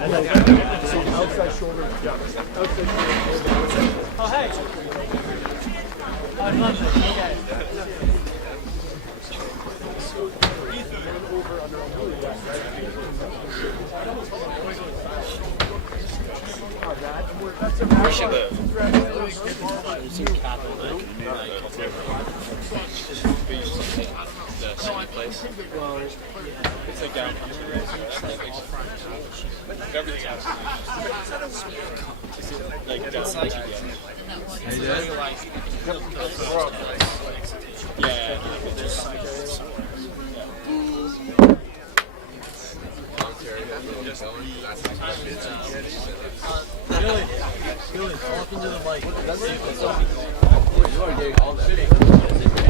Outside shoulder. Oh, hey. I love this. Okay. It's like down. Everything else. Like that's like yeah. Billy, talk into the mic.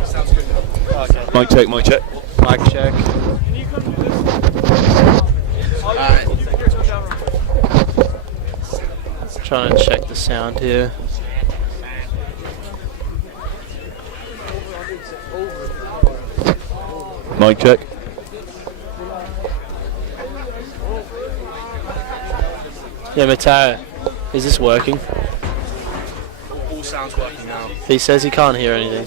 Sounds good. Okay. Mic check, mic check. Mic check. Can you come to this? Trying to check the sound here. Mic check. Yeah, Matteo, is this working? All sounds working now. He says he can't hear anything.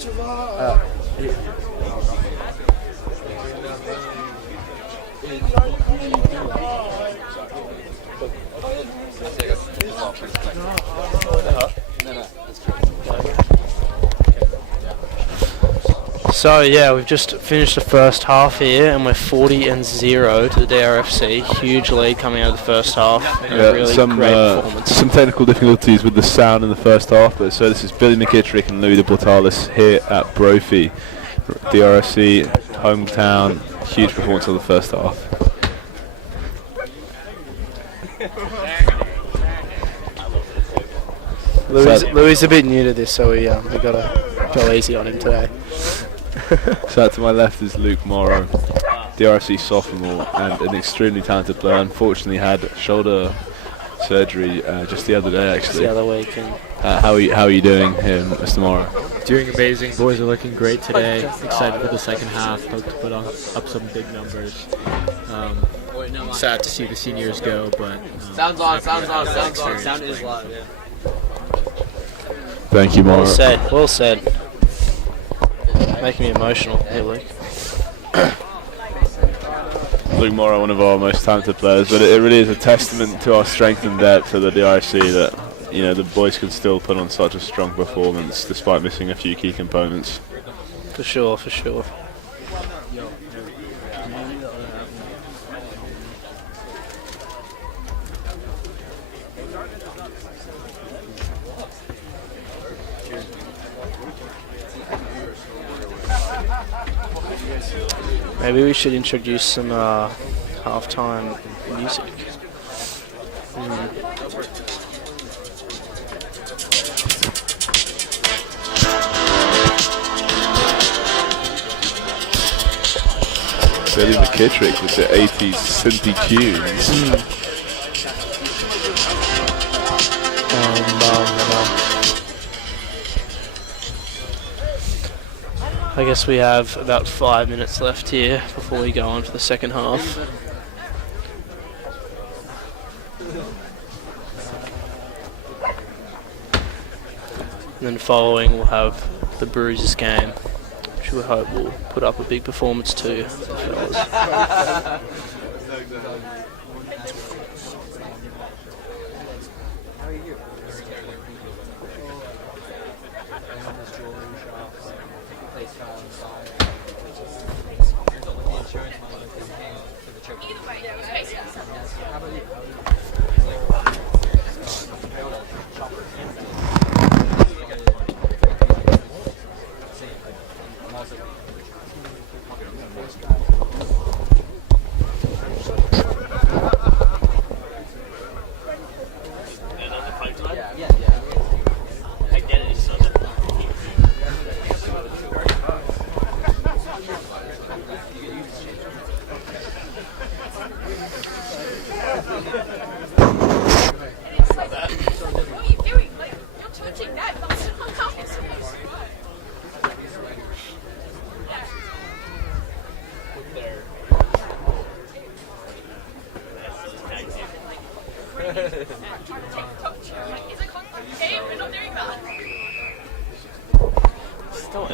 So yeah, we've just finished the first half here, and we're 40-0 to the DRFC. Huge lead coming out of the first half. And a really great performance. Some technical difficulties with the sound in the first half, but so this is Billy McKittrick and Louis de Portalis here at Brophy. DRFC, hometown, huge performance of the first half. Louis is a bit new to this, so we gotta go easy on him today. So to my left is Luke Morrow, DRFC sophomore and an extremely talented player. Unfortunately had shoulder surgery just the other day actually. The other week. How are you doing here, Mr. Morrow? Doing amazing. Boys are looking great today. Excited for the second half. Hope to put up some big numbers. Sad to see the seniors go, but sound is loud. Yeah. Thank you, Morrow. Well said. Making me emotional here, Luke. Luke Morrow, one of our most talented players, but it really is a testament to our strength and depth of the DRC that the boys can still put on such a strong performance despite missing a few key components. For sure. Maybe we should introduce some halftime music. Billy McKittrick with the 80s synthy tunes. I guess we have about 5 minutes left here before we go on to the second half. And then following we'll have the Bruisers game, which we hope will put up a big performance too, fellas.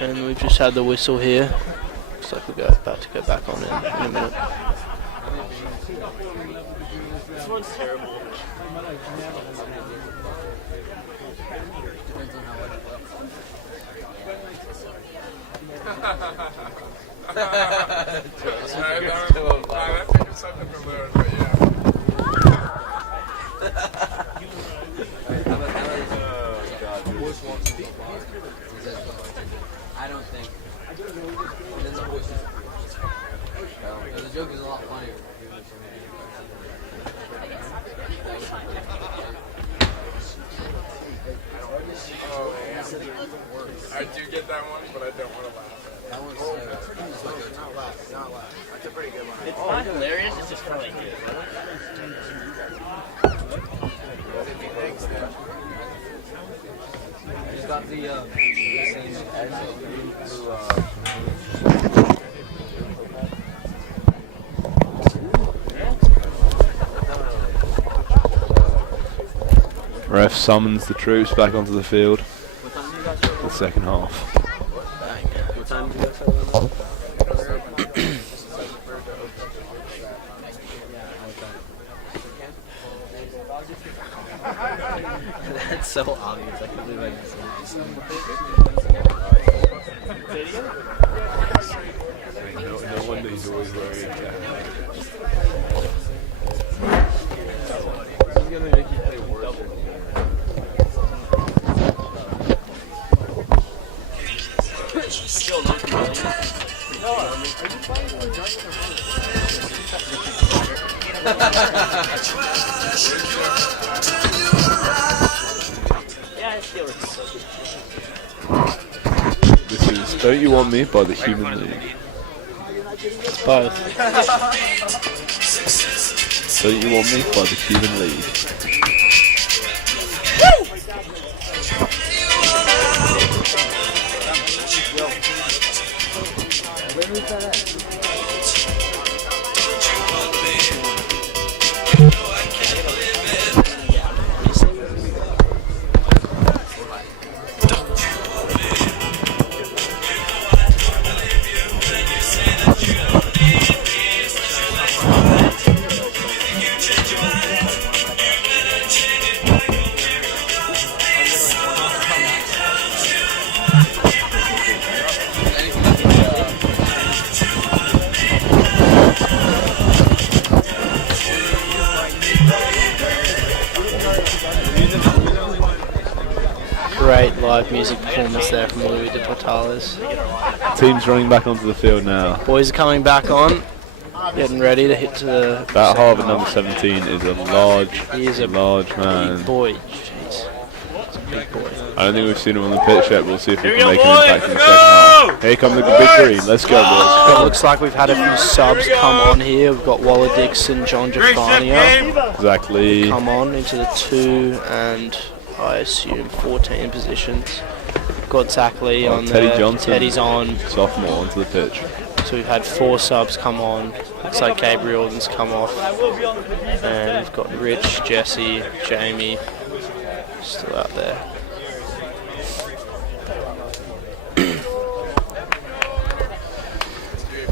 And we've just had the whistle here. Looks like we're about to go back on in a minute. This one's terrible. I don't think. The joke is a lot funnier. I do get that one, but I don't want to laugh. That one's Not laugh. That's a pretty good one. it's not hilarious, it's just kind of like He's got the same Ref summons the troops back onto the field. The second half. What time do you guys have? That's so obvious. I can't believe I didn't see No wonder he's always wearing a jacket. This is gonna make you play worse. Still not This is Don't You Want Me by the Human League. It's both. Don't You Want Me by the Human League. Great live music performance there from Louis de Portales. Team's running back onto the field now. Boys are coming back on, getting ready to hit to the. That Harvard number 17 is a large, He is a large man. big boy. Jeez. It's a big boy. I don't think we've seen him on the pitch yet. We'll see if we can make an impact in the second half. Here come the big green. Let's go, boys. It looks like we've had a few subs come on here. We've got Waller Dixon, John Jafania Exactly. come on into the 2 and I assume 14 positions. We've got Zach Lee on Teddy there. Johnson. Teddy's on. Sophomore onto the pitch. So we've had 4 subs come on. Looks like Gabriel's come off. And we've got Rich, Jesse, Jamie still out there.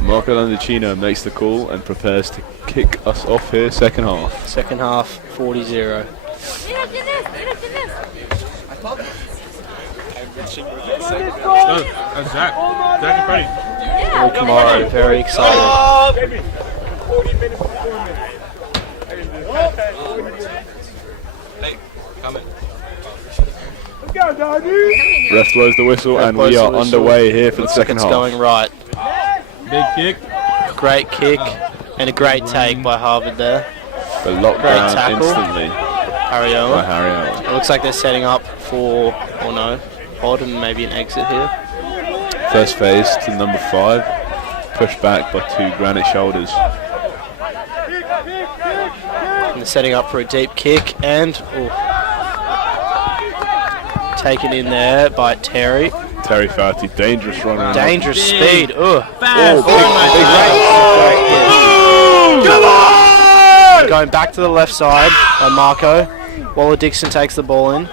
Marco Landicino makes the call and prepares to kick us off here, second half. Second half, 40-0. That's Zach. Zach in front of you. Luke Morrow, very excited. 40-minute performance. Hey, come in. Let's go, doggy. Ref blows the whistle and Blows we the are whistle. underway here for the Looks second like half. it's going right. Big kick. Great kick and a great take by Harvard there. But locked Great down tackle. instantly Harry by Owen. Harry Owen. It looks like they're setting up for, or no, pod and maybe an exit here. First phase to number 5. Pushed back by 2 granite shoulders. And they're setting up for a deep kick and taken in there by Terry. Terry Farty, dangerous runner. Dangerous speed. Oh, Great Going back to the left side by Marco. Waller Dixon takes the ball in.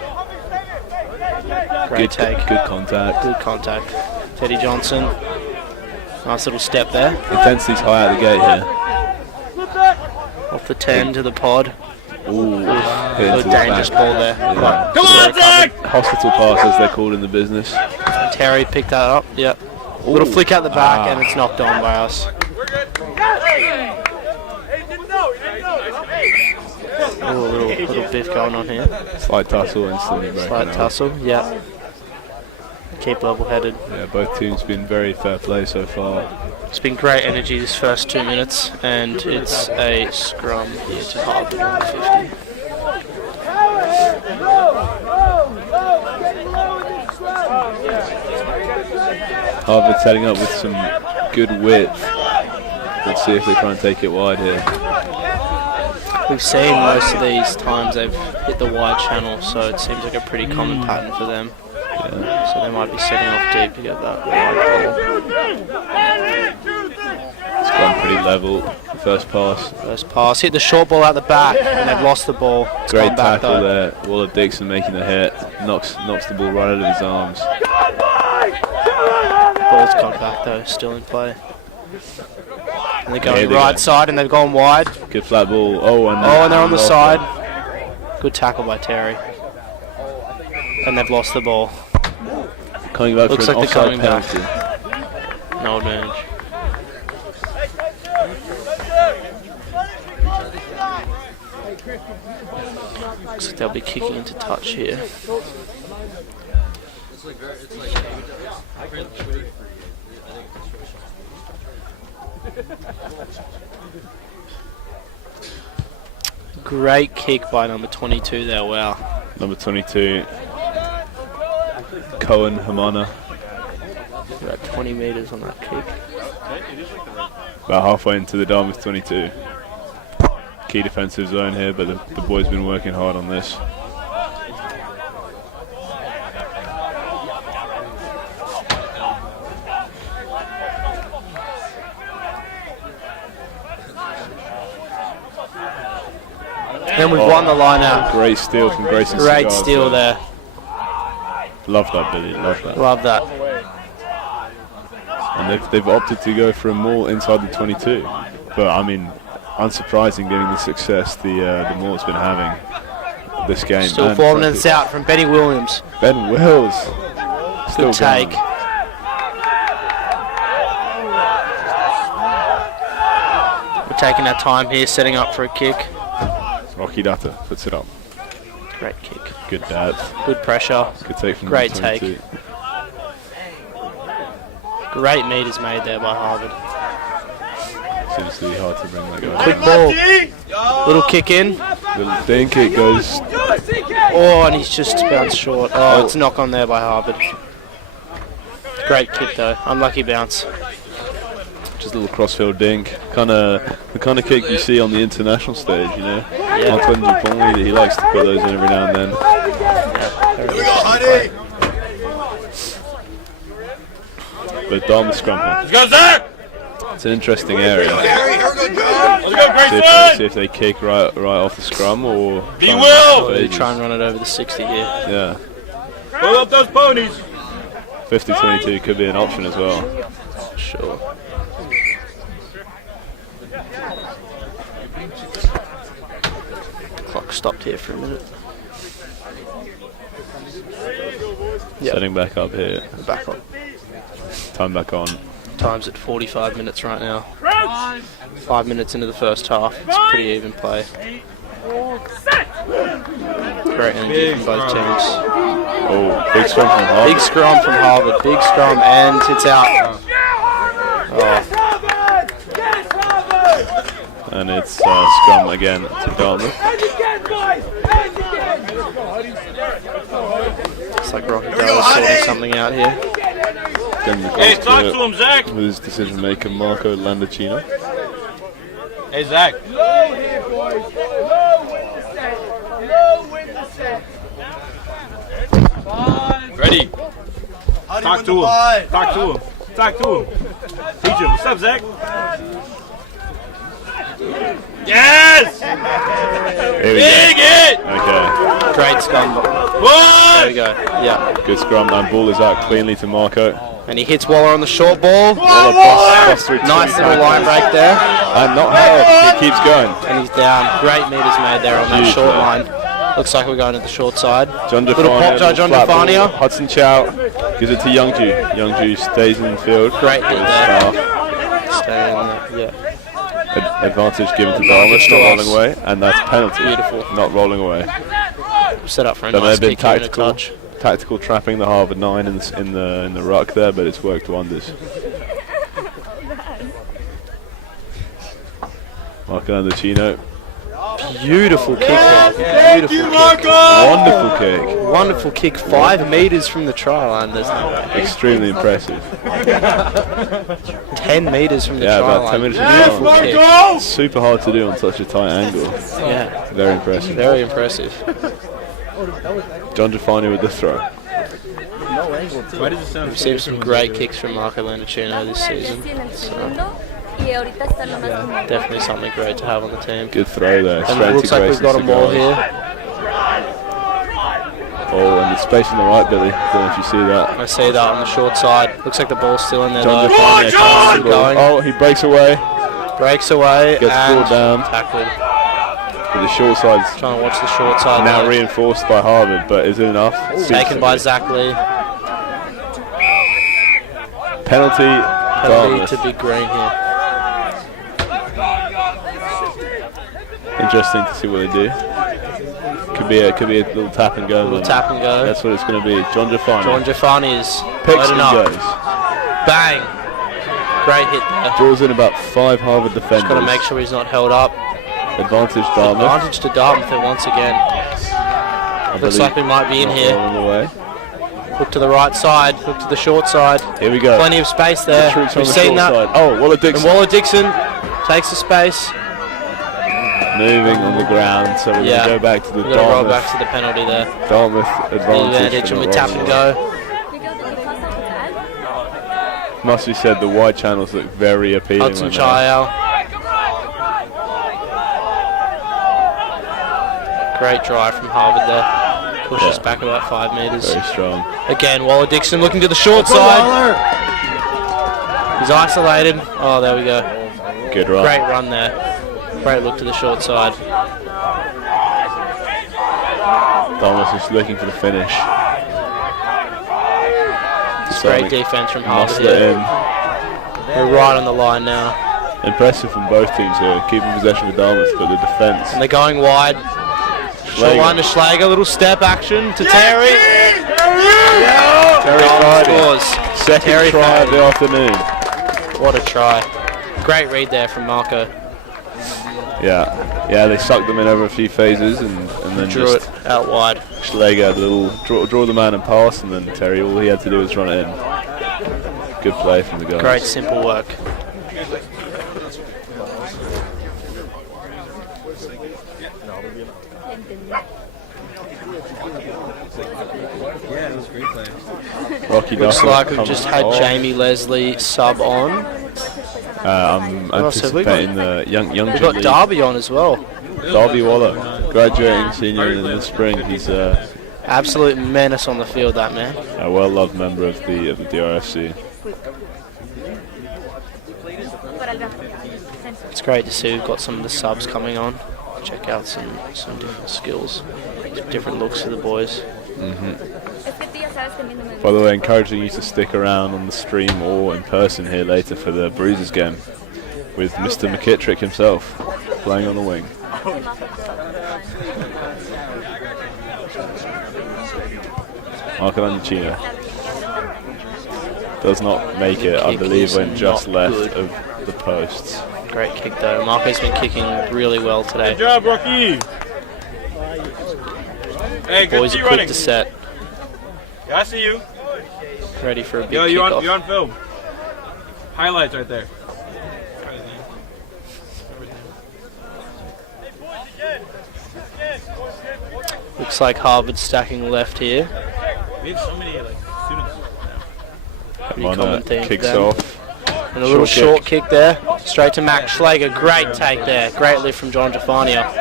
Great take. Good contact. Good contact. Teddy Johnson. Nice little step there. Intensity's high out the gate here. Off the 10 to the pod. Ooh, Good dangerous ball there. Yeah. Come on, Zach! Hospital pass, as they're called in the business. Terry picked that up. Yep. Little flick out the back and it's knocked on by us. Oh, a little biff going on here. Slight tussle instantly breaking Slight out. tussle, yeah. Keep level-headed. Yeah, both teams been very fair play so far. It's been great energy this first 2 minutes, and it's a scrum here to Harvard on the 50. Harvard setting up with some good width. Let's see if they try and take it wide here. We've seen most of these times they've hit the wide channel, so it seems like a pretty common pattern for them. Yeah. So they might be setting off deep to get that wide ball. It's gone pretty level. The first pass. First pass, hit the short ball out the back, and they've lost the ball. It's Great gone back tackle though. there. Waller Dixon making the hit. Knocks the ball right out of his arms. Ball's gone back though, still in play. And they're going they right go. side, and they've gone wide. Good flat ball. Oh, and They're on the off side. it. Good tackle by Terry. And they've lost the ball. Coming back Looks for an like they're offside coming back. penalty. No advantage. Looks like they'll be kicking into touch here. Great kick by number 22 there, wow. Number 22, Cohen Hamana. About 20 metres on that kick. About halfway into the Dartmouth 22. Key defensive zone here, but the boys been working hard on this. Then we've won the line out. Great steal from Grayson. Great Cigars steal there. Love that, Billy. Love that. Love that. And they've opted to go for a more inside the 22. But I mean, unsurprising given the success the Moors been having this game. Still And 4 minutes out from Benny Williams. Ben Wills. Still Good take. going. We're taking our time here, setting up for a kick. Rocky Data puts it up. Great kick. Good depth. Good pressure. Good take from Great number 22. take. Great meters made there by Harvard. Seems to be hard to bring that guy Quick down. ball. Little kick in. Little dink, it goes. Oh, and he's just bounced short. Oh, it's a knock on there by Harvard. Great kick though. Unlucky bounce. Just a little crossfield dink. The kind of kick you see on the international stage, you know. Yeah. Antoine Dupont, he likes to put those in every now and then. Here we go, honey. But Dartmouth scrum here. Let's go, Zach! It's an interesting area. Here we go, John. Let's go, Grayson! See if they kick right off the scrum or. Be try and Will! run They stages. try and run it over the 60 here. Yeah. Pull up those ponies! 50-22 could be an option as well. Sure. Clock stopped here for a minute. Yep. Setting back up here. Back on. Time back on. Time's at 45 minutes right now. 5 minutes into the first half. It's a pretty even play. Great energy from both teams. Oh, big scrum from Harvard. Big scrum from Harvard. Big scrum, and it's out. Oh, And it's scrum again to Dartmouth. it's like Rocky Bell sorting something out here. Getting Hey, across talk to to him, Zach! with his decision maker Marco Landacino. Hey, Zach. Ready? Talk to him. Talk to him. Talk to him. Teach him. What's up, Zach? Yes! Here we Dig it! go. Okay. Great scrum. What? There we go. Yeah. Good scrum, and ball is out cleanly to Marco. And he hits Waller on the short ball. Waller busts through 2 Nice little line break there. And not held. He keeps going. And he's down. Great meters made there on that Huge short play. line. Looks like we're going to the short side. John Little pop try, John Defania. Hudson Chow gives it to Youngju. Youngju stays in the field. Great hit Good there. start. Stay in there. Yeah. Advantage given to Dartmouth, not rolling away, and that's penalty. Beautiful. Not rolling away. Set up for a There may nice have been kick here and a touch. tactical trapping the Harvard 9 in the ruck there, but it's worked wonders. Marco Andocino. Beautiful kick there. Beautiful kick. Wonderful kick. Wonderful kick. 5 meters from the try line. There's no way. Extremely impressive. 10 meters from the Yeah, try about 10 line. meters from the Beautiful try kick. Super hard to do on such a tight angle. Yeah. Very impressive. Very impressive. John Giafani with the throw. We've seen some great kicks from Marco Landicino this season. So, definitely something great to have on the team. Good throw there. And Straight it looks to like we've got Grayson them all Segarra. here. Oh, and the space on the right, Billy. Don't know if you see that. I see that on the short side. Looks like the ball's still in there John though. Giafani Keep going. Oh, he breaks away. Breaks away Gets and pulled down. tackled. But the short side's Trying to watch the short side now there. reinforced by Harvard, but is it enough? Seems Taken to by be. Zach Lee. Penalty. Penalty Dartmouth. to Big Green here. Interesting to see what they do. Could be a little tap and go. Little tap and go. That's what it's going to be. John Giafani. John Giafani is Picks loading and up. goes. Bang! Great hit there. Draws in about 5 Harvard defenders. Just got to make sure he's not held up. Advantage Dartmouth. Advantage to Dartmouth once again. Looks like we might be in Not here. rolling away. Look to the right side. Look to the short side. Here we go. Plenty of space there. The troops on We've the seen short that. side. Oh, Waller And Dixon Waller Dixon takes the space. moving on the ground. So we're going Yeah. to go back to the We're going to roll Dartmouth. back to the penalty there. Dartmouth The advantage. advantage for and we not tap rolling and away. go. Must be said, the wide channels look very appealing. Hudson right now. Chayal. Great drive from Harvard there. Pushes back about 5 meters. Very strong. Again, Waller Dixon looking to the short side. He's isolated. Oh, there we go. Good run. Great run there. Great look to the short side. Dartmouth is looking for the finish. Great defense from Harvard Muscle it here. in. We're right on the line now. Impressive from both teams here, keeping possession with Dartmouth, but the defence. And they're going wide. Short line to Schlager. Little step action to Terry. Terry Dartmouth Friday. scores. Second Terry try of the afternoon. What a try. Great read there from Marco. Yeah, they sucked them in over a few phases and then Drew just it out wide. Schlager had a little draw the man and pass, and then Terry, all he had to do was run it in. Good play from the guys. Great simple work. Rocky Looks Duffy like we've comes just had on. Jamie Leslie sub on. I'm else have we got? anticipating the young We've got Lee. Darby on as well. Darby Waller, graduating senior in the spring. He's a Absolute menace on the field, that man. well-loved member of the DRFC. It's great to see we've got some of the subs coming on. Check out some different skills, some different looks for the boys. By the way, encouraging you to stick around on the stream or in person here later for the Bruisers game with Mr. McKittrick himself playing on the wing. Marco Andocino does not make it, I Kick believe, is when just not left good. of the posts. Great kick though. Marco's been kicking really well today. Good job, Rocky. Hey, good Boys to are you quick running. to set, Yeah, I see you. ready for a big Yo, kickoff. you're on film. Highlights right there. Looks like Harvard stacking left here. We have so many students. Pretty Mana common theme for kicks them. off. And a little short kick there. Straight to Max Schlager. Great take there. Great lift from John Jafania.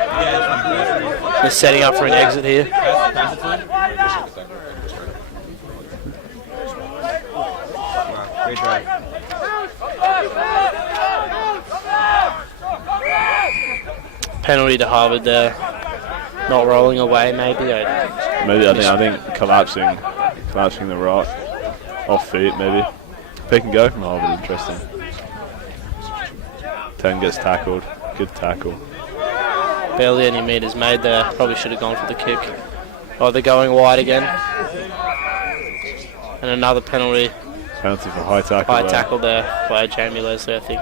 They're setting up for an exit here. Great drive. Penalty to Harvard there. Not rolling away, maybe. I think collapsing the right off feet, maybe. Pick and go from Harvard, interesting. 10 gets tackled. Good tackle. Barely any meters made there. Probably should have gone for the kick. Oh, they're going wide again. And another penalty. Penalty for high tackle. High tackle there by Jamie Leslie, I think.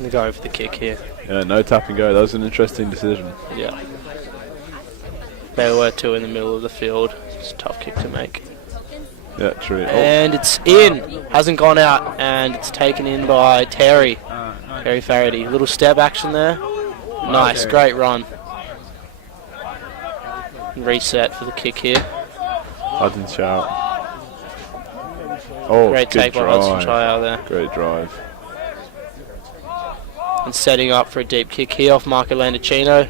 They go for the kick here. Yeah, no tap and go. That was an interesting decision. Yeah. They were two in the middle of the field. It's a tough kick to make. Yeah, true. And it's in. Hasn't gone out. And it's taken in by Terry. Terry Faraday. Little step action there. Nice. Great run. Reset for the kick here. Hudson Chow. Oh, great good take by drive. Hudson Chow there. Great drive. And setting up for a deep kick here off Marco Landicino.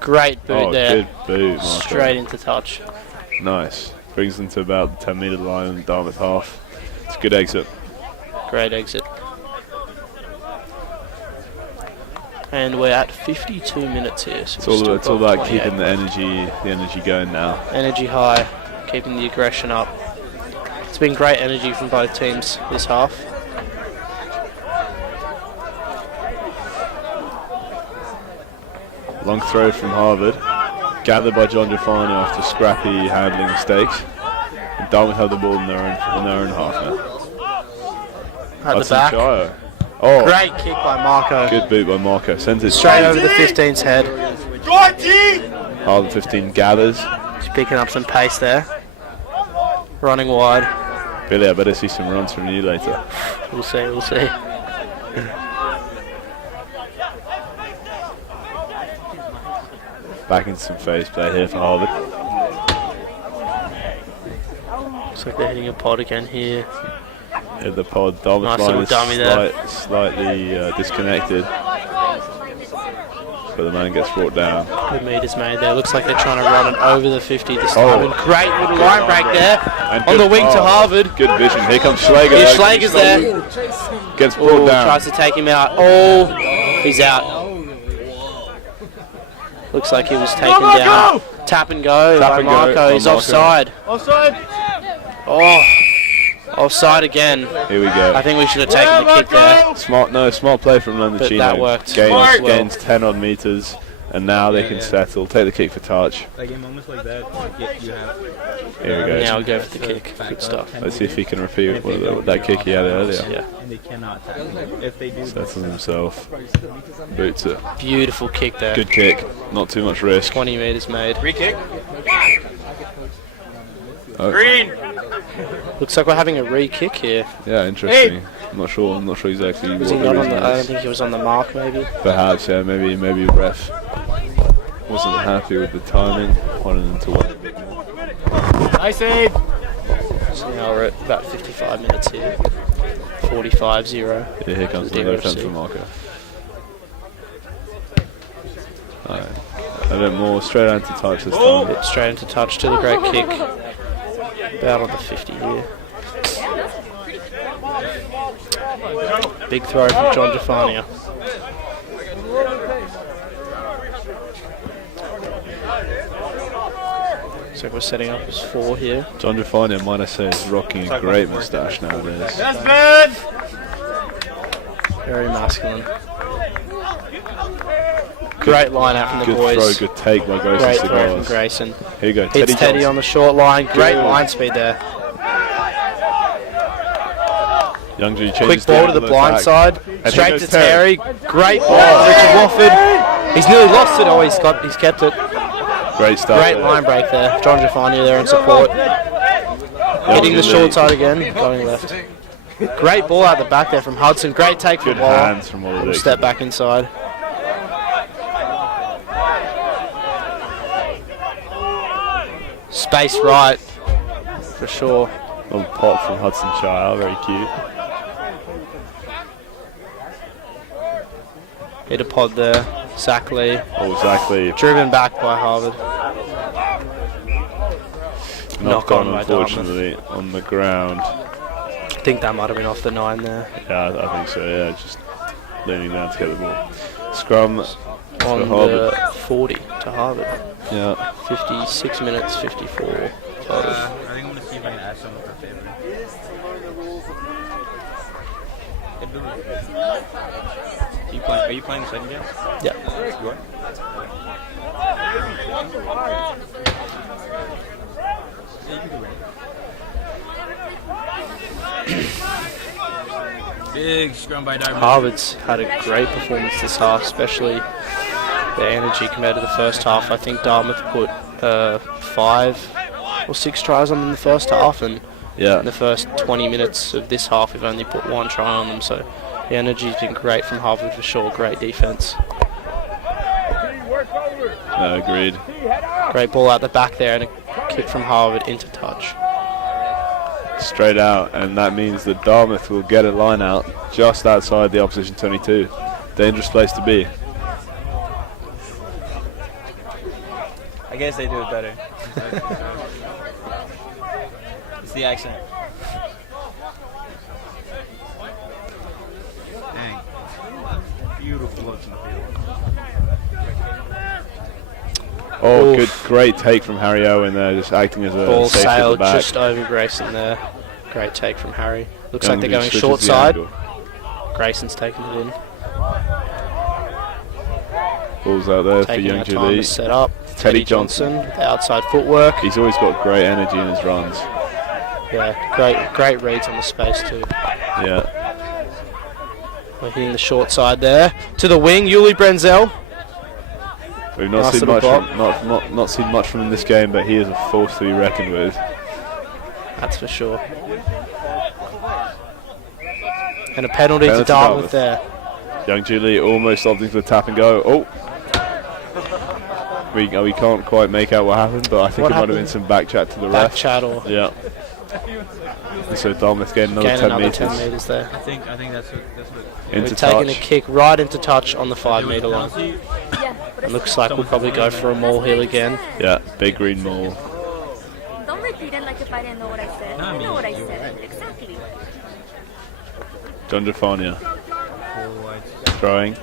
Great boot there. Good boot, Marco. Straight into touch. Nice. Brings them to about the 10-metre line on the Dartmouth half. It's a good exit. Great exit. And we're at 52 minutes here. So it's all about keeping the energy going now. Energy high, keeping the aggression up. It's been great energy from both teams this half. Long throw from Harvard. Gathered by John Giafani after scrappy handling mistakes. And Dartmouth have the ball in their own half now. At the back. Chio. Oh, great kick by Marco. Good boot by Marco. Sends it straight over the 15's head. Harvard 15 gathers. He's picking up some pace there. Running wide. Billy, I better see some runs from you later. We'll see, we'll see. Back into some phase play here for Harvard. Looks like they're hitting a pod again here. Hit the pod. Dartmouth line is slightly disconnected. But the man gets brought down. Good meters made there. Looks like they're trying to run it over the 50 this time. And great little line break there. And on the wing to Harvard. Good vision. Here comes Schlager. Here Schlager's there. Gets brought down. Tries to take him out. Oh, he's out. Looks like he was taken down. Tap and go by Marco. He's offside. Offside. Oh, offside again. Here we go. I think we should have taken the kick there. Smart play from Landicino. But that worked. Gains 10 odd meters, and now they can settle. Take the kick for touch. Like in moments like that, you have. Here we go. Now we go for the kick. Good stuff. Let's see if he can repeat that kick he had earlier. Yeah. And they cannot tackle. If they do, settles himself. Boots it. Beautiful kick there. Good kick. Not too much risk. 20 meters made. Free kick. Oh. Green. Looks like we're having a re-kick here. Yeah, interesting. I'm not sure exactly Was what he the not on reason the, I is. don't think he was on the mark maybe. Perhaps, yeah, maybe ref wasn't happy with the timing, wanted them to wait a bit more. Nice save. So now we're at about 55 minutes here. 45-0. Yeah, here comes the left hand for Marco. Alright. A bit more straight on to touch this time. Bit straight into touch to the great kick. About on the 50 here. Big throw from John Jafania. So we're setting up as 4 here. John Jafania, might I say, is rocking a great moustache nowadays. That's bad. Very masculine. Great line out from the good boys. Throw, good take by Grayson. Great throw from Grayson. Here you go, Hits Teddy on the short line. Great Good. line speed there. Youngji Quick ball to the blind side. And Straight here to goes Terry. Great ball. Richard Wofford. He's nearly lost it. Oh, he's kept it. Great stuff. Great line break there. John Jafania there in support. Hitting the short side again. Going left. Great ball out the back there from Hudson. Great take from Good Waller. hands from Waller. Step back inside. Space right. For sure. Little pop from Hudson Child, very cute. Hit a pod there. Zach Lee. Oh, exactly. Driven back by Harvard. Knocked on, by unfortunately, on the ground. I think that might have been off the 9 there. Yeah, I think so, yeah. Just leaning down to get the ball. Scrum On Harvard. the 40 to Harvard. Yeah. 56 minutes, 54. I think I'm going to see if I can ask someone for a favor. Are you playing the second game? Yeah. You are? Big scrum by Dartmouth. Harvard's had a great performance this half, especially their energy compared to the first half. I think Dartmouth put 5 or 6 tries on them in the first half, and Yeah. in the first 20 minutes of this half we've only put 1 try on them, so the energy's been great from Harvard for sure. Great defense. Agreed. Great ball out the back there and a kick from Harvard into touch. Straight out, and that means that Dartmouth will get a line out just outside the opposition 22. Dangerous place to be. I guess they do it better. It's the accent. Dang. Beautiful looks in the field. Oh, Oof. good, great take from Harry Owen there, just acting as a Ball safety at the sailed back. just over Grayson there. Great take from Harry. Looks like Young they're Ju going switches short the side. angle. Grayson's taking it in. Balls out there for Taking Young our time Julie. to set up. Teddy Johnson with the outside footwork. He's always got great energy in his runs. Yeah, great reads on the space too. Yeah. We're hitting the short side there. To the wing, Yuli Brenzel. We've not Nice seen little much block. from, not seen much from him this game, but he is a force to be reckoned with. That's for sure. And a penalty to Penalty to Dartmouth Dartmouth. there. Young Julie almost opting for the tap and go. Oh! We can't quite make out what happened, but I think What it might have been happened? some back chat to the Back ref. chat or Yeah. And so Dartmouth gain another gain 10 another metres 10 metres there. I think that's what. into We're taking touch. a kick right into touch on the 5 metre line. It looks like we'll probably go for a maul heel again. Yeah, big green maul. Don't repeat it like if I didn't know what I said. I know what I said. Exactly. John Jafania throwing.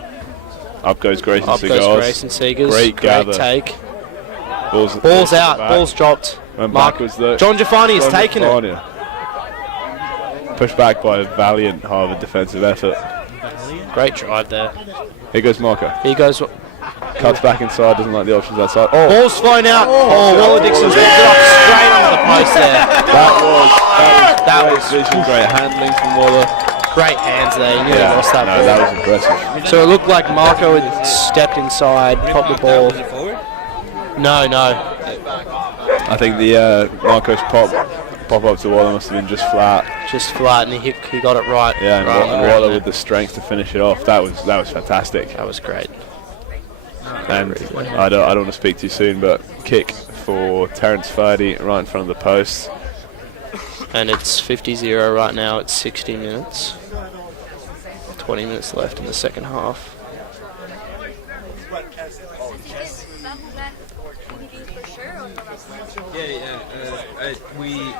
Up goes Grayson Up goes Cigars. Grayson Seegers. Great gather. take. Ball's out. back. Ball's dropped. Went Mark. backwards though. John Giafani has John taken it. Jafania. Pushed back by a valiant Harvard defensive effort. Great drive there. Here goes Marco. He goes. Cuts back inside, doesn't like the options outside. Oh, Ball's flown out. Oh, Waller Dixon's picked it up straight onto the post there. that was vision, great handling from Waller. Great hands there. He nearly lost that no, ball. that was impressive. So it looked like Marco had stepped inside, popped the ball. No. I think the Marco's pop up to Waller must have been just flat. Just flat, and he got it right. Yeah, and right on the ground Waller there. with the strength to finish it off. That was fantastic. That was great. And I don't want to speak too soon, but kick for Terence Furdy right in front of the post. And it's 50-0 right now. It's 60 minutes. 20 minutes left in the second half.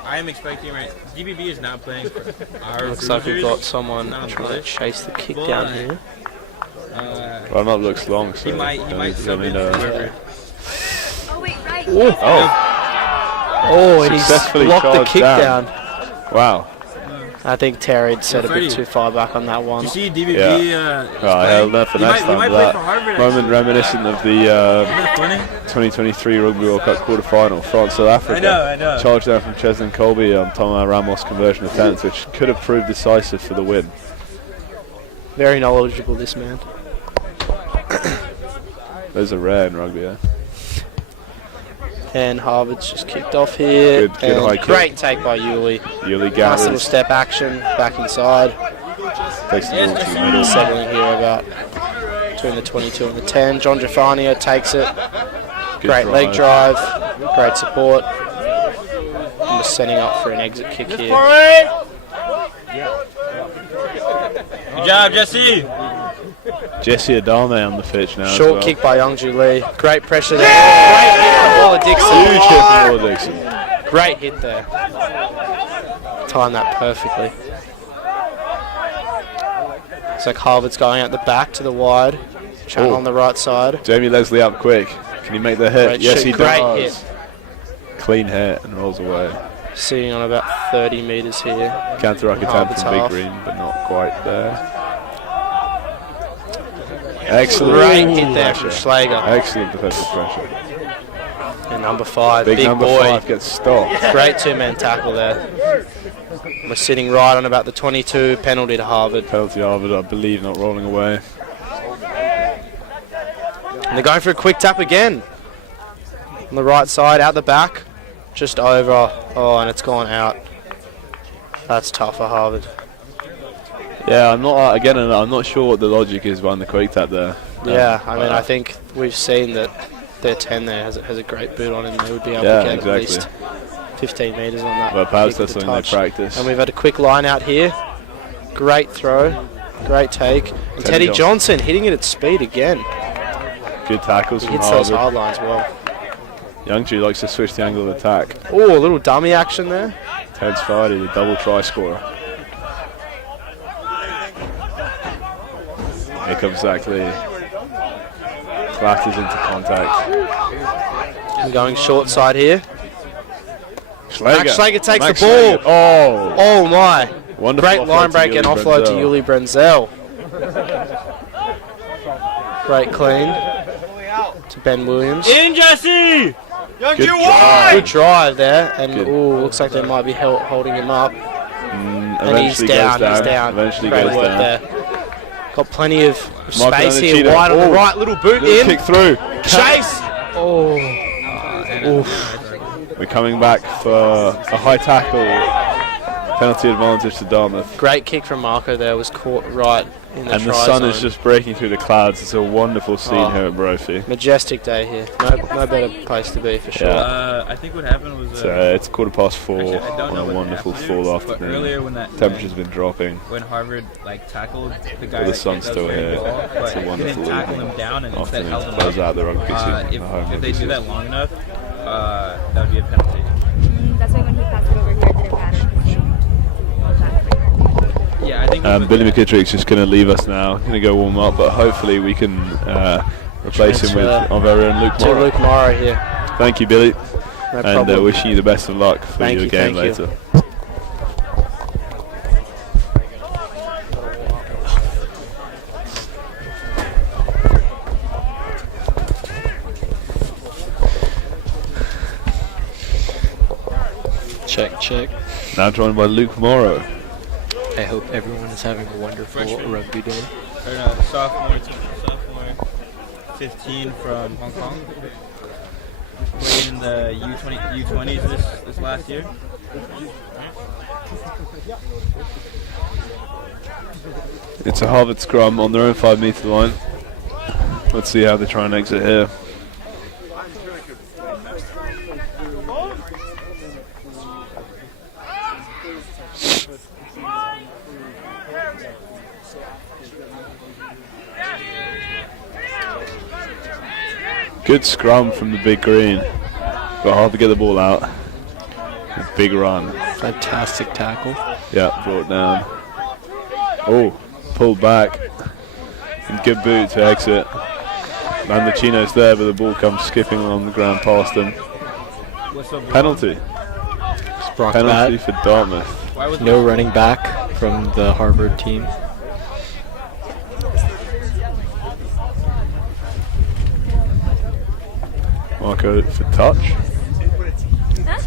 I am expecting DBB is not playing for our Looks like we've got Bruisers. someone Not trying to Bruisers. chase the kick down here. Run up looks long, so He might sub let in me know. whoever. Oh wait, right. Oh, and he's Successfully blocked the charged kick down. down. Wow. I think Terry set a Freddie. bit too far back on that one. You see DBB? Yeah. I held that for next time. He might That play for Harvard. moment reminiscent of the Isn't that funny? 2023 Rugby World Cup quarter-final, France-South Africa. I know. Charged down from Cheslin Colby on Thomas Ramos' conversion attempt, which could have proved decisive for the win. Very knowledgeable, this man. Those are rare in rugby, yeah. And Harvard's just kicked off here. Good And high kick. great take by Yuli. Yuli Nice little gathers, step action, back inside. takes the ball to the middle. Settling here about between the 22 and the 10. John Giafania takes it. Good Great leg drive. Great support. From the just setting up for an exit kick here. Good job, Jesse. Jesse Adame on the pitch now. Short as well. kick by Youngju Lee. Great pressure there. Great hit from Waller Dixon. Huge hit from Waller Dixon. Great hit there. Timed that perfectly. It's like Harvard's going out the back to the wide. Channel Oh. on the right side. Jamie Leslie up quick. Can he make the hit? Great Yes, shoot. he Great does. hit. Clean hit and rolls away. Sitting on about 30 metres here. Counter-ruck attempt Harvard's from Big half. Green, but not quite there. Excellent. Great hit there from Schlager. Excellent defensive pressure. And number 5, Big big number boy. 5 gets stopped. Great two-man tackle there. We're sitting right on about the 22, penalty to Harvard. Penalty Harvard, I believe, not rolling away. And they're going for a quick tap again. On the right side, out the back. Just over. Oh, and it's gone out. That's tough for Harvard. Yeah, I'm not sure what the logic is behind the quick tap there. Yeah, I mean, I think we've seen that their 10 there has a great boot on it, and they would be able Yeah, to get exactly. at least 15 metres on that. Well, perhaps kick with that's the something they touch. practice. And we've had a quick line out here. Great throw. Great take. And Teddy Johnson hitting it at speed again. Good tackles He from hits those Harvard. hard lines well. Youngju likes to switch the angle of attack. Oh, a little dummy action there. Ted's Friday, the double try scorer. Here comes Zach Lee. Clatters into contact. I'm going short side here. Schläger. Max Schläger takes Max the ball. Schläger. Oh, Oh my. wonderful Great line break and offload to Yuli Brenzel. Great clean to Ben Williams. In, Jesse. Good drive. Good drive there. And Good. ooh, looks like they might be holding him up. And he's Eventually down. goes He's down. Eventually Great goes work down. there. Got plenty of Marco space here. Danachino. Wide on the Oh. right. Little boot Little in. kick through. Chase. Oh. We're coming back for a high tackle. Penalty advantage to Dartmouth. Great kick from Marco there. Was caught right in the And the try sun zone. is just breaking through the clouds. It's a wonderful scene Oh. here at Brophy. Majestic day here. No better place to be for sure. Yeah. I think what happened was It's 4:15 actually, I don't on know a what wonderful happened, fall but afternoon. earlier when that Temperature's been dropping. when Harvard like tackled the guy, But the that sun's kicked, that was still very here. ball, It's but a he wonderful didn't tackle evening. him down and instead held Afternoon. him Close up. out the rugby season. the home If they rugby do season. that long enough, that would be a penalty. That's why when he passed it over here, it didn't matter. Yeah, I think. Billy McKittrick's just going to leave us now. Going to go warm up, but hopefully we can replace him with Transfer our very own Luke To Morrow. Luke Morrow here. Thank you, Billy, No and problem. wishing you the best of luck for Thank your you, game thank you. later. Check, check. Now joined by Luke Morrow. I hope everyone is having a wonderful rugby day. Or no, sophomore, 15 from Hong Kong. Played in the U20s this last year. It's a Harvard scrum on their own 5-metre line. Let's see how they try and exit here. Good scrum from the big green, but hard to get the ball out. A big run. Fantastic tackle. Yeah, brought down. Oh, pulled back. And good boot to exit. Landachino's there, but the ball comes skipping along the ground past him. Penalty. Brought Penalty back. for Dartmouth. No running back from the Harvard team. Marco for touch. Huh?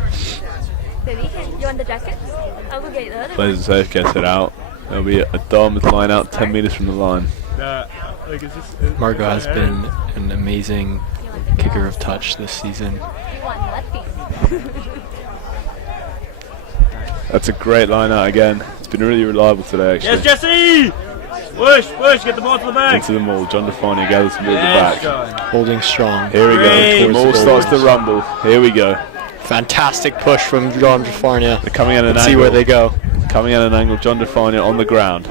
Baby, you want the jacket? I'll go get the other Plays it safe, gets it out. There'll be a Dartmouth line out 10 metres from the line. Margot has been an amazing kicker of touch this season. one. Lefty. That's a great line out again. It's been really reliable today, actually. Yes, Jesse! Push, get the ball to the back. Into the maul. John Defani gathers to move the Yes, back. John. Holding strong. Here we go. Great. The maul starts to rumble. Here we go. Fantastic push from John Jafarnia. They're coming at an Let's angle. see where they go. Coming at an angle. John Defania on the ground.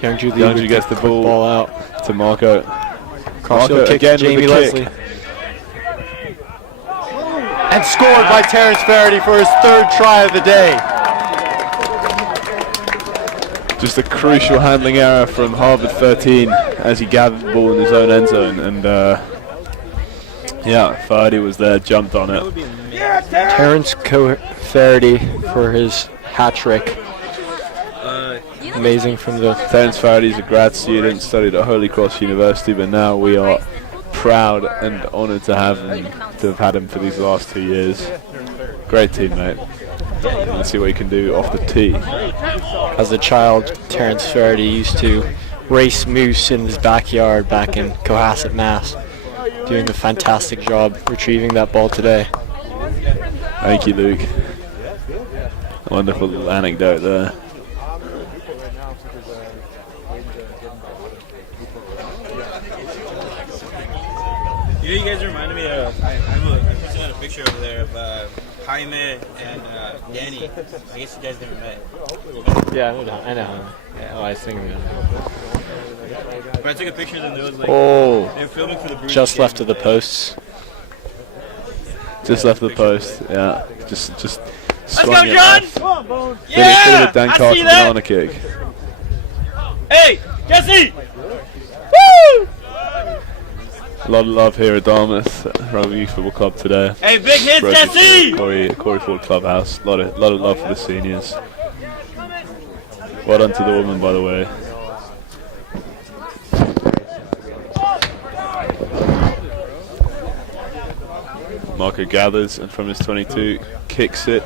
Youngju gets the ball out to Marco. Crossfield kick again to Jamie with the kick. Leslie. And scored by Terrence Faraday for his 3rd try of the day. Just a crucial handling error from Harvard 13 as he gathered the ball in his own end zone, and yeah, Faraday was there, jumped on it. Terrence Faraday for his hat trick. Amazing from the... Terrence Faraday is a grad student, studied at Holy Cross University, but now we are proud and honoured to have had him for these last 2 years. Great teammate. Let's see what he can do off the tee. As a child, Terrence Faraday used to race moose in his backyard back in Cohasset, Mass. Doing a fantastic job retrieving that ball today. Thank you, Luke. A wonderful little anecdote there. You know, you guys reminded me of, I'm posting on a picture over there of Jaime and Danny. I guess you guys never met. Yeah, I know. Yeah, I was thinking of But I took a picture of them, they was like, Oh, they were filming for the Bruisers just game. left of the posts. Just left the post, yeah. Just Let's swung go, it John! left. Yeah! Bit of a Dan I Carter see that! banana kick. Hey, Jesse! Woo! A lot of love here at Dartmouth Rugby Youth Football Club today. Hey, big hits, Broken Jesse! Corey Ford Clubhouse. A lot of love for the seniors. Well done to the women, by the way. Marco gathers and from his 22 kicks it.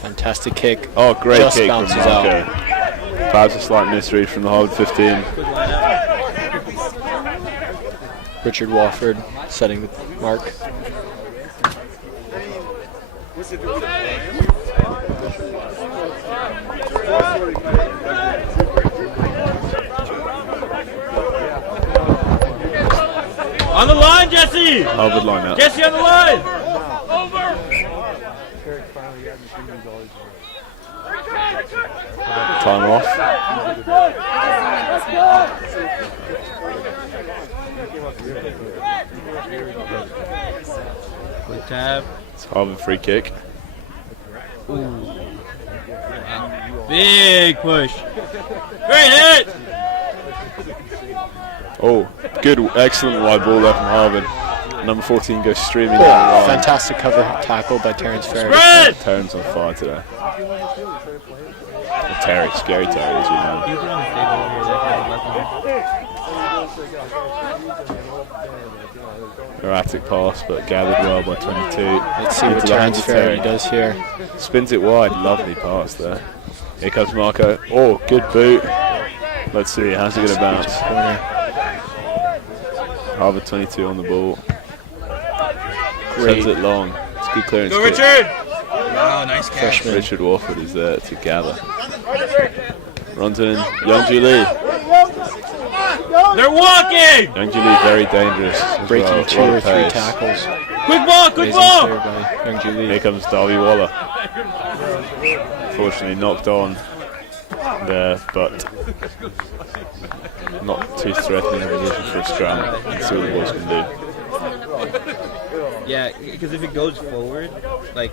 Fantastic kick. Oh, great Just kick from bounces Marco. out. Perhaps a slight misread from the Harvard 15. Richard Wofford setting the mark. On the line, Jesse! Harvard line out. Jesse on the line! Over! Time off. Good tab. It's Harvard free kick. Big push. Great hit! Oh, good, excellent wide ball there from Harvard. Number 14 goes streaming down the line. Fantastic cover tackle by Terrence Faraday. Spread! Terrence on fire today. Or Terry, scary Terry, as we know. You put on the table over there. Erratic pass, but gathered well by 22. Let's see what Into the Terrence hands of Faraday Terry. does here. Spins it wide, lovely pass there. Here comes Marco. Oh, good boot. Let's see, how's he going to bounce? Corner. Harvard 22 on the ball. Great. Sends it long. It's a good clearance. Go, kick. Richard! Wow, nice catch. Freshman. Richard Warford is there to gather. Runs it in. Young Julie. They're walking! Young Julie very dangerous. as Breaking well. 2 Lot or of 3 pace. tackles. Quick ball, quick Amazing ball! clear by Young Julie. Here comes Darby Waller. Fortunately knocked on there, but not too threatening a position for a scrum. Let's see what the boys can do. Yeah, because if it goes forward, like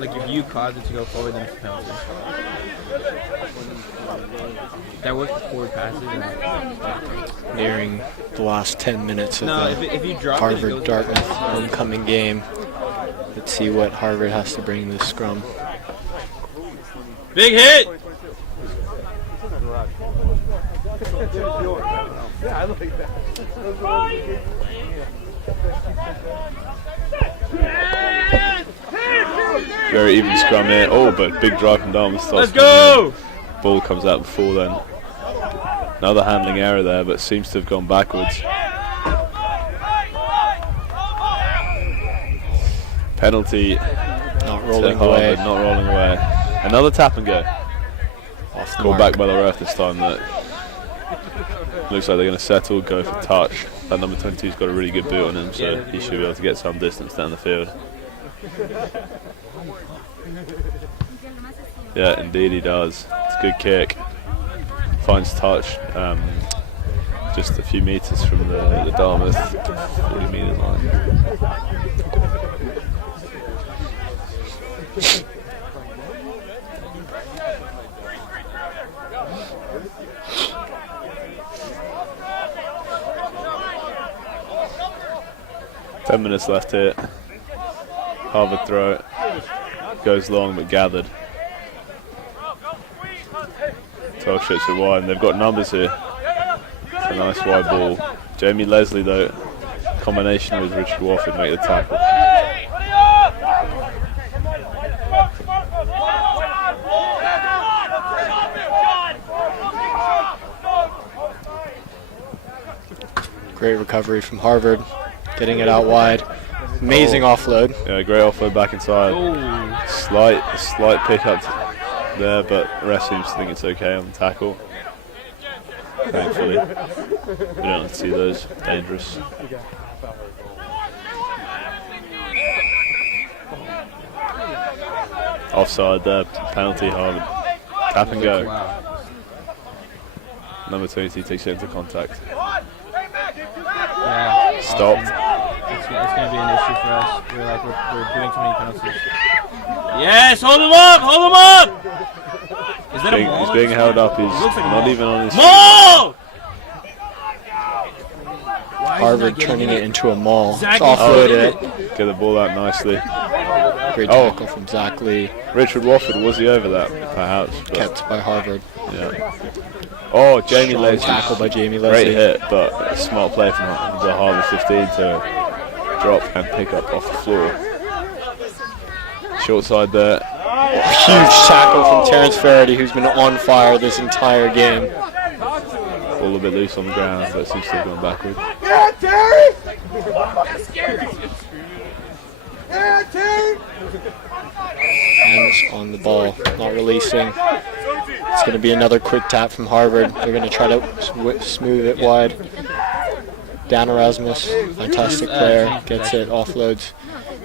if you cause it to go forward, then it's a penalty. That works with forward passes. Nearing the last 10 minutes of No, the if you drop it, it Harvard goes Dartmouth forward. homecoming game. Let's see what Harvard has to bring this scrum. Big hit! Very even scrum here. Oh, but big drive from Dartmouth. Let's go! Ball comes out before then. Another handling error there, but seems to have gone backwards. Penalty Not to rolling Harvard, away. not rolling away. Another tap and go. Off the Called mark. back by the ref this time. That looks like they're going to settle, go for touch. That number 22's got a really good boot on him, so he should be able to get some distance down the field. Yeah, indeed he does. It's a good kick. Finds touch. Just a few meters from the Dartmouth 40-meter line. Ten minutes left here. Harvard throw it. Goes long but gathered. 12 shoots it wide, and they've got numbers here. A nice wide ball. Jamie Leslie though, combination with Richard Wofford, make the tackle. Great recovery from Harvard, getting it out wide. Amazing offload. Yeah, great offload back inside. Slight pickup there, but the rest seems to think it's okay on the tackle. Thankfully, we don't like to see those. Dangerous. Offside there, penalty Harvard. Tap and go. Number 20 takes it into contact. Yeah. Stopped. It's going to be an issue for us. We're doing too many penalties. Yes, hold him up! Hold him up! Is that a maul? He's being held up. He's not even on his feet. Maul! Harvard turning it into a maul. Zach Offloaded it. Get the ball out nicely. Great tackle from Zach Lee. Richard Wofford, was he over that? Perhaps. Kept by Harvard. Yeah. Oh, Jamie Strong Leslie. tackle by Jamie Leslie. Great hit, but a smart play from the Harvard 15 to drop and pick up off the floor. Short side there. Huge tackle from Terrence Faraday, who's been on fire this entire game. Ball a bit loose on the ground, but seems to have gone backward. Yeah, Terry! Yeah, Terry! And on the ball, not releasing. It's going to be another quick tap from Harvard. They're going to try to smooth it wide. Dan Erasmus, fantastic player, gets it, offloads.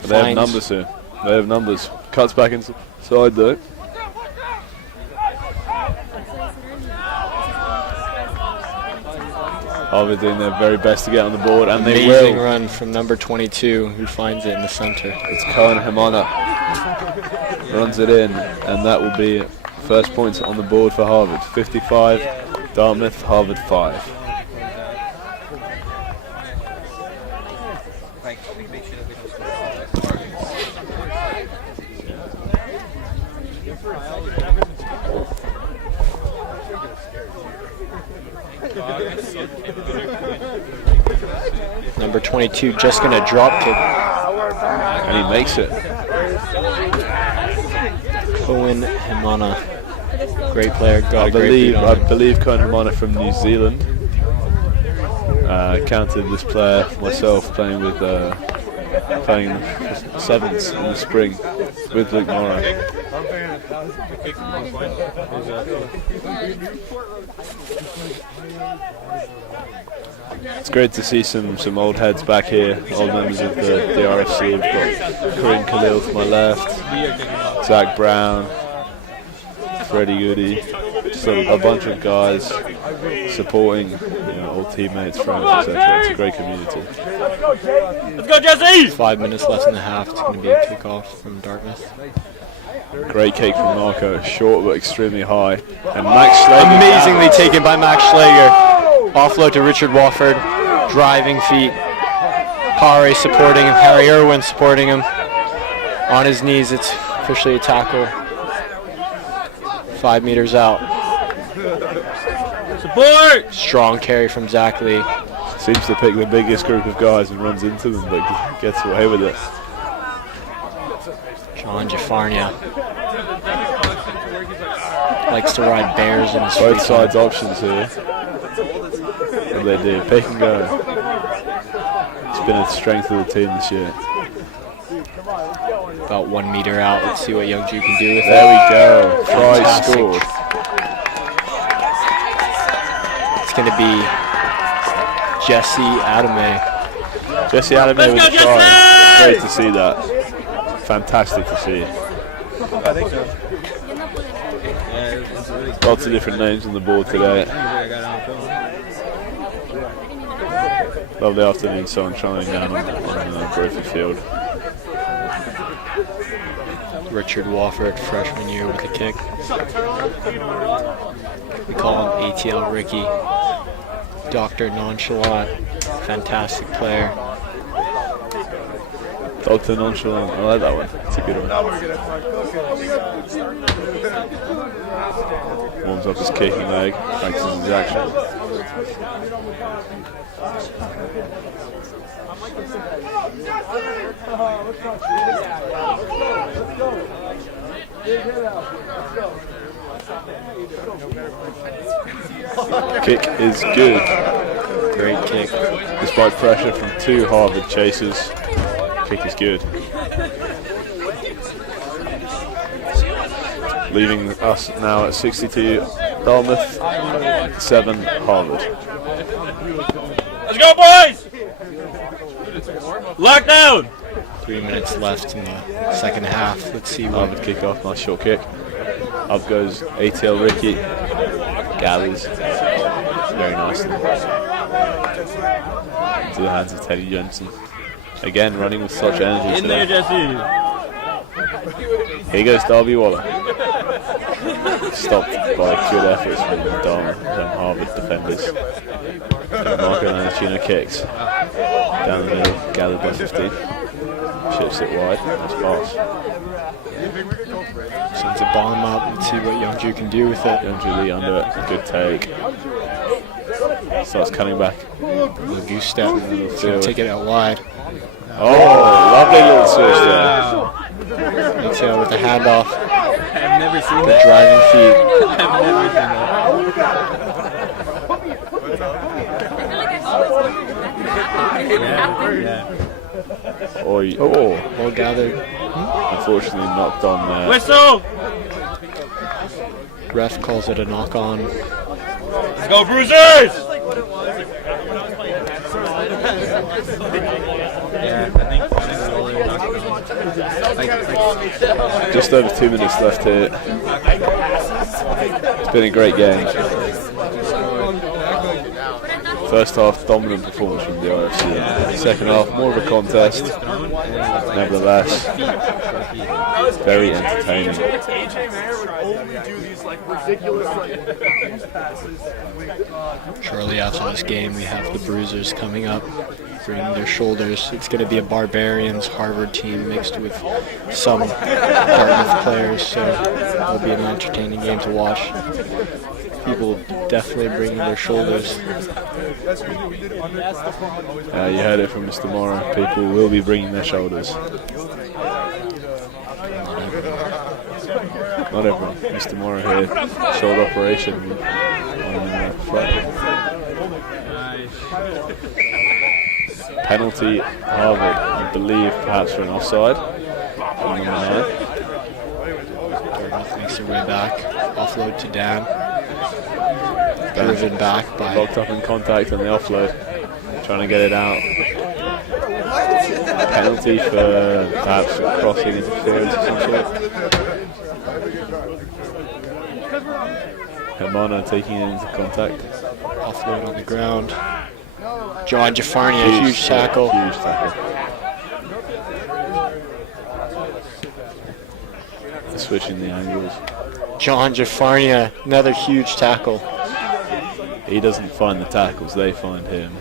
They have numbers here. They have numbers. Cuts back inside though. Harvard doing their very best to get on the board, and they will. Amazing run from number 22, who finds it in the center. It's Cohen Himana. Runs it in, and that will be first points on the board for Harvard. 55, Dartmouth, Harvard 5. Number 22 just going to drop kick. And he makes it. Cohen Himana. Great player. Got I a great beat on him. believe Cohen Himana from New Zealand. Counted this player myself playing sevens in the spring with Luke Morrow. It's great to see some old heads back here, old members of the RFC. We've got Kareem Khalil to my left, Zach Brown, Freddie Goody, just a bunch of guys supporting, old teammates, friends, etc. It's a great community. Let's go, Jesse! 5 minutes left in the half. It's going to be a kickoff from Dartmouth. Great kick from Marco, short but extremely high. And Max Schlegel. Amazingly taken by Max Schlegel. Offload to Richard Wofford. Driving feet. Pare supporting him. Harry Irwin supporting him. On his knees, it's officially a tackle. 5 meters out. Support! Strong carry from Zach Lee. Seems to pick the biggest group of guys and runs into them, but gets away with it. John Jafarnia likes to ride bears in his Both free sides time. options here. And they do. Pick and go. It's been a strength of the team this year. About 1 meter out. Let's see what Youngju can do with There it. we go. Fry Fantastic. scored. It's going to be Jesse Adame. Jesse Adame with a try. Great to see that. fantastic to see. I think so. Yeah, it's really Lots of different names on the board today. I got it on film. Lovely afternoon sun shining down on Brophy Field. Richard Wofford, freshman year with a kick. We call him ATL Ricky. Dr. Nonchalant, fantastic player. Dr. Nonchalant, I like that one. It's a good one. Warms up his kicking leg, practices his action. Kick is good. Great kick. Despite pressure from 2 Harvard chasers, kick is good. Leaving us now at 62 Dartmouth, 7 Harvard. Let's go, boys! Lock down! 3 minutes left in the second half. Let's see what Harvard kick off, nice short kick. Up goes ATL Ricky, gathers very nicely into the hands of Teddy Jensen. Again, running with such energy In there, today. Jesse. Here goes Darby Waller. Stopped by good efforts from the Harvard defenders. Marco Lanachino kicks. Down the middle, gathered by 15. Shifts it wide, nice pass. sends a bomb up and see what Youngju can do with it. Youngju Lee under it, good take. Starts cutting back. The goose step, take it out wide. Oh, lovely little switch there. Exhale with the handoff. I've never seen The that. driving feet. I've never seen that. Oh, Well gathered. unfortunately knocked on there. Whistle! Ref calls it a knock on. Let's go, Bruisers! Yeah, I think Just over 2 minutes left here. It's been a great game. First half, dominant performance from the IFC. Second half, more of a contest. Nevertheless, very entertaining. Shortly after this game, we have the Bruisers coming up, bringing their shoulders. It's going to be a Barbarians Harvard team mixed with some Dartmouth players, so it'll be an entertaining game to watch. People definitely bringing their shoulders. You heard it from Mr. Morrow. People will be bringing their shoulders. Not everyone. Mr. Morrow here. Shoulder operation on Friday. Penalty Harvard, I believe, perhaps for an offside. On number 9. Dartmouth makes their way back. Offload to Dan. Driven back by... Locked up in contact on the offload. Trying to get it out. Penalty for perhaps crossing interference of some sort. Hermano taking it into contact. Offload on the ground. John Jafarnia, huge tackle. Huge tackle. Switching the angles. John Jafarnia, another huge tackle. He doesn't find the tackles, they find him.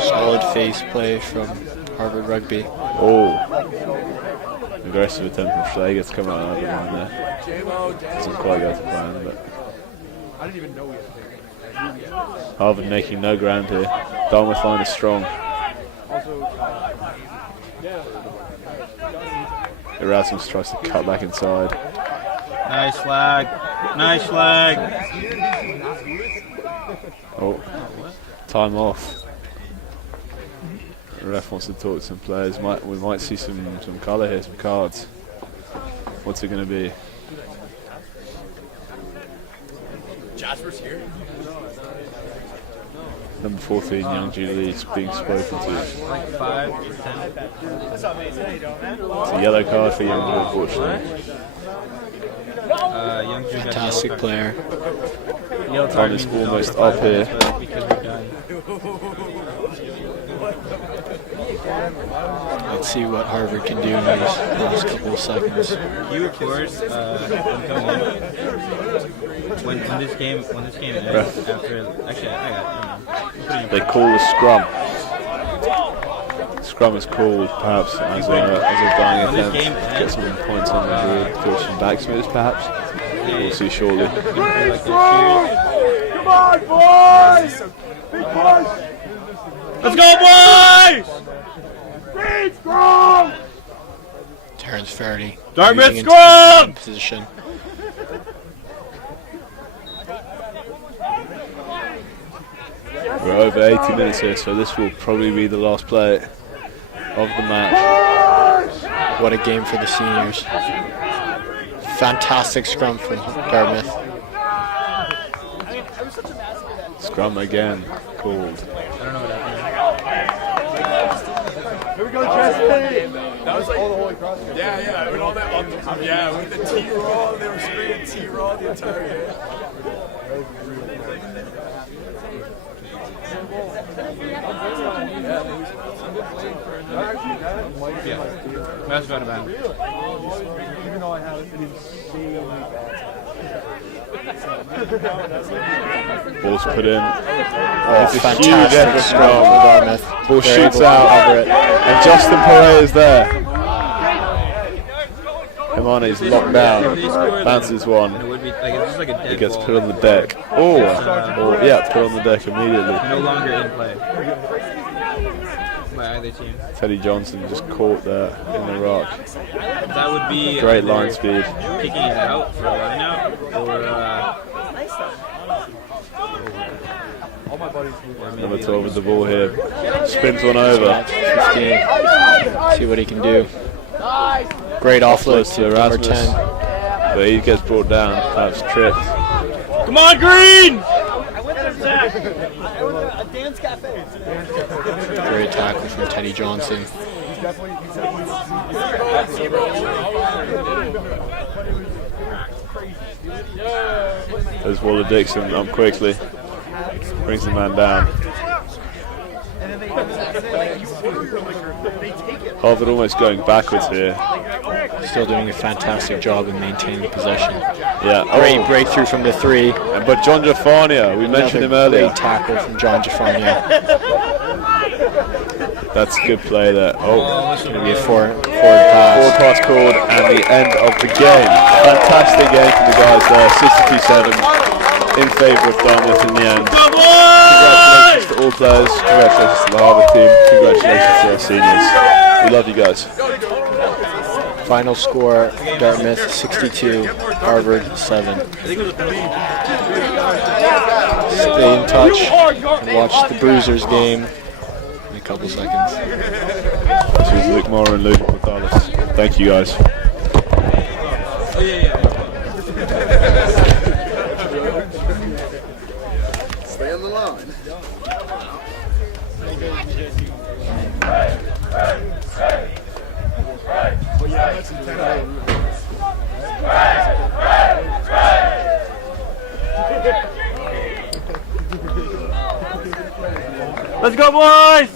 Solid face play from Harvard Rugby. Oh, aggressive attempt from Schlegel to come out of the line there. Doesn't quite go to plan, but Harvard making no ground here. Dartmouth line is strong. Erasmus tries to cut back inside. Nice flag. Nice flag. Oh, time off. The ref wants to talk to some players. We might see some colour here, some cards. What's it going to be? Number 14, Young Julie, is being spoken to. Like 5 to 10. It's a yellow card for Young Julie, unfortunately. Young Drew got Fantastic yellow player. card. Yellow Time card is means almost no, up 5 here. minutes, but because we're done. Let's see what Harvard can do in these last couple of seconds. You of course when this game ends after actually I got it. They call the scrum. Scrum is called perhaps as a dying When this attempt game to get ends, some points on the board, do some backsmiths perhaps. We'll see shortly. Like Come on, boys! Big push! let's go, boys! Speed scrum! Terrence Faraday. Dartmouth moving into scrum! the position. We're over 80 minutes here, so this will probably be the last play of the match. What a game for the seniors. Fantastic scrum from Dartmouth. Scrum again called. Here we go, Justin! That was like all the Holy Cross. Yeah, and all that. Yeah, with the T-Raw, they were screaming T-Raw the entire game. Yeah, that's about it. Even though I have an insanely Ball's put in. Oh, It's a huge fantastic effort scrum from for Dartmouth. Ball They're shoots able to out, cover it. and Justin Perret is there. Himani's locked down, bounces It one. would be like it's just like a dead It gets ball. put on the deck. Yeah, put on the deck immediately. No longer in play by either team. Teddy Johnson just caught there in the rock. That would be Great either line speed. kicking it out for a line out or Number 12 with the ball here. Spins one over. 15. See what he can do. Great offload Offload to to number Erasmus. 10. But he gets brought down, perhaps tripped. come on, Green! Great tackle from Teddy Johnson. There's Waller Dixon up quickly. Brings the man down. Harvard almost going backwards here. Still doing a fantastic job in maintaining possession. Yeah. Great breakthrough from the 3. But John Jafania, we mentioned him Another earlier. great tackle from John Jafania. That's a good play there. Oh, It's going to be a forward forward pass. pass called and the end of the game. Fantastic game from the guys there. 62-7 in favour of Dartmouth in the end. Congratulations to all players. Congratulations to the Harvard team. Congratulations to our seniors. We love you guys. Final score, Dartmouth 62, Harvard 7. Stay in touch and watch the Bruisers game in a couple seconds. This is Luke Moore and Luke Morales. Thank you guys. Stay on the line. Let's go, boys!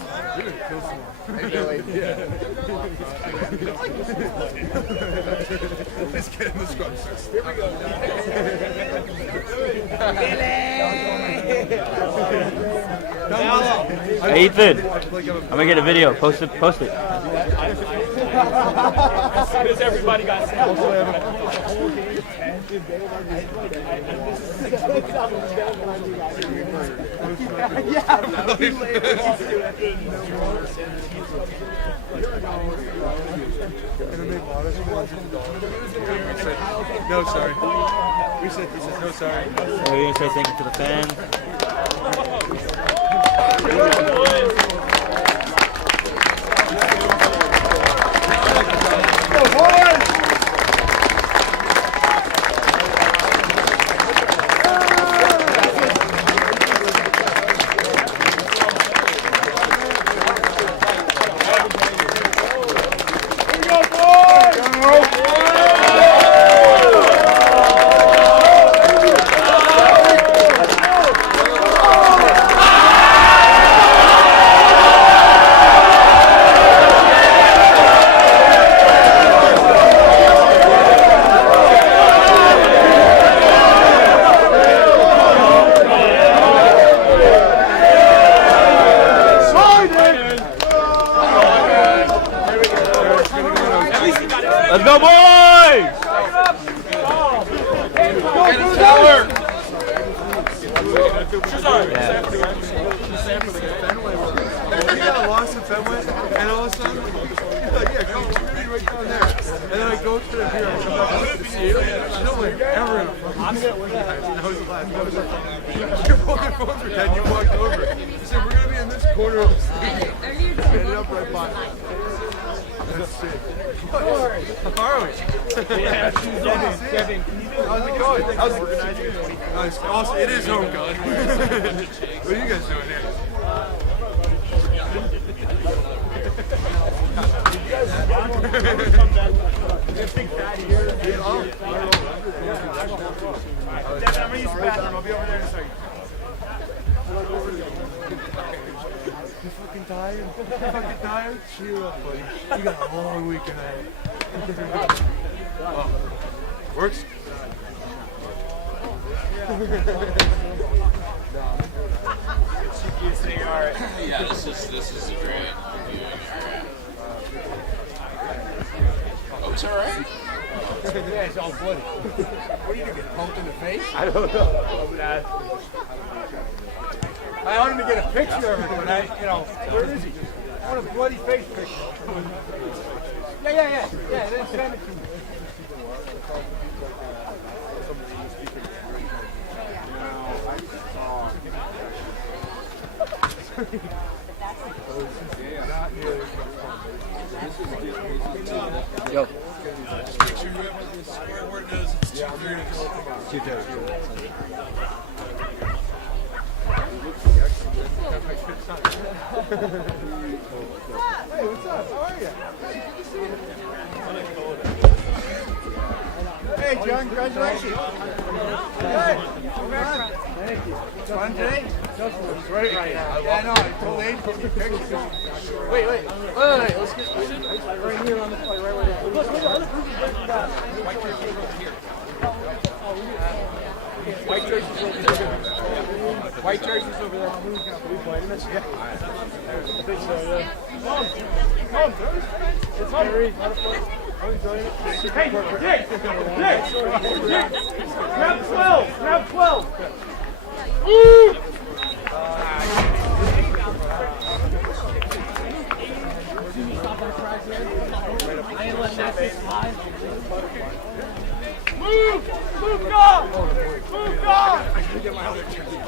Hey Ethan, I'm gonna get a video. Post it. Everybody got No, sorry. He said no, sorry. We're gonna say thank you to the fans. Let's go, boys! Lost in Fenway, and all of a sudden, he's like, yeah, come, we're gonna be right down there. And then I go to the beer and come back to see you. No way, ever in a fucking that was the last. I was like, your phones were dead, you walked over. He said, we're gonna be in this corner of the stadium. I ended up right by it. That's sick. How are we? Yeah, Kevin. How's it going? How's it organizing? Nice. Also, it is home, God. What are you guys doing here? Big fatty here. Devin, I'm gonna use the bathroom. I'll be over there in a second. You fucking tired? You fucking tired? Cheer up, buddy. You got a long week ahead. Oh. Works? Yeah, this is a great. Oh, it's all right. Yeah, it's all bloody. What are you gonna get pumped in the face? I don't know. I want him to get a picture of it, but where is he? I want a bloody face picture. Yeah, then send it to me. Yo. Hey, what's up? How are you? Hey, John, congratulations. Hey, congrats. Thank you. Fun today? It's right now. Yeah, I know. I told Abe to take pictures. Wait. Let's get right here on the play, right where it is. Look, other Bruisers breaking back. White jerseys over there. White jerseys over there. We playing this? Yeah. I think so, yeah. Come on, it's Harry. I'm enjoying it. Hey, Dick! Grab 12! Grab 12! Woo! Move, God! Move, God! I should get my other jersey.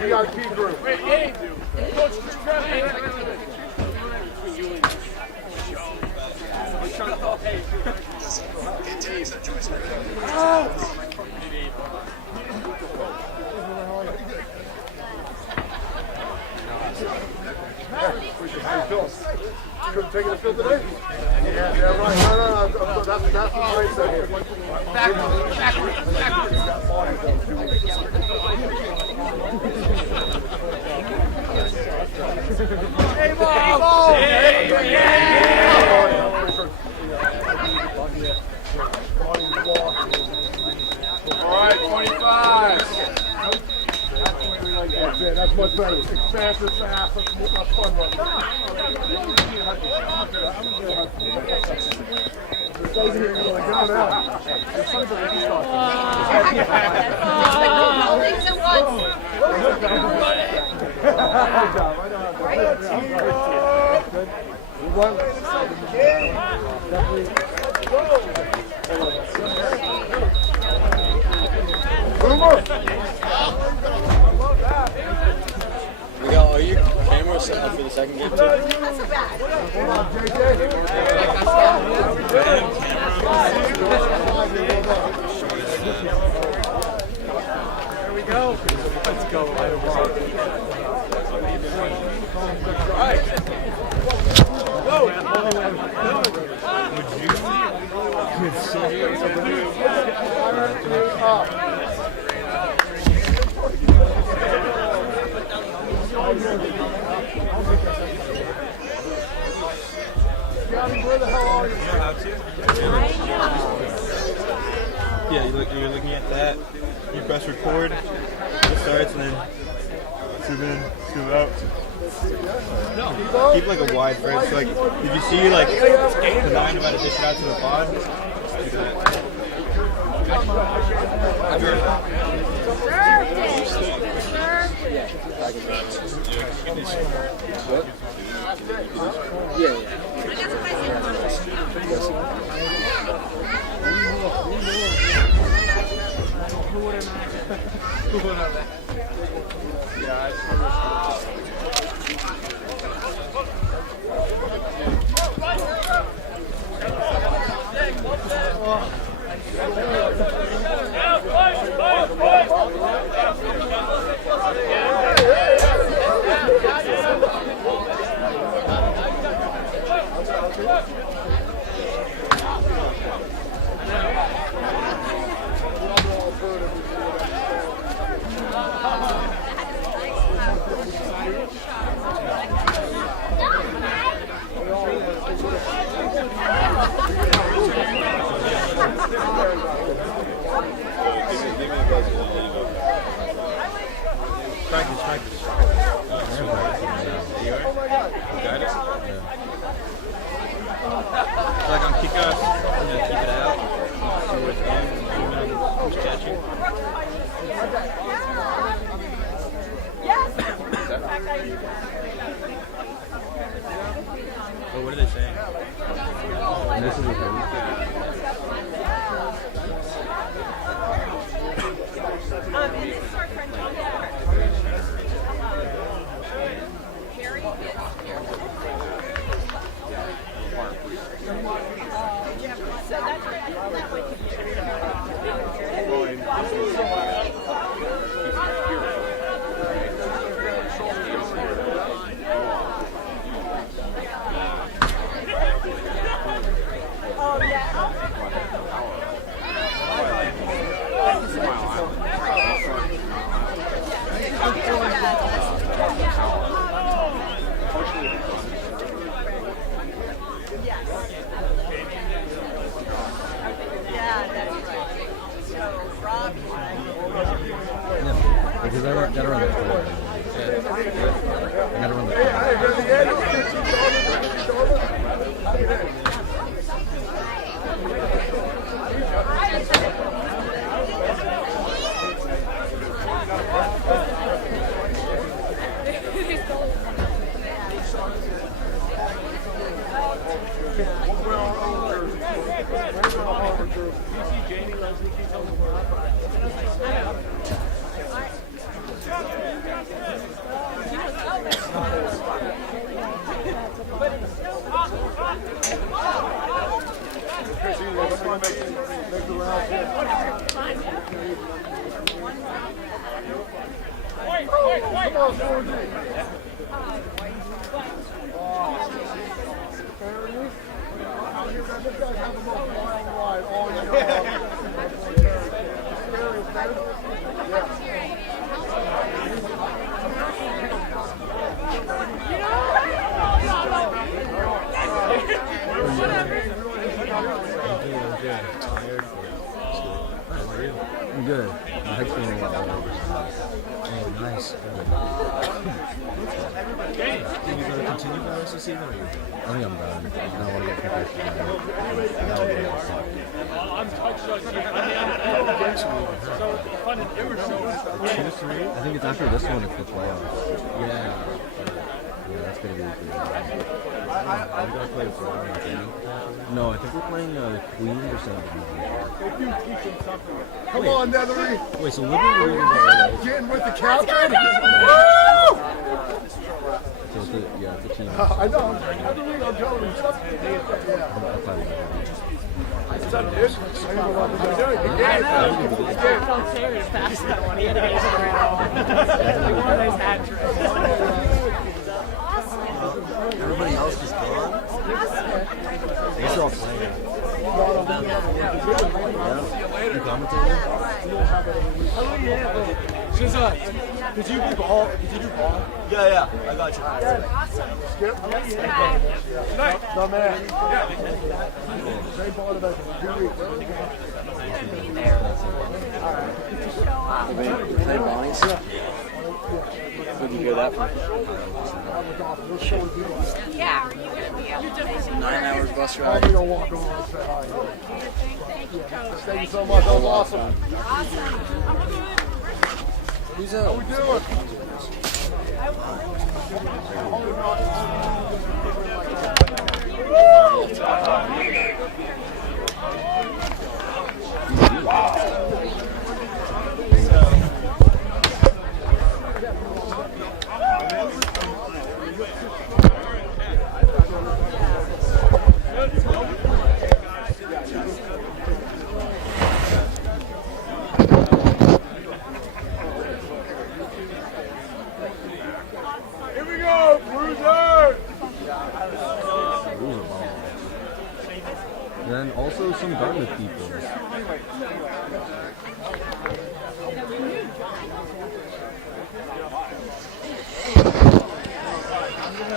VIP group. Wait, hey, Coach, couldn't take it to field today? Yeah, right. No. That's what I said here. Backwards. Hey, ball! All right, 25. That's much better. Expansive, fast, that's fun right now. Miguel, are your cameras set up for the second game too? Not so bad. There we go. Let's go. All right. Whoa. Where the hell are you? You know how to? Yeah, you're looking at that. You press record. It starts and then zoom in, zoom out. Keep like a wide frame. So like, if you see like the 9 about to dish it out to the pod, do that. Practice. You got it? So like on kickoffs, keep it out. See where it's going. Who's catching. Oh, what are they saying? This is Because I gotta run the floor. I gotta run the floor. I'm good. My head's feeling a lot better. Oh, nice. Are you going to continue by the rest of the season? Or I think I'm done. I don't want to get professional. I think it's after this one, it's the playoffs. Yeah, that's going to be good. Are you guys playing Florida? No, I think we're playing Queens or something. Come on, Nethery. Wait, so Liberty Getting with the captain. So it's the team. I know. Nethery on television. Everybody else is gone. I guess they're all playing. You commentating? Did you do ball? Yeah, I got you. Skip? No, man. Same ball about 2 weeks. Play Bonnie's? Where'd you hear that from? Yeah, are you going to be able to 9 hours bus ride. I'm going to walk over and say hi. Thank you so much. That was awesome. Who's out? How we doing? Here we go, Bruisers! And then also some Dartmouth people.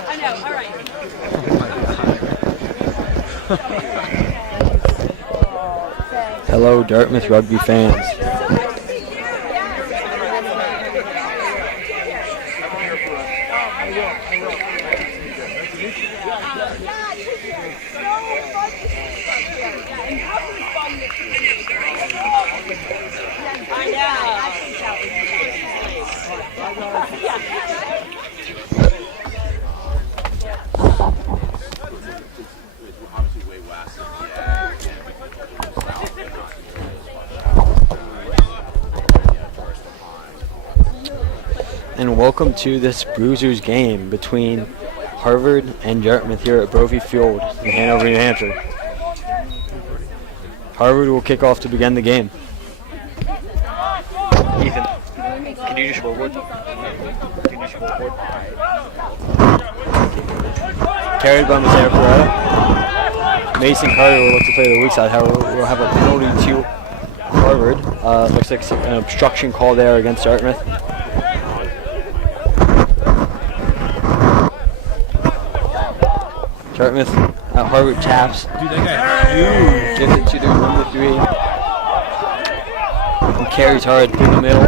I know, all right. Hello, Dartmouth rugby fans. And welcome to this Bruisers game between Harvard and Dartmouth here at Brophy Field in Hanover, New Hampshire. Harvard will kick off to begin the game. Ethan, can you do scoreboard? Carried by Mateo Pereira. Mason Carter will look to play the weak side, however, we'll have a penalty to Harvard. Looks like an obstruction call there against Dartmouth. Dartmouth at Harvard taps. Dude, that guy gives it to the number 3. And carries hard through the middle.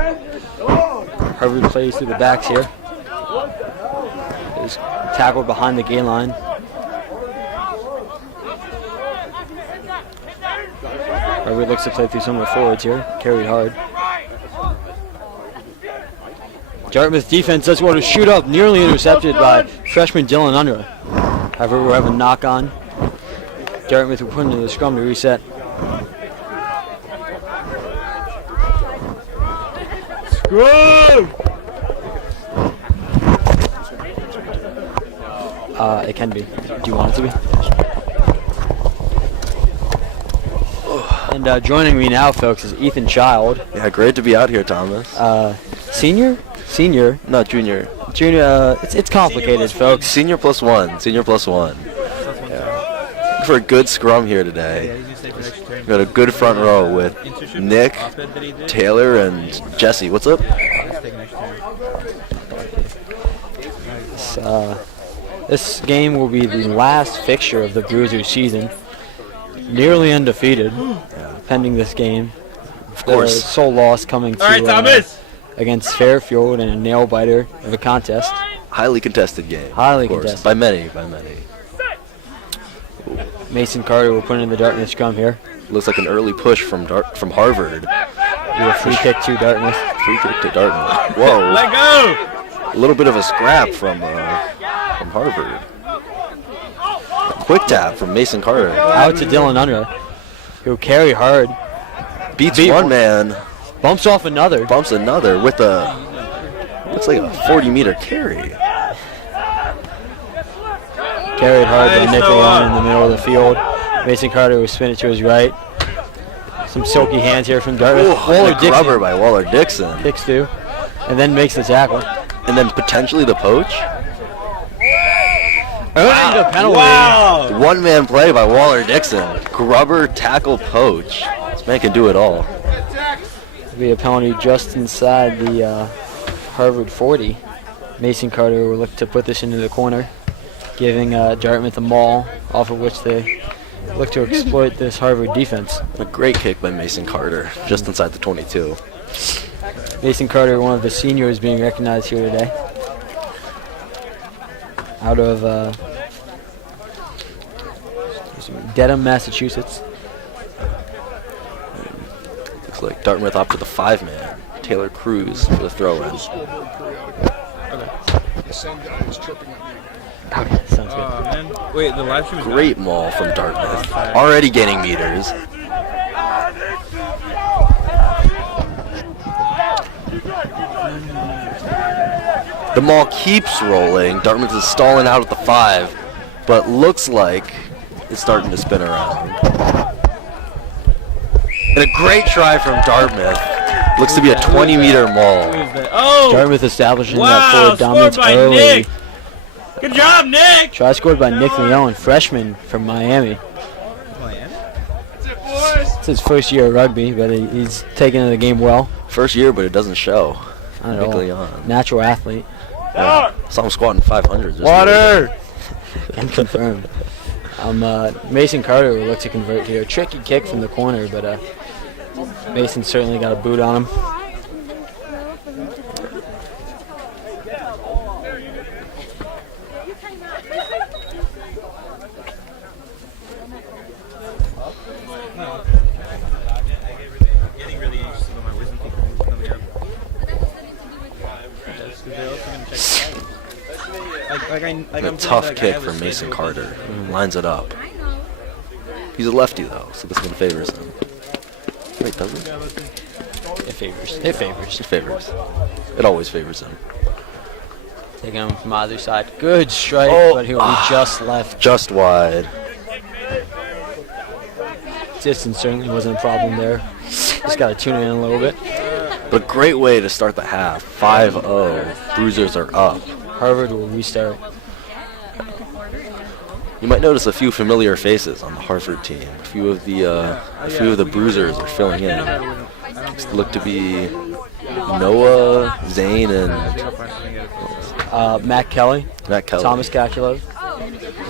Harvard plays through the backs here. Is tackled behind the gain line. Harvard looks to play through some of the forwards here. Carried hard. Dartmouth defense does want to shoot up, nearly intercepted by freshman Dylan Unruh. However, we'll have a knock on. Dartmouth will put into the scrum to reset. Scrum! It can be. Do you want it to be? And joining me now, folks, is Ethan Child. Yeah, great to be out here, Thomas. Senior? Senior? No, junior. Junior, it's complicated, folks. Senior plus one. Senior plus one. Yeah. For a good scrum here today. We got a good front row with Nick, Taylor, and Jesse. What's up? This game will be the last fixture of the Bruisers season. Nearly undefeated, pending this game. Of course. The sole loss coming to against Fairfield in a nail biter of a contest. Highly contested game. Highly of course. contested. By many, by many. Mason Carter will put in the Dartmouth scrum here. Looks like an early push from Harvard. Do a free kick to Dartmouth. Free kick to Dartmouth. Whoa. Let go! A little bit of a scrap from Harvard. Quick tap from Mason Carter. Out to Dylan Unruh, who carry hard. Beats one man. Bumps off another. Bumps another with a, looks like a 40-meter carry. Carried hard by Nick Leon in the middle of the field. Mason Carter will spin it to his right. Some silky hands here from Dartmouth. Waller rubber by Waller Dixon. Kicks through, and then makes the tackle. And then potentially the poach. Earning the penalty. Wow. One-man play by Waller-Dixon. Grubber, tackle, poach. This man can do it all. It'll be a penalty just inside the Harvard 40. Mason Carter will look to put this into the corner, giving Dartmouth a maul, off of which they look to exploit this Harvard defense. A great kick by Mason Carter, just inside the 22. Mason Carter, one of the seniors being recognized here today. Out of Dedham, Massachusetts. Looks like Dartmouth off to the 5-man. Taylor Cruz for the throw-in. Okay, sounds good. Man. Wait, the live stream is Great maul from Dartmouth. Already gaining meters. The maul keeps rolling. Dartmouth is stalling out at the 5, but looks like it's starting to spin around. And a great try from Dartmouth. Looks to be a 20-meter maul. Oh! Dartmouth establishing that Wow, forward dominance scored by early. Nick. Good job, Nick! Try scored by Nick Leon, freshman from Miami. It's his first year of rugby, but he's taken to the game well. First year, but it doesn't show. Not at Nick all. Leon. Natural athlete. Yeah. Saw him squatting 500. Water! And confirmed. Mason Carter will look to convert here. Tricky kick from the corner, but Mason certainly got a boot on him. Getting really interested in my wisdom people coming up. They're also going to check A tough kick from Mason Carter. Lines it up. He's a lefty, though, so this one favors him. Wait, does it? It favors. It favors. It favors. It always favors him. Taking him from either side. Good strike, but he'll be just left. Just wide. Distance certainly wasn't a problem there. Just got to tune it in a little bit. But great way to start the half. 5-0. Bruisers are up. Harvard will restart. You might notice a few familiar faces on the Harvard team. A few of the Bruisers are filling in. Look to be Noah, Zane, and Matt Kelly. Matt Kelly. Thomas Kakulov.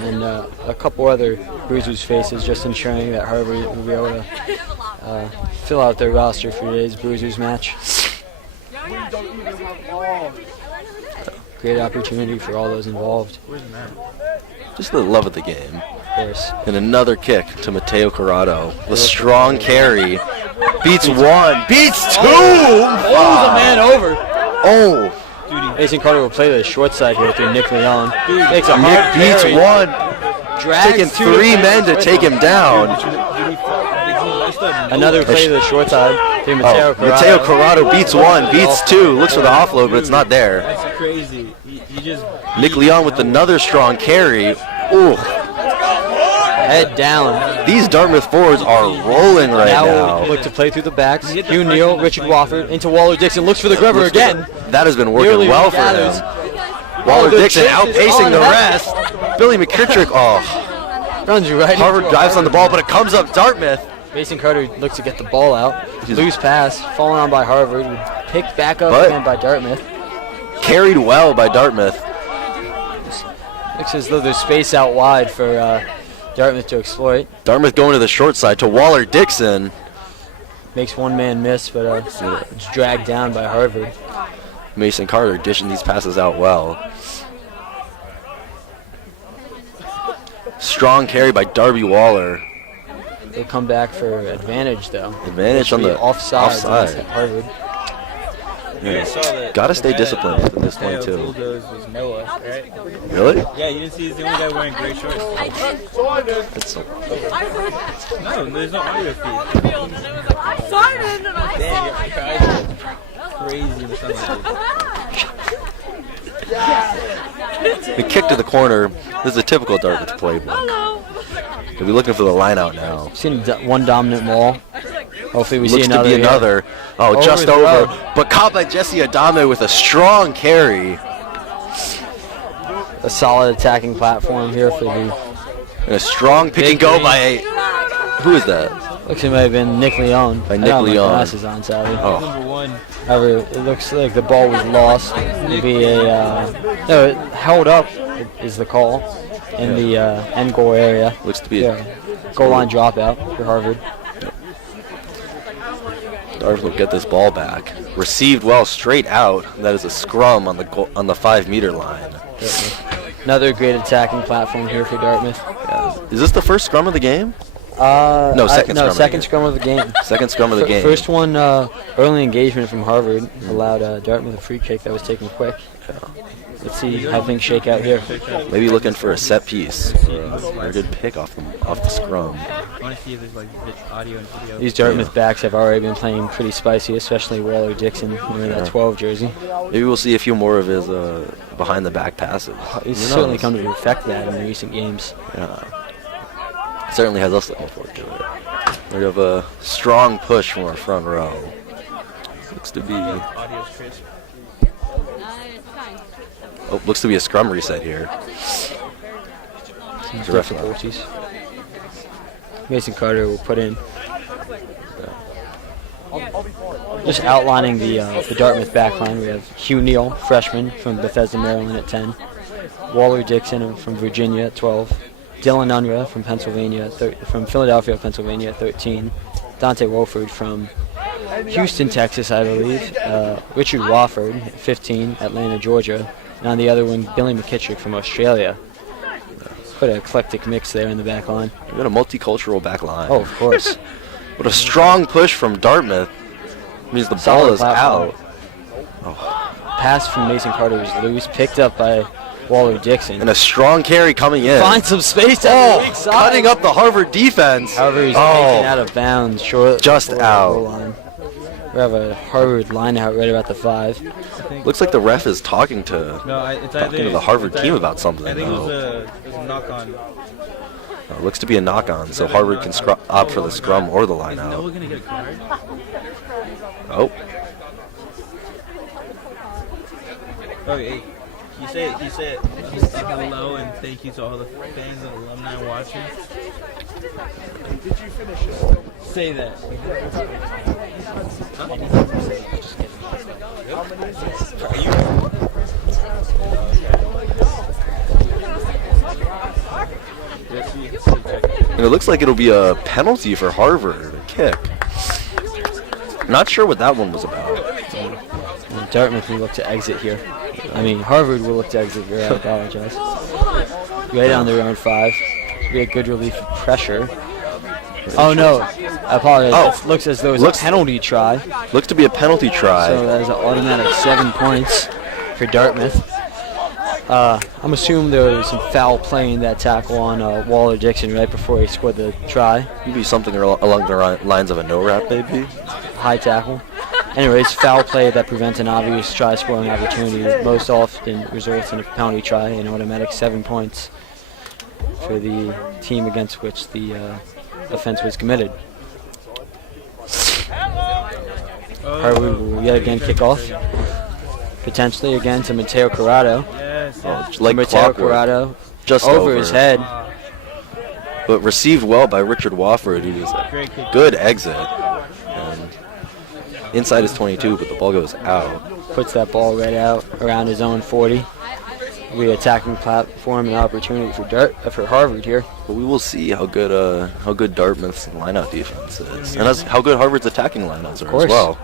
And a couple other Bruisers faces, just ensuring that Harvard will be able to fill out their roster for today's Bruisers match. Great opportunity for all those involved. Just the love of the game. Of course. And another kick to Mateo Corrado. The strong carry. Beats one. Beats two! Oh, a man over. Oh! Mason Carter will play the short side here through Nick Leon. Makes a Nick hard beats carry. one. Drags Taking two three defenders men to with take him down. Another play to the short side through Mateo Corrado. Mateo Corrado beats one, beats two. Looks for the offload, but it's not there. That's crazy. You just Nick Leon with another strong carry. Ooh. Head down. These Dartmouth forwards are rolling right now. Look to play through the backs. Hugh Neal, Richard Wofford into Waller-Dixon. Looks for the grubber again. That has been working Nearly well for gathers. him. Waller-Dixon outpacing the rest. Billy McKittrick, Runs right. Harvard drives on the ball, but it comes up Dartmouth. Mason Carter looks to get the ball out. Loose pass, falling on by Harvard. Picked back up But again by Dartmouth. carried well by Dartmouth. Looks as though there's space out wide for Dartmouth to exploit. Dartmouth going to the short side to Waller-Dixon. Makes one man miss, but it's dragged down by Harvard. Mason Carter dishing these passes out well. Strong carry by Darby Waller. They'll come back for advantage, though. Advantage on the offside. Harvard. Yeah. Gotta stay disciplined within this one, too. Bulldoze was Noah, right? Really? Yeah, you didn't see he's the only guy wearing gray shorts. That's so No, there's no audio feed. Damn, your eyes are crazy in the sunlight. The kick to the corner. This is a typical Dartmouth playbook. We'll be looking for the line out now. Seen one dominant maul. Hopefully we see Looks to another. be another. Oh, just the over. road. But caught by Jesse Adame with a strong carry. a solid attacking platform here for the. And a strong pick and go by who is that? Looks like it might have been Nick Leon. By Nick Leon. Glasses on, sadly. Oh. Number 1. However, it looks like the ball was lost. It'd be a no, it held up is the call in the end goal area. Looks to be a goal line dropout for Harvard. Dartmouth will get this ball back. Received well, straight out. That is a scrum on the 5-meter line. Another great attacking platform here for Dartmouth. Yeah. Is this the first scrum of the game? Second scrum of the game. Second scrum of the game. First one, early engagement from Harvard allowed Dartmouth a free kick that was taken quick. Let's see how things shake out here. Maybe looking for a set piece or a good pick off the scrum. I want to see if there's like audio and video. These Dartmouth backs have already been playing pretty spicy, especially Waller Dixon wearing that 12 jersey. Maybe we'll see a few more of his behind the back passes. He's certainly come to perfect that in recent games. Yeah. Certainly has us looking forward to it. We have a strong push from our front row. Looks to be. Oh, looks to be a scrum reset here. Some difficulties. Mason Carter will put in. Just outlining the Dartmouth backline, we have Hugh Neal, freshman from Bethesda, Maryland at 10. Waller Dixon from Virginia at 12. Dylan Unruh from from Philadelphia, Pennsylvania at 13. Dante Wolford from Houston, Texas, I believe. Richard Wofford at 15, Atlanta, Georgia. And on the other one, Billy McKittrick from Australia. Quite an eclectic mix there in the back line. We've got a multicultural back line. Oh, of course. But a strong push from Dartmouth means the ball is out. Pass from Mason Carter was loose, picked up by Waller Dixon. And a strong carry coming in. Finds some space at the weak side. Cutting up the Harvard defense. However, he's taken out of bounds. Just out. We have a Harvard line out right about the 5. Looks like the ref is talking to the Harvard team about something. I think it was a knock-on. Looks to be a knock-on, so Harvard can opt for the scrum or the line out. Noah gonna get a card? Oh. Okay. You say hello and thank you to all the fans and alumni watching. Did you finish it? Say that. And it looks like it'll be a penalty for Harvard, a kick. Not sure what that one was about. And Dartmouth will look to exit here. I mean, Harvard will look to exit here, I apologize. Right on their own 5. Be a good relief of pressure. Oh no, I apologize. Oh. It looks as though it's a penalty try. Looks to be a penalty try. So that is an automatic 7 points for Dartmouth. I'm assuming there was some foul play in that tackle on Waller Dixon right before he scored the try. Maybe something along the lines of a no-wrap, maybe? High tackle. Anyways, foul play that prevents an obvious try-scoring opportunity most often results in a penalty try, an automatic 7 points for the team against which the offense was committed. Harvard will yet again kick off. Potentially again to Mateo Corrado. Like Mateo Corrado just over his head. But received well by Richard Wofford, who was a good exit. And inside his 22, but the ball goes out. Puts that ball right out around his own 40. The attacking platform and opportunity for Harvard here. But we will see how good Dartmouth's lineout defense is, and how good Harvard's attacking lineouts are as well.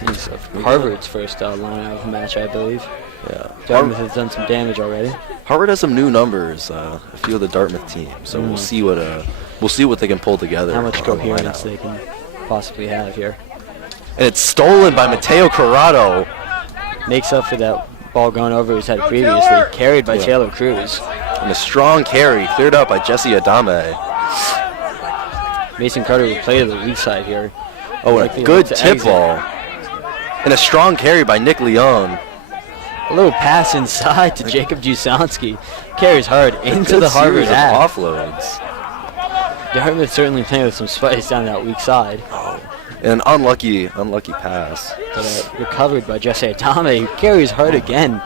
He's Harvard's first lineout match, I believe. Yeah, Dartmouth has done some damage already. Harvard has some new numbers. A few of the Dartmouth teams, so we'll see what they can pull together. How much coherence they can possibly have here. And it's stolen by Mateo Corrado. Makes up for that ball going over his head previously. Carried by Taylor Cruz. And a strong carry, cleared up by Jesse Adame. Mason Carter will play to the weak side here. Oh, and a good tip ball. And a strong carry by Nick Leon. A little pass inside to Jacob Jusanski. Carries hard into the Harvard half. Offloads. Dartmouth certainly playing with some spice down that weak side. Oh. An unlucky pass. But recovered by Jesse Adame, who carries hard again.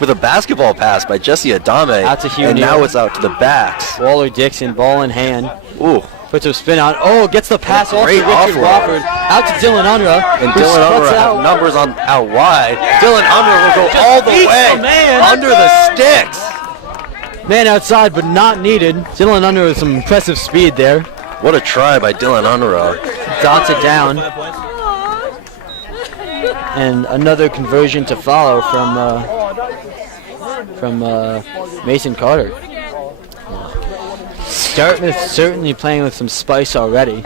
with a basketball pass by Jesse Adame. Out to Hugh and Neal. now it's out to the backs. Waller Dixon, ball in hand. Ooh. Puts a spin on. Oh, gets the pass off to Great Richard offload. Wofford. Out to Dylan Unruh. And who Dylan struts Unruh out. have numbers on out wide. Dylan Unruh will go all the beats way the man. under the sticks. Man outside, but not needed. Dylan Unruh with some impressive speed there. What a try by Dylan Unruh. Dots it down. And another conversion to follow from Mason Carter. Dartmouth certainly playing with some spice already.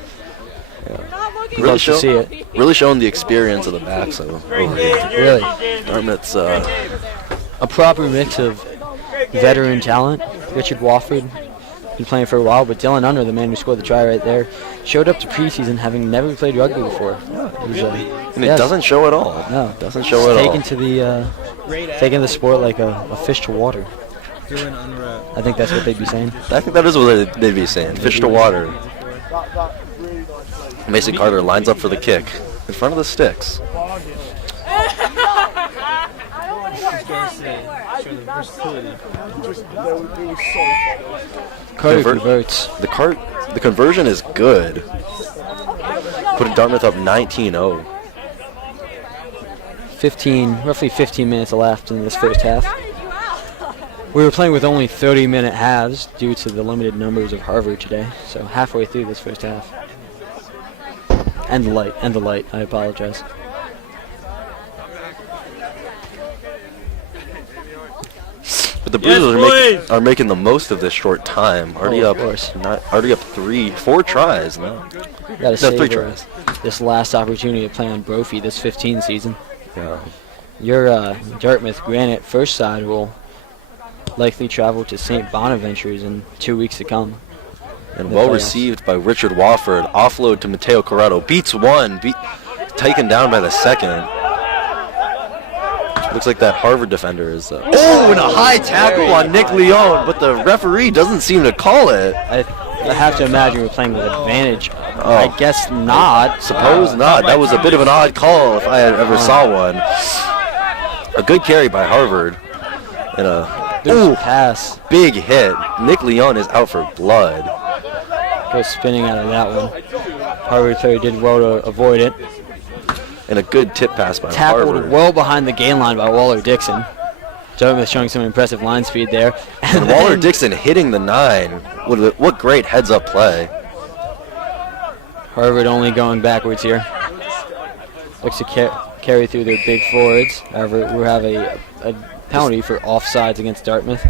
Love to see it. Really showing the experience of the backs over here. Really. Dartmouth's A proper mix of veteran talent. Richard Wofford, been playing for a while, but Dylan Unruh, the man who scored the try right there, showed up to preseason having never played rugby before. and it doesn't show at all. No, it doesn't show at all. Taking the sport like a fish to water. I think that's what they'd be saying. I think that is what they'd be saying. Fish to water. Mason Carter lines up for the kick in front of the sticks. Carter converts. The conversion is good. Putting Dartmouth up 19-0. Roughly 15 minutes left in this first half. We were playing with only 30-minute halves due to the limited numbers of Harvard today, so halfway through this first half. And the light, I apologize. But the Bruisers are making the most of this short time. Already of up, course. already up 4 tries now. Gotta No, 3 savor tries. this last opportunity to play on Brophy this 15 season. Yeah. Your Dartmouth Granite first side will likely travel to St. Bonaventures in 2 weeks to come. And well received by Richard Wofford. Offload to Mateo Corrado. Beats one. Taken down by the second. Looks like that Harvard defender is... oh, and a high tackle on Nick Leon, but the referee doesn't seem to call it. I have to imagine we're playing with advantage. I guess not. Suppose not. That was a bit of an odd call if I ever saw one. A good carry by Harvard. And a pass. Big hit. Nick Leon is out for blood. Goes spinning out of that one. Harvard player did well to avoid it. And a good tip pass by Tackled Harvard. well behind the gain line by Waller Dixon. Dartmouth showing some impressive line speed there. And Waller Dixon hitting the 9. What great heads-up play. Harvard only going backwards here. Looks to carry through their big forwards. However, we have a penalty for offsides against Dartmouth.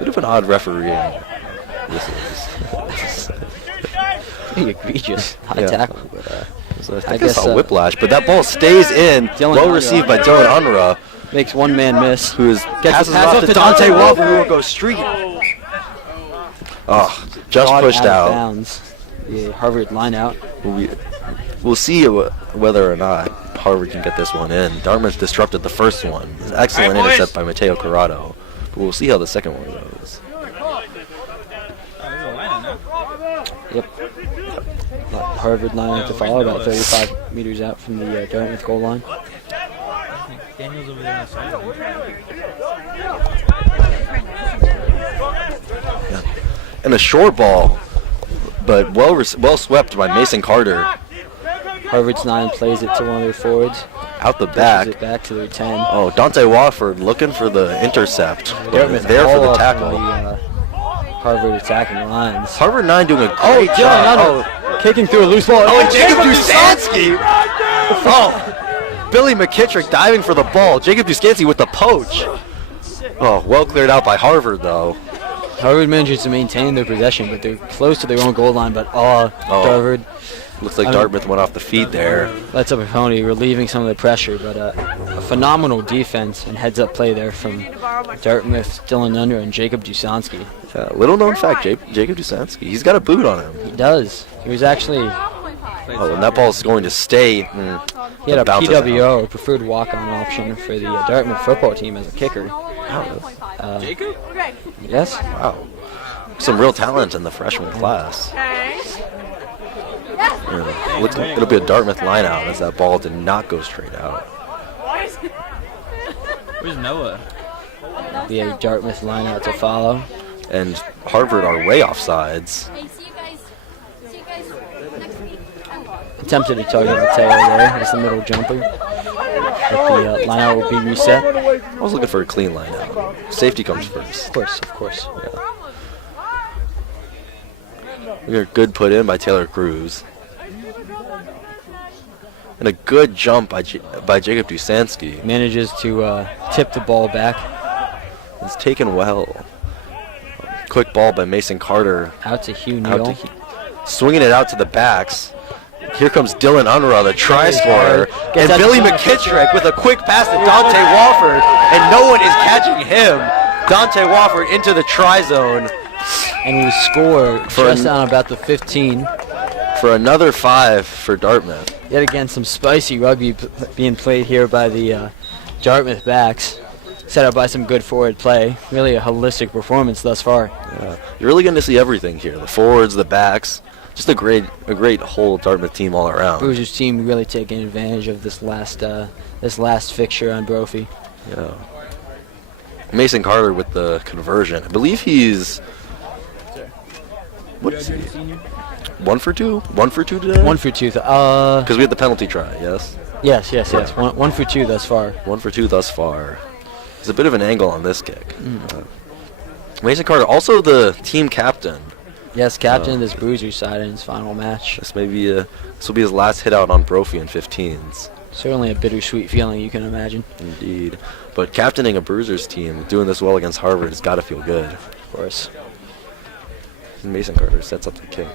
Bit of an odd referee. This is pretty egregious high tackle. But, I guess a whiplash, but that ball stays in. Well received by Dylan Unruh. Makes one man miss. Who passes off to Dante Wofford, who will go street. Oh, just pushed out. Of bounds. The Harvard line out. We'll see whether or not Harvard can get this one in. Dartmouth disrupted the first one. An excellent intercept by Mateo Corrado. But we'll see how the second one goes. Yep. Harvard line to follow, about 35 meters out from the Dartmouth goal line. Daniel's over there on the sideline. And a short ball, but well swept by Mason Carter. Harvard's 9 plays it to one of their forwards. Out the back. It back to their 10. Oh, Dante Wofford looking for the intercept. Dartmouth there for the tackle. The, Harvard attacking lines. Harvard 9 doing a great job. Kicking through a loose ball. Oh, and Jacob Dusansky. Oh, Billy McKittrick diving for the ball. Jacob Dusansky with the poach. Oh, well cleared out by Harvard, though. Harvard manages to maintain their possession, but they're close to their own goal line. But Harvard. Looks like Dartmouth went off the feet there. Lets up a penalty, relieving some of the pressure, but a phenomenal defense and heads-up play there from Dartmouth, Dylan Unruh, and Jacob Dusansky. Little known fact, Jacob Dusansky. He's got a boot on him. He does. He was actually... Oh, and that ball's going to stay. He had a PWO, a preferred walk-on option for the Dartmouth football team as a kicker. Jacob? Yes. Wow. Some real talent in the freshman class. It'll be a Dartmouth line out as that ball did not go straight out. Where's Noah? Be a Dartmouth lineout to follow. And Harvard are way off sides. Hey, see you guys next week. Attempted to target Mateo there as the middle jumper. But the lineout will be reset. I was looking for a clean line out. Safety comes first. Of course. Yeah. We got a good put in by Taylor Cruz. And a good jump by Jacob Dusansky. Manages to tip the ball back. It's taken well. Quick ball by Mason Carter. Out to Hugh Neal. Swinging it out to the backs. Here comes Dylan Unruh, the try scorer. And Billy McKittrick with a quick pass to Dante Wofford. And no one is catching him. Dante Wofford into the try zone. And we score just on about the 15. For another 5 for Dartmouth. Yet again, some spicy rugby being played here by the Dartmouth backs. Set up by some good forward play. Really a holistic performance thus far. Yeah. You're really going to see everything here. The forwards, the backs. Just a great whole Dartmouth team all around. Bruisers team really taking advantage of this last fixture on Brophy. Yeah. Mason Carter with the conversion. I believe he's... What is he? 1 for 2? 1 for 2 today? 1 for 2. Because we had the penalty try, yes? Yes. 1 for 2 thus far. 1 for 2 thus far. There's a bit of an angle on this kick. Mason Carter, also the team captain. Yes, captain of this Bruisers side in his final match. This will be his last hit out on Brophy in 15s. Certainly a bittersweet feeling, you can imagine. Indeed. But captaining a Bruisers team, doing this well against Harvard, has got to feel good. Of course. And Mason Carter sets up the kick.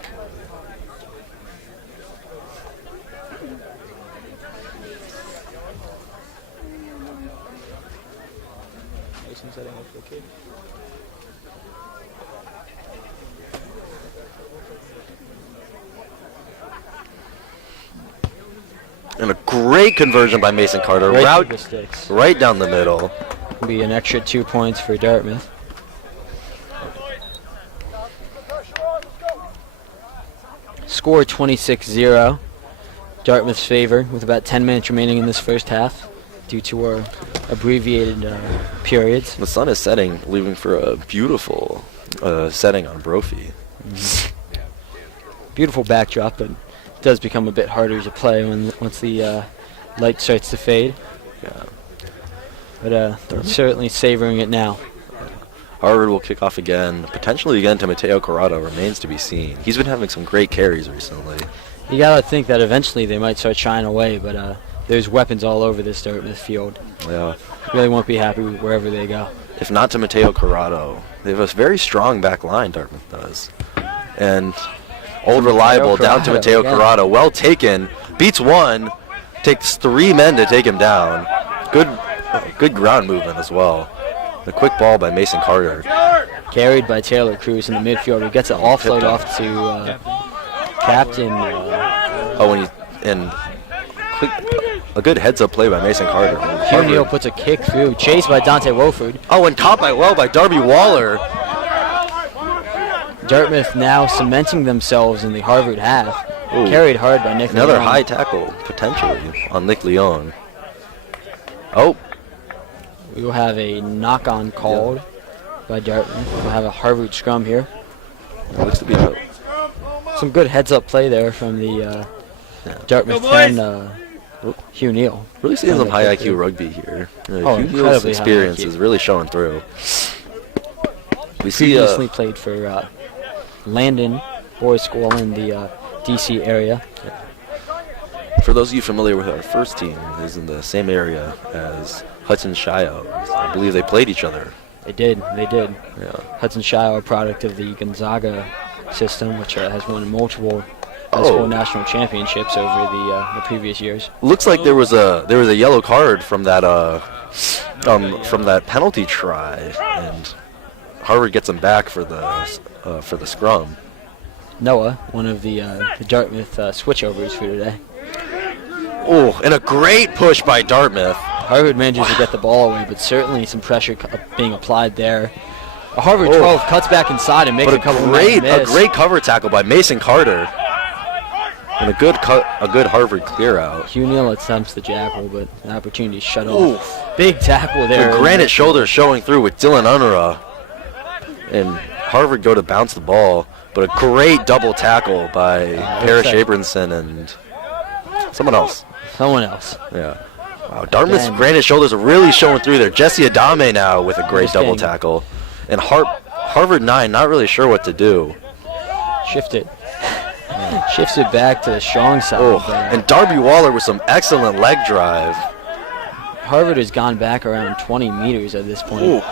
Mason setting up the kick. And a great conversion by Mason Carter. Right down the middle. Will be an extra 2 points for Dartmouth. Score 26-0. Dartmouth's favor with about 10 minutes remaining in this first half due to our abbreviated periods. The sun is setting, leaving for a beautiful setting on Brophy. Beautiful backdrop, but it does become a bit harder to play once the light starts to fade. Yeah. But they're certainly savoring it now. Harvard will kick off again, potentially again to Mateo Corrado, remains to be seen. He's been having some great carries recently. You gotta think that eventually they might start shying away, but there's weapons all over this Dartmouth field. Yeah. Really won't be happy wherever they go. If not to Mateo Corrado, they have a very strong back line, Dartmouth does. And old reliable down to Mateo Corrado, well taken, beats one, takes 3 men to take him down. Good ground movement as well. The quick ball by Mason Carter. Carried by Taylor Cruz in the midfield, who gets an offload off to captain. A good heads-up play by Mason Carter. Hugh Neal puts a kick through, chased by Dante Wofford. Oh, and caught by Darby Waller. Dartmouth now cementing themselves in the Harvard half. Ooh. Carried hard by Nick Another Leon. high tackle, potentially, on Nick Leon. Oh. We will have a knock-on called by Dartmouth. We'll have a Harvard scrum here. Looks to be out. Some good heads-up play there from the Dartmouth 10, Hugh Neal. Really seeing some high IQ rugby here. Oh, Hugh Neal's experience is really showing through. We see previously played for Landon Boys School in the DC area. For those of you familiar with our first team, it is in the same area as Hudson Shio. I believe they played each other. They did. Yeah. Hudson Shio, a product of the Gonzaga system, which has won multiple high school national championships over the previous years. Looks like there was a yellow card from that penalty try, and Harvard gets him back for the scrum. Noah, one of the Dartmouth switchovers for today. Oh, and a great push by Dartmouth. Harvard manages to get the ball away, but certainly some pressure being applied there. A Harvard 12 cuts back inside and makes a couple a great cover tackle by Mason Carter. And a good Harvard clear out. Hugh Neal attempts the jackal, but the opportunity shut off. Big tackle there. The granite shoulder showing through with Dylan Unruh. And Harvard go to bounce the ball, but a great double tackle by Parrish Abramson and someone else. Yeah. Wow, Dartmouth's granite shoulders are really showing through there. Jesse Adame now with a great double tackle. And Harvard 9 not really sure what to do. Shifts it back to the strong side. And Darby Waller with some excellent leg drive. Harvard has gone back around 20 meters at this point.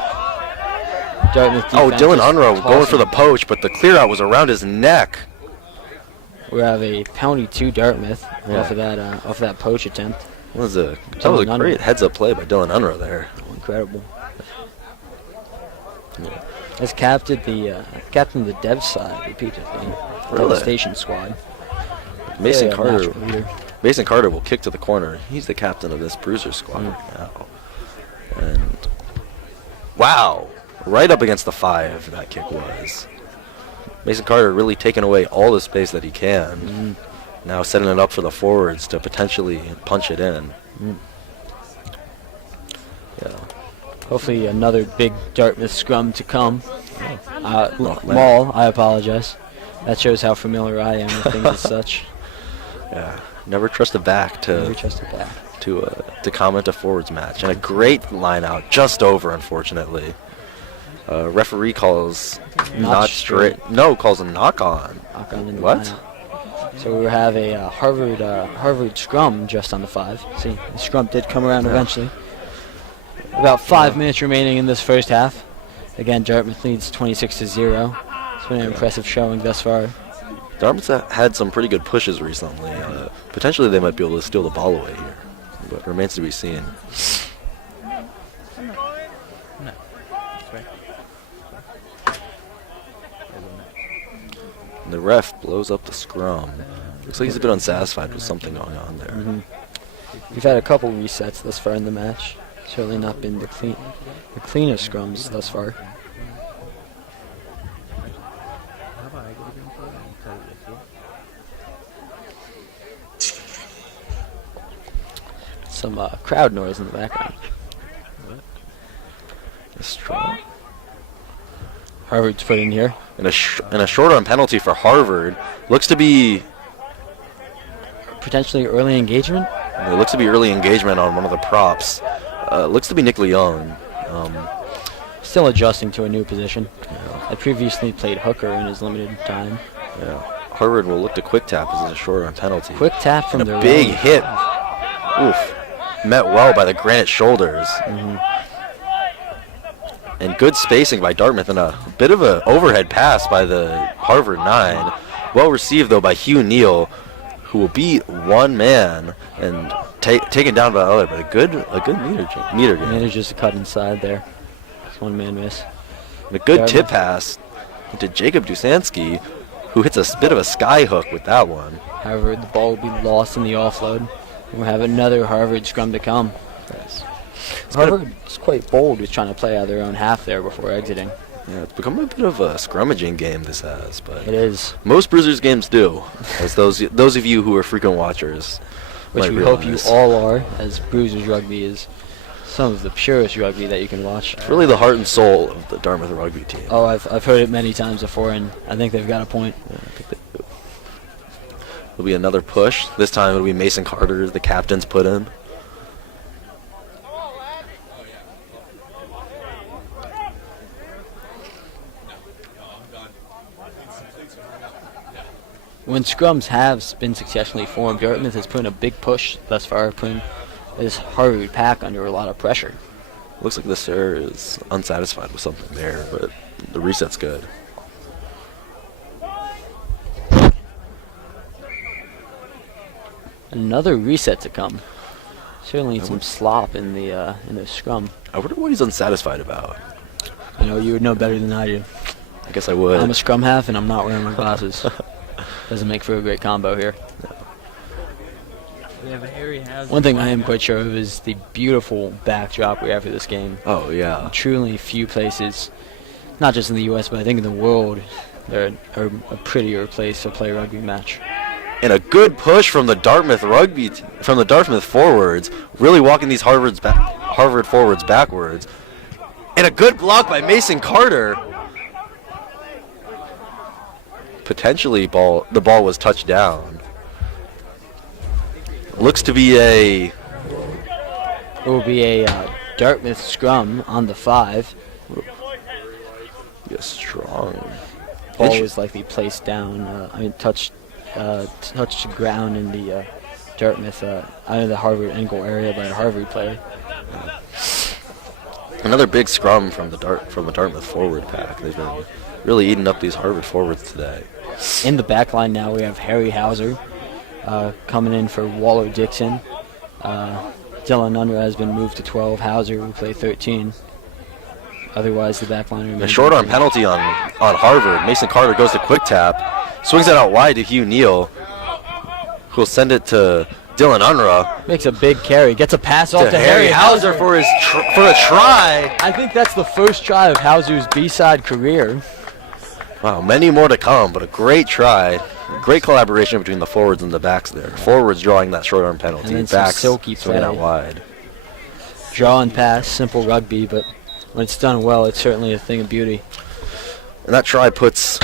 Dartmouth Dylan Unruh going for the poach, but the clear out was around his neck. We have a penalty to Dartmouth off of that poach attempt. That was a great heads-up play by Dylan Unruh there. Incredible. Has captained the dev side repeatedly. Devastation squad. Mason Carter will kick to the corner. He's the captain of this Bruisers squad now. And wow, right up against the 5 that kick was. Mason Carter really taking away all the space that he can. Now setting it up for the forwards to potentially punch it in. Yeah. Hopefully another big Dartmouth scrum to come. Maul, I apologize. That shows how familiar I am with things as such. Yeah, never trust a back to comment a forwards match. And a great line out, just over, unfortunately. Referee calls not straight. No, calls a knock on. Knock on in the what? lineup. So we have a Harvard scrum just on the 5. See, the scrum did come around eventually. About 5 minutes remaining in this first half. Again, Dartmouth leads 26-0. It's been an impressive showing thus far. Dartmouth's had some pretty good pushes recently. Potentially they might be able to steal the ball away here, but remains to be seen. And the ref blows up the scrum. Looks like he's a bit unsatisfied with something going on there. We've had a couple resets thus far in the match. Certainly not been the cleanest scrums thus far. Some crowd noise in the background. Strong. Harvard's put in here. And a short arm penalty for Harvard. Looks to be potentially early engagement. It looks to be early engagement on one of the props. Looks to be Nick Leung. Still adjusting to a new position. I previously played hooker in his limited time. Yeah. Harvard will look to quick tap as a short arm penalty. Quick tap from and the a big hit. Oof. Met well by the granite shoulders. And good spacing by Dartmouth and a bit of an overhead pass by the Harvard 9. Well received though by Hugh Neal, who will beat one man and taken down by the other. But a good meter game. Manages to cut inside there. It's one man miss. And a good tip pass to Jacob Dusansky, who hits a bit of a sky hook with that one. However, the ball will be lost in the offload. We'll have another Harvard scrum to come. Nice. Harvard's quite bold with trying to play out their own half there before exiting. Yeah, it's become a bit of a scrummaging game, this has, but it is. Most Bruisers games do, as those of you who are frequent watchers which we hope you all are, as Bruisers rugby is some of the purest rugby that you can watch. It's really the heart and soul of the Dartmouth rugby team. Oh, I've heard it many times before, and I think they've got a point. Yeah, I think they do. There'll be another push. This time it'll be Mason Carter, the captain's put in. When scrums have been successfully formed, Dartmouth has put in a big push thus far, putting this Harvard pack under a lot of pressure. Looks like the Sarah is unsatisfied with something there, but the reset's good. Another reset to come. Certainly some slop in the scrum. I wonder what he's unsatisfied about. I know you would know better than I do. I guess I would. I'm a scrum half, and I'm not wearing my glasses. Doesn't make for a great combo here. No. One thing I am quite sure of is the beautiful backdrop we have for this game. Oh, yeah. Truly few places, not just in the U.S., but I think in the world, there are a prettier place to play a rugby match. And a good push from the Dartmouth forwards, really walking these Harvard forwards backwards. And a good block by Mason Carter. Potentially the ball was touched down. Looks to be it will be a Dartmouth scrum on the 5. Yes, strong. Ball was likely placed down. Touched the ground in the Dartmouth, out of the Harvard ankle area by a Harvard player. Another big scrum from the Dartmouth forward pack. They've been really eating up these Harvard forwards today. In the back line now we have Harry Hauser coming in for Waller Dixon. Dylan Unruh has been moved to 12. Hauser will play 13. Otherwise, the back line remains. A short arm penalty on Harvard. Mason Carter goes to quick tap, swings it out wide to Hugh Neal, who'll send it to Dylan Unruh. Makes a big carry, gets a pass off to Harry Hauser for a try. I think that's the first try of Hauser's B-side career. Wow, many more to come, but a great try. Great collaboration between the forwards and the backs there. Forwards drawing that short arm penalty, And then some backs silky swinging play. out wide. Draw and pass, simple rugby, but when it's done well, it's certainly a thing of beauty. And that try puts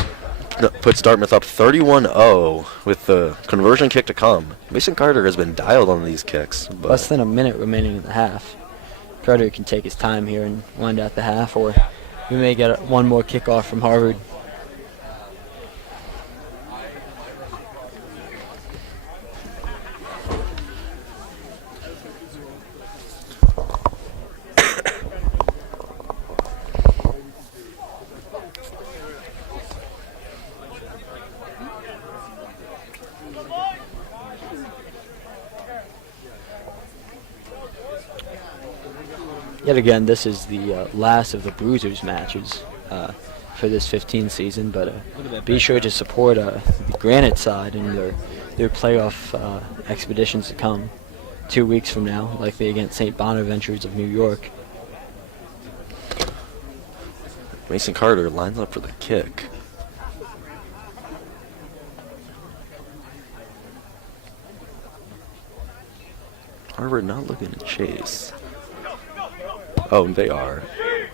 Dartmouth up 31-0 with the conversion kick to come. Mason Carter has been dialed on these kicks. But Less than a minute remaining in the half. Carter can take his time here and wind out the half, or we may get one more kickoff from Harvard. Yet again, this is the last of the Bruisers matches for this 15 season, but be sure to support the Granite side in their playoff expeditions to come 2 weeks from now, likely against St. Bonaventures of New York. Mason Carter lines up for the kick. Harvard not looking to chase. Oh, they are.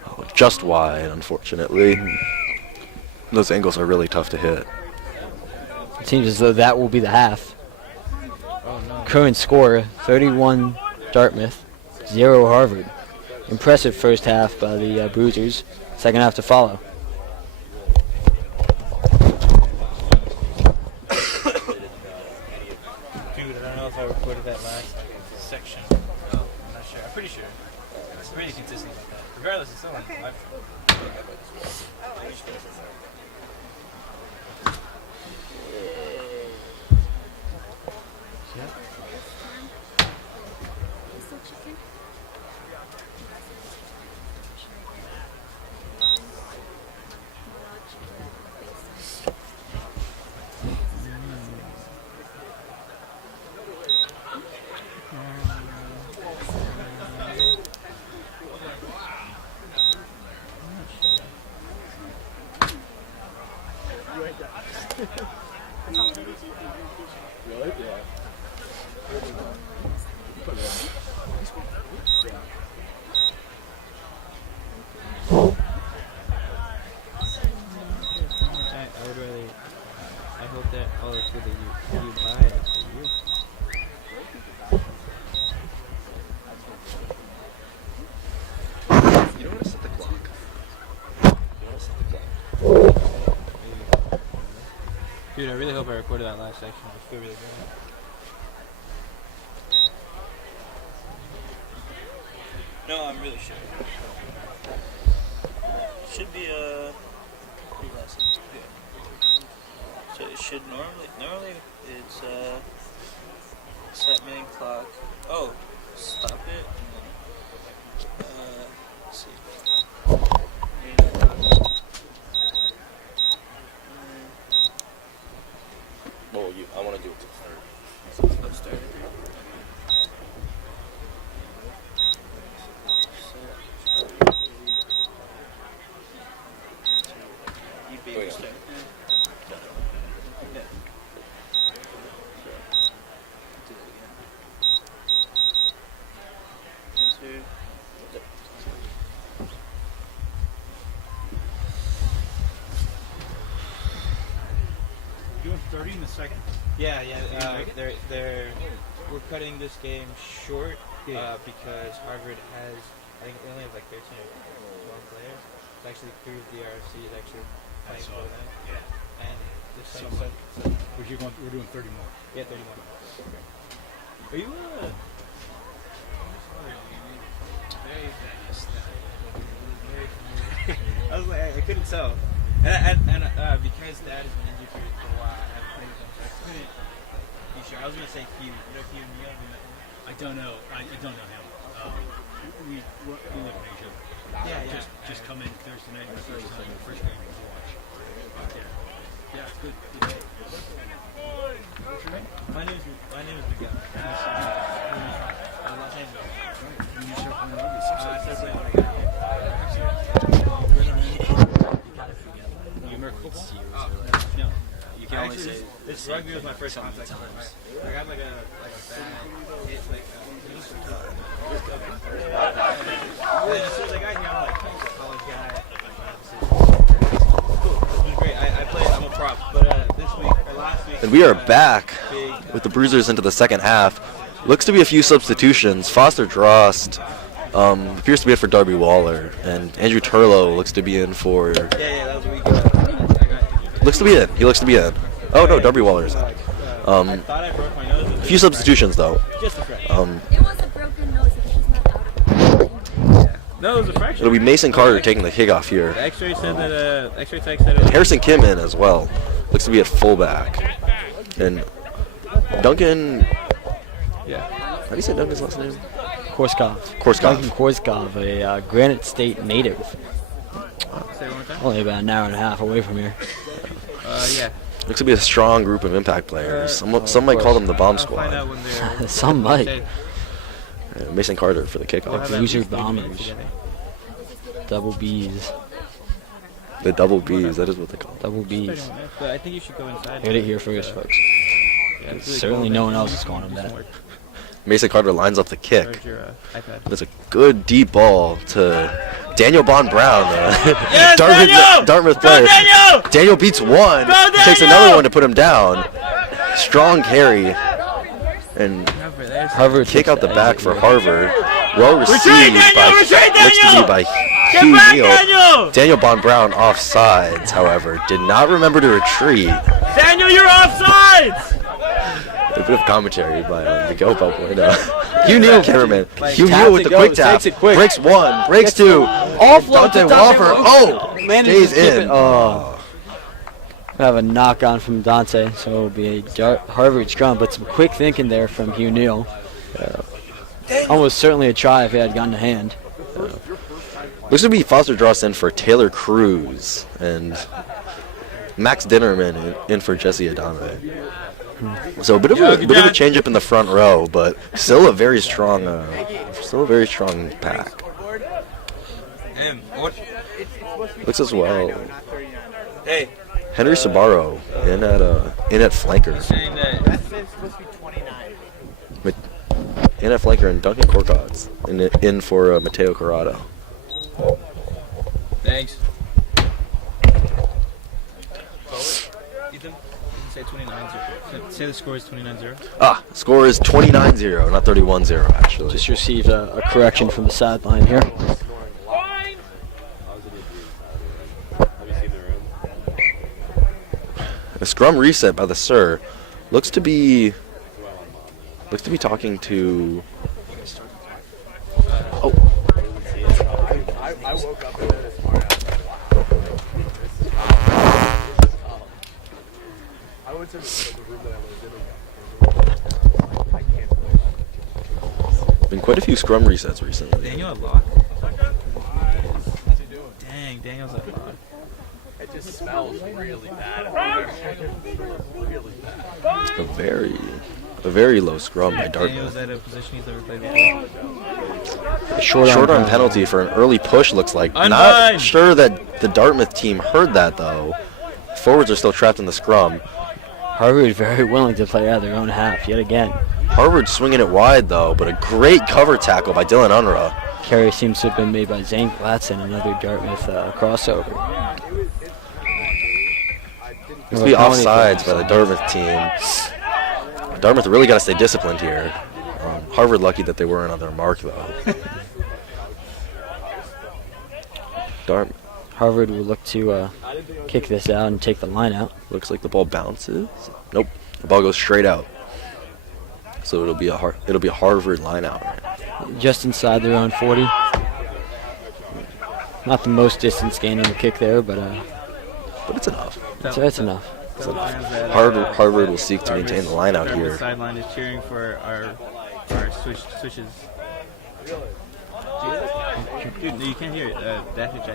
Oh, just wide, unfortunately. Those angles are really tough to hit. It seems as though that will be the half. Current score, 31 Dartmouth, 0 Harvard. Impressive first half by the Bruisers. Second half to follow. Dude, I don't know if I recorded that last section. I'm not sure. I'm pretty sure. It's pretty consistent like that. Regardless, it's still on live. I hope that all it's good that you buy it for you. You don't want to set the clock. You want to set the clock. Dude, I really hope I recorded that last section. I feel really good. No, I'm really sure. Should be a lesson. Yeah. So it should normally it's set main clock. Oh, stop it. And then, let's see. Main clock. Well, I want to do it to start. Let's start it. Doing 30 in the second. Yeah. We're cutting this game short because Harvard has, I think they only have like 13 or 12 players. It's actually through the RFC is actually playing for them. Yeah. And this We're doing 30 more. Yeah, 30 more. Are you I was like, I couldn't tell. And because Dad has been injured for a while, I haven't played with him, so I couldn't be sure. I was going to say Hugh. You know Hugh and Neil? I don't know. I don't know him. We live in Asia. Yeah. Just come in Thursday night, the first game to watch. Yeah, it's good. What's your name? My name is Miguel. Los Angeles. When you start playing rugby? You American football? No. You can only say this rugby was my first contact sport. I got like a bad hit, like and then as soon as I got here, I'm like, I'm a college guy. Cool. It was great. I played. I'm a prop, but this week or last week. And we are back with the Bruisers into the second half. Looks to be a few substitutions. Foster Drost appears to be in for Darby Waller, and Andrew Turlow looks to be in for. Yeah, that was a week. Looks to be in. He looks to be in. Oh no, Darby Waller is in. I thought I broke my nose. A few substitutions though. Just a fraction. It was a broken nose. It was just not out of No, it was a fraction. It'll be Mason Carter taking the kickoff here. The X-ray said that. X-ray tech said it. Harrison Kim in as well. Looks to be at fullback. And Duncan. Yeah. How do you say Duncan's last name? Korskov. Duncan Korskov, a Granite State native. Say it one more time. Only about an hour and a half away from here. Yeah. Looks to be a strong group of impact players. Some might call them the bomb squad. Some might. Mason Carter for the kickoff. Bruiser Bombers. Double Bs. The double Bs, that is what they call them. Double Bs. But I think you should go inside. Heard it here first, folks. Certainly no one else is calling him that. Mason Carter lines up the kick. iPad. That's a good deep ball to Daniel Bond Brown. Yes, Dartmouth player. Daniel beats one. Takes another one to put him down. Strong carry. And Harvard kick out the back for Harvard. Well received by Hugh Neal. Daniel Bond Brown offsides, however, did not remember to retreat. Daniel, you're offsides! A bit of commentary by Miguel Balbuena. Hugh Neal, cameraman. Hugh Neal with the quick tap. Breaks one, breaks two. Offload to Wofford. Oh, stays in. Oh. We have a knock on from Dante, so it'll be a Harvard scrum, but some quick thinking there from Hugh Neal. Almost certainly a try if he had gotten a hand. Looks to be Foster Drost in for Taylor Cruz and Max Dinnerman in for Jesse Adame. So a bit of a change up in the front row, but still a very strong pack. Looks as well. Hey. Henry Sabaro in at flanker. In at flanker and Duncan Korkots in for Mateo Corrado. Thanks. Ethan, say 29-0. Say the score is 29-0. Score is 29-0, not 31-0 actually. Just received a correction from the sideline here. A scrum reset by the Sir. Looks to be talking to. Oh. I woke up this morning. I went to the room that I lived in. Been quite a few scrum resets recently. Daniel at lock? Dang, Daniel's at lock. It just smells really bad. Really bad. A very low scrum by Dartmouth. Daniel's at a position he's never played before. Short arm penalty for an early push, looks like. Not sure that the Dartmouth team heard that, though. Forwards are still trapped in the scrum. Harvard very willing to play out of their own half yet again. Harvard swinging it wide though, but a great cover tackle by Dylan Unruh. Carry seems to have been made by Zane Glatson, another Dartmouth crossover. Must be offsides by the Dartmouth team. Dartmouth really got to stay disciplined here. Harvard lucky that they weren't on their mark though. Harvard will look to kick this out and take the line out. Looks like the ball bounces. Nope, the ball goes straight out. So it'll be a Harvard line out. Right? Just inside their own 40. Not the most distance gain on the kick there, but it's enough. It's enough. Harvard will seek to maintain the line out here. The sideline is cheering for our switches. Dude, no, you can't hear it. That hit,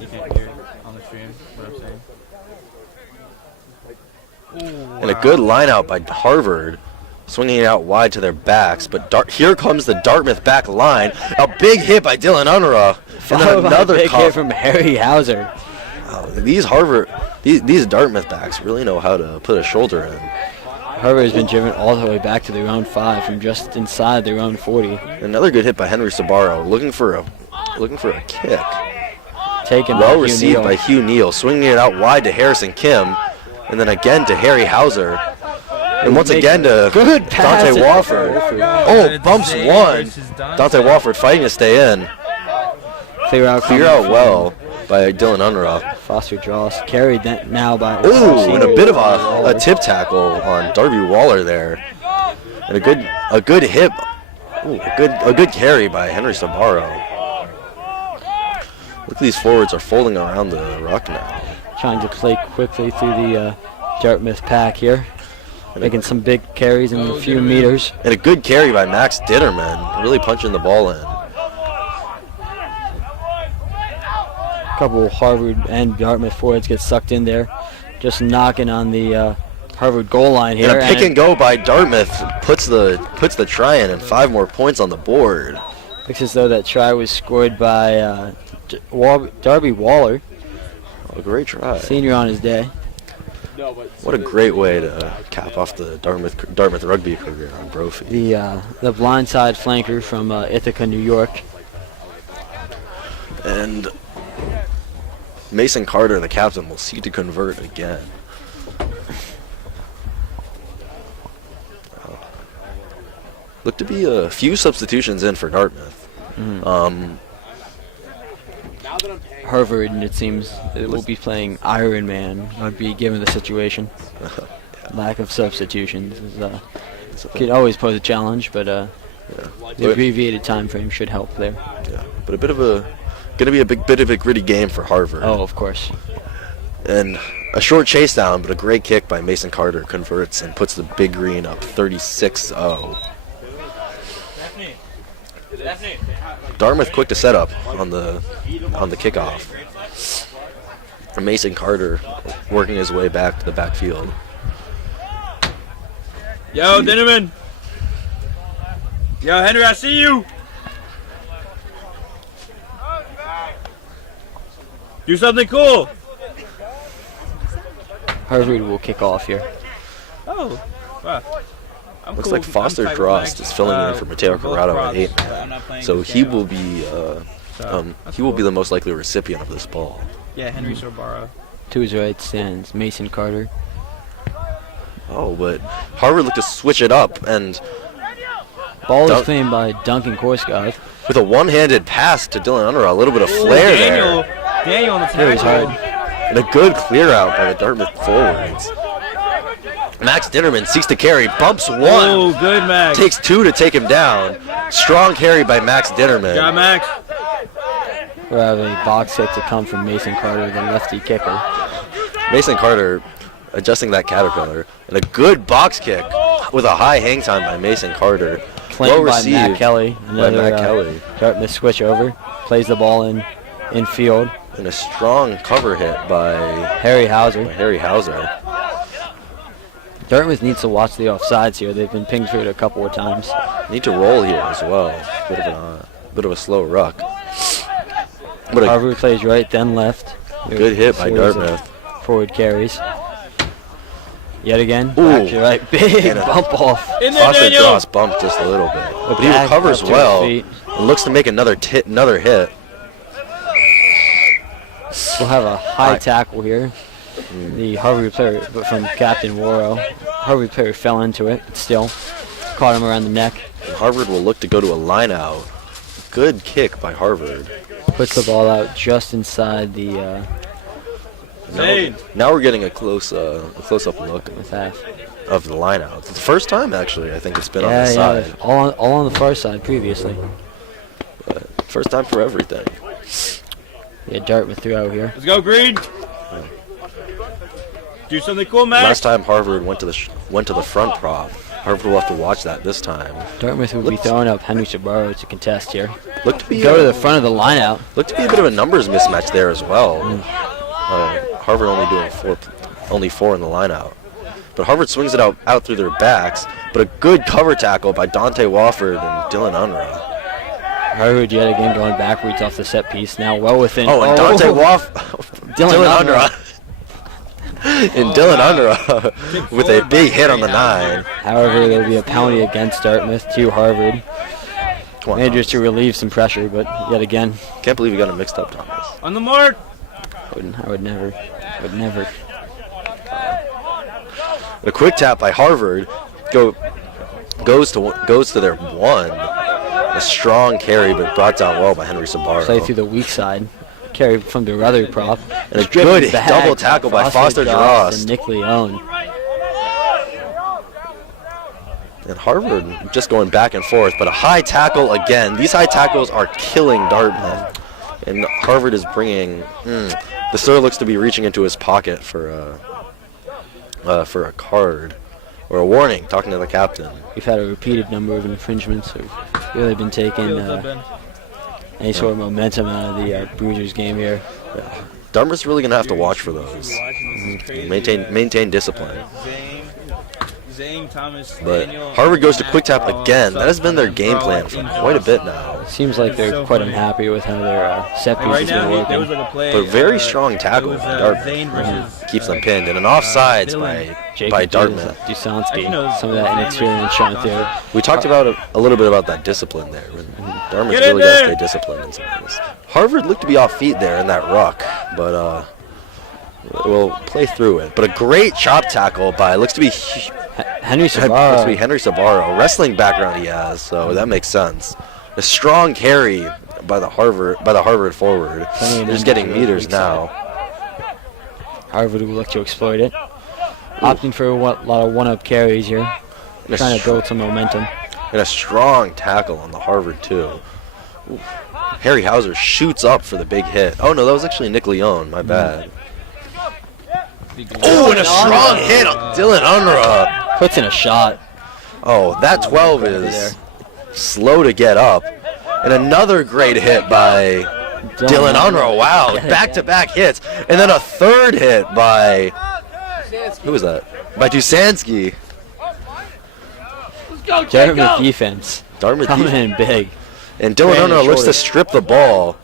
you can't hear it on the stream. What I'm saying. Ooh, And a good line out by Harvard, swinging it out wide to their backs. But here comes the Dartmouth back line. A big hit by Dylan Unruh. And then another big hit from Harry Hauser. These Dartmouth backs really know how to put a shoulder in. Harvard has been driven all the way back to their own 5 from just inside their own 40. Another good hit by Henry Sabaro, looking for a kick. Taken well received by Hugh Neal, swinging it out wide to Harrison Kim, and then again to Harry Hauser, and once again to Dante Wofford. Oh, bumps one. Dante Wofford fighting to stay in. Clear out well by Dylan Unruh. Foster draws, carried that now by. Ooh, and a bit of a tip tackle on Darby Waller there, and a good hit. Ooh, a good carry by Henry Sabaro. Look, these forwards are folding around the ruck now. Trying to play quickly through the Dartmouth pack here. Making some big carries in a few meters. And a good carry by Max Ditterman, really punching the ball in. A couple Harvard and Dartmouth forwards get sucked in there. Just knocking on the Harvard goal line here. And a pick and go by Dartmouth puts the try in and 5 more points on the board. Looks as though that try was scored by Darby Waller. Oh, great try. Senior on his day. What a great way to cap off the Dartmouth rugby career on Brophy. The blindside flanker from Ithaca, New York. And Mason Carter, the captain, will seek to convert again. Look to be a few substitutions in for Dartmouth. Mm-hmm. Harvard, and it seems, it will be playing Iron Man, would be given the situation. Lack of substitutions could always pose a challenge, but the abbreviated time frame should help there. Yeah, but going to be a bit of a gritty game for Harvard. Oh, of course. And a short chase down, but a great kick by Mason Carter converts and puts the Big Green up 36-0. Dartmouth quick to set up on the kickoff. Mason Carter working his way back to the backfield. Yo, Dinnerman. Yo, Henry, I see you. Do something cool. Harvard will kick off here. Oh, wow. Looks like Foster Drost is filling in for Mateo Corrado at 8. So he will be the most likely recipient of this ball. Yeah, Henry Sabaro. To his right stands Mason Carter. Oh, but Harvard looked to switch it up, and ball is claimed by Duncan Korsgaard. With a one-handed pass to Dylan Unruh, a little bit of flair there. Daniel on the tackle. Hard. And a good clear out by the Dartmouth forwards. Max Dinnerman seeks to carry, bumps one. Oh, good Max. Takes 2 to take him down. Strong carry by Max Dinnerman. Got Max. We'll have a box hit to come from Mason Carter, the lefty kicker. Mason Carter adjusting that caterpillar. And a good box kick with a high hang time by Mason Carter. Claimed by Matt Kelly. Another Dartmouth switch over. Plays the ball in field. And a strong cover hit by Harry Hauser. Dartmouth needs to watch the offsides here. They've been pinged through it a couple of times. Need to roll here as well. Bit of a slow ruck. But Harvard plays right, then left. Good hit by Dartmouth. Forward carries. Yet again, Ooh. actually, right, big And a- bump off. In there, Foster Daniel. Dross bumped just a little bit, but he Back recovers up to well. his feet. And looks to make another hit. We'll have a high tackle here. The Harvard player from Captain Waro. Harvard player fell into it, but still caught him around the neck. And Harvard will look to go to a line out. Good kick by Harvard. Puts the ball out just inside the Now we're getting a close-up look with half. of the line out. It's the first time, actually, I think it's been on Yeah, the yeah, side. all on the far side previously. First time for everything. Yeah, Dartmouth threw out here. Let's go, Green. Do something cool, Max. Last time Harvard went to the front prop. Harvard will have to watch that this time. Dartmouth will be throwing up Henry Sabaro to contest here. Look to be Go to the front of the line out. Look to be a bit of a numbers mismatch there as well. Harvard only doing four in the line out. But Harvard swings it out through their backs. But a good cover tackle by Dante Wofford and Dylan Unruh. Harvard yet again going backwards off the set piece. Now well within. Oh, and Dante Dylan Unruh. And Dylan Unruh with a big hit on the 9. However, there will be a penalty against Dartmouth to Harvard. Manages to relieve some pressure, but yet again. Can't believe you got it mixed up, Thomas. On the mark. I would never. A quick tap by Harvard goes to their 1. A strong carry, but brought down well by Henry Sabaro. Play through the weak side. Carry from the other prop. And a good double tackle by Foster Dross. And Nick Leone. And Harvard just going back and forth, but a high tackle again. These high tackles are killing Dartmouth. And Harvard is bringing... the sir looks to be reaching into his pocket for a card. Or a warning, talking to the captain. We've had a repeated number of infringements. We've really been taking any sort of momentum out of the Bruisers game here. Yeah. Dartmouth's really going to have to watch for those. Maintain discipline. But Harvard goes to quick tap again. That has been their game plan for quite a bit now. Seems like they're quite unhappy with how their set piece has been working. But very strong tackle by Dartmouth. Keeps them pinned. And an offsides by Dartmouth. Dusansky. Some of that inexperience showing through. We talked about a little bit about that discipline there. Dartmouth's really got to stay disciplined in some of this. Harvard looked to be off feet there in that ruck, but we'll play through it. But a great chop tackle by looks to be Henry Sabaro. Henry Sabaro. Wrestling background he has, so that makes sense. A strong carry by the Harvard forward. They're just getting meters now. Harvard will look to exploit it. Opting for a lot of one-up carries here. Trying to build some momentum. And a strong tackle on the Harvard, too. Ooh. Harry Hauser shoots up for the big hit. Oh, no, that was actually Nick Leone. My bad. Oh, and a strong hit on Dylan Unruh. Puts in a shot. Oh, that 12 is slow to get up. And another great hit by Dylan Unruh. Wow, back-to-back hits. And then a third hit by... Who was that? By Dusansky. Dartmouth defense. Dartmouth coming in big. And Dylan Unruh looks to strip the ball.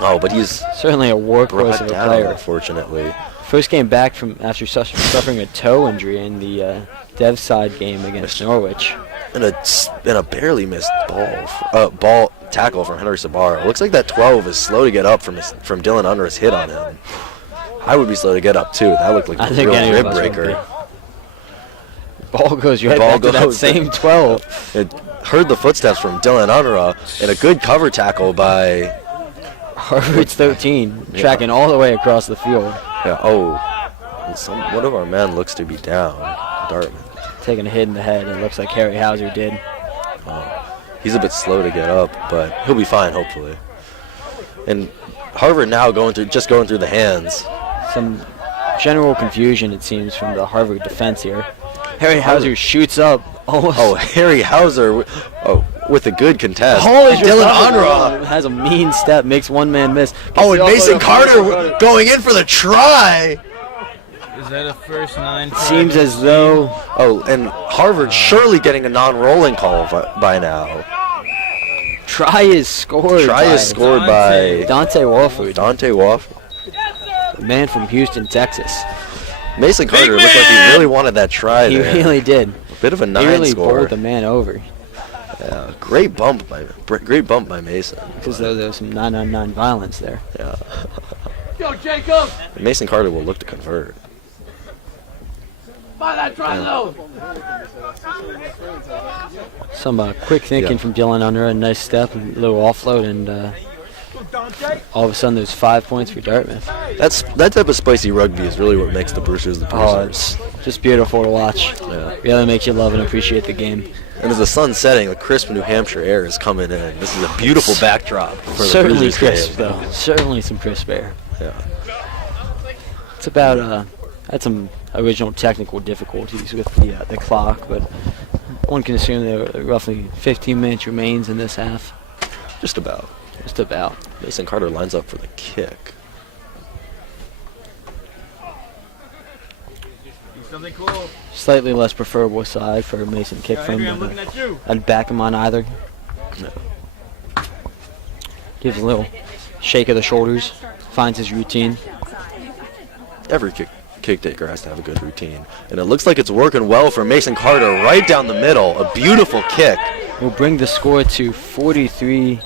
Oh, but he's certainly a workhorse of a player. Unfortunately. First game back from after suffering a toe injury in the Dev side game against Norwich. And a barely missed ball tackle from Henry Sabaro. Looks like that 12 is slow to get up from Dylan Unruh's hit on him. I would be slow to get up too. That looked like a real rib breaker. Ball goes right back to that same 12. It heard the footsteps from Dylan Unruh and a good cover tackle by Harvard's 13, tracking all the way across the field. Yeah. Oh, one of our men looks to be down. Dartmouth taking a hit in the head. It looks like Harry Hauser did. He's a bit slow to get up, but he'll be fine hopefully. And Harvard now going through the hands. Some general confusion it seems from the Harvard defense here. Harry Hauser shoots up. Almost. Oh, Harry Hauser with a good contest. Holy Dylan Unruh has a mean step, makes one man miss. Oh, and Mason Carter going in for the try. Is that a first 9? Seems as though... Oh, and Harvard surely getting a non-rolling call by now. Try is scored by Dante Wofford. a man from Houston, Texas. Mason Carter looked like he really wanted that try He there. really did. A bit of a He 9 really score. bowled the man over. Yeah, great bump by Mason. Because there was some 9-on-9 violence there. Yeah. Yo, Jacob! Mason Carter will look to convert. Buy that try low! Some quick thinking from Dylan under a nice step, a little offload, and all of a sudden there's 5 points for Dartmouth. That type of spicy rugby is really what makes the Bruisers the Oh, Bruisers. it's just beautiful to watch. Yeah. Really makes you love and appreciate the game. And as the sun's setting, the crisp New Hampshire air is coming in. This is a beautiful backdrop for the Certainly Bruisers crisp, game. though. Certainly some crisp air. Yeah. It's about had some original technical difficulties with the clock, but one can assume there were roughly 15 minutes remains in this half. Just about. Just about. Mason Carter lines up for the kick. Something cool. Slightly less preferable side for Mason kick from. I'm looking at you. I'd back him on either. No. Gives a little shake of the shoulders. Finds his routine. Every kick taker has to have a good routine. And it looks like it's working well for Mason Carter right down the middle. A beautiful kick. Will bring the score to 43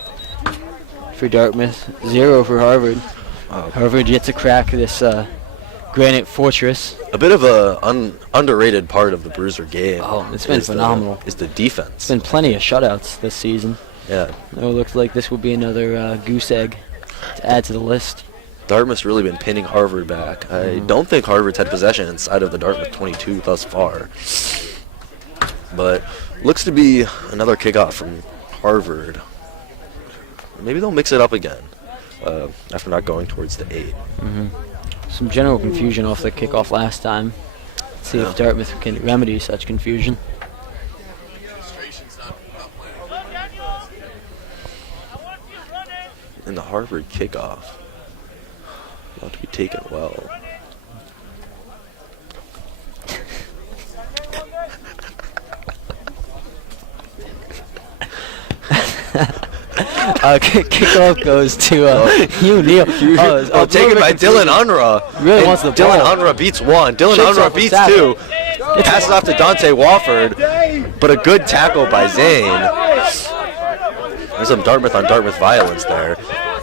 for Dartmouth, 0 for Harvard. Harvard yet to crack this granite fortress. A bit of a underrated part of the Bruiser game. Oh, it's been phenomenal. Is the defense. It's been plenty of shutouts this season. Yeah. It looks like this will be another goose egg to add to the list. Dartmouth's really been pinning Harvard back. I don't think Harvard's had possession inside of the Dartmouth 22 thus far. But looks to be another kickoff from Harvard. Maybe they'll mix it up again after not going towards the 8. Some general confusion off the kickoff last time. Let's see if Dartmouth can remedy such confusion. In the Harvard kickoff. Not to be taken well. Kickoff goes to Hugh Neal. Taken by Dylan Unruh. Really wants the Dylan ball. Unruh beats 1. Dylan Shakes Unruh off the beats sack. 2. Passes off to Dante Wofford, but a good tackle by Zane. There's some Dartmouth on Dartmouth violence there.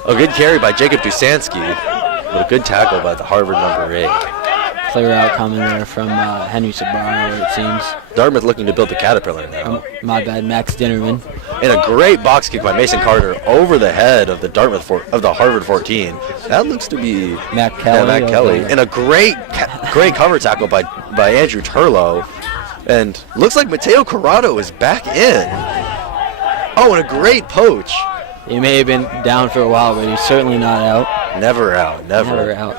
A good carry by Jacob Dusansky, but a good tackle by the Harvard number 8. Clear outcome in there from Henry Sabaro, it seems. Dartmouth looking to build the Caterpillar now. My bad, Max Dinnerman. And a great box kick by Mason Carter over the head of the the Harvard 14. That looks to be Matt Kelly. Matt Kelly. And a great cover tackle by Andrew Turlow. And looks like Mateo Corrado is back in. Oh, and a great poach. He may have been down for a while, but he's certainly not out. Never out. Never out.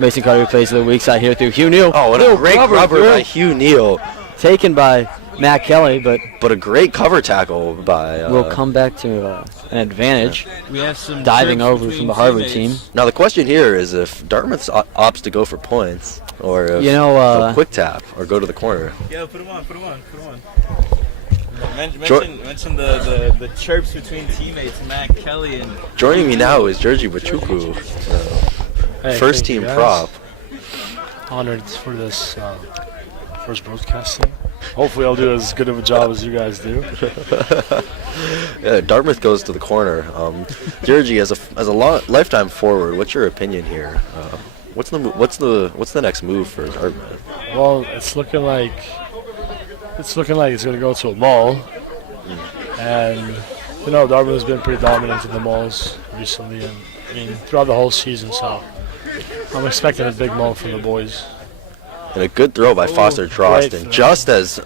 Mason Carter plays to the weak side here through Hugh Neal. Oh, and a great cover by Hugh Neal. Taken by Matt Kelly, but a great cover tackle by. Will come back to an advantage. We have some diving over from the Harvard team. Now the question here is if Dartmouth opts to go for points, or if they'll quick tap or go to the corner. Yeah, put him on. Mention the chirps between teammates, Matt Kelly and. Joining me now is Georgie Bachuku, first team prop. Honored for this first broadcasting. Hopefully I'll do as good of a job as you guys do. Yeah, Dartmouth goes to the corner. Georgie, as a lifetime forward, what's your opinion here? What's the next move for Dartmouth? Well, it's looking like it's going to go to a maul, and Dartmouth has been pretty dominant in the mauls recently, and throughout the whole season. So I'm expecting a big maul from the boys. And a good throw by Foster Troston, just as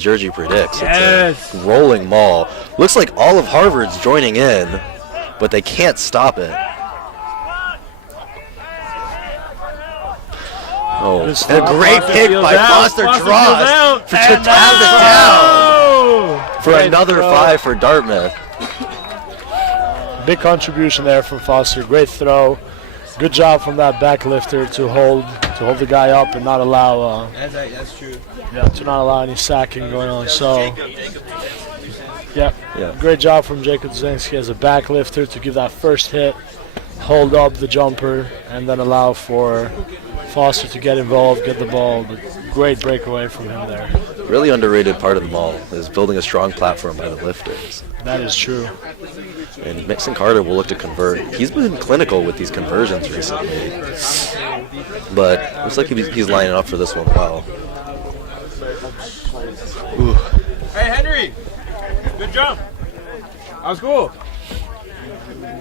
Georgie predicts. It's a rolling maul. Looks like all of Harvard's joining in, but they can't stop it. Oh, and a great pick by Foster Trost to have it down for another 5 for Dartmouth. Big contribution there from Foster. Great throw. Good job from that back lifter to hold the guy up and not allow. That's true. Yeah, to not allow any sacking going on. So, yeah, great job from Jacob Zinski as a back lifter to give that first hit, hold up the jumper, and then allow for Foster to get involved, get the ball, but great breakaway from him there. Really underrated part of the mall is building a strong platform by the lifters. That is true. And Mason Carter will look to convert. He's been clinical with these conversions recently, but looks like he's lining up for this one well. Ooh. Hey, Henry! Good jump. That was cool.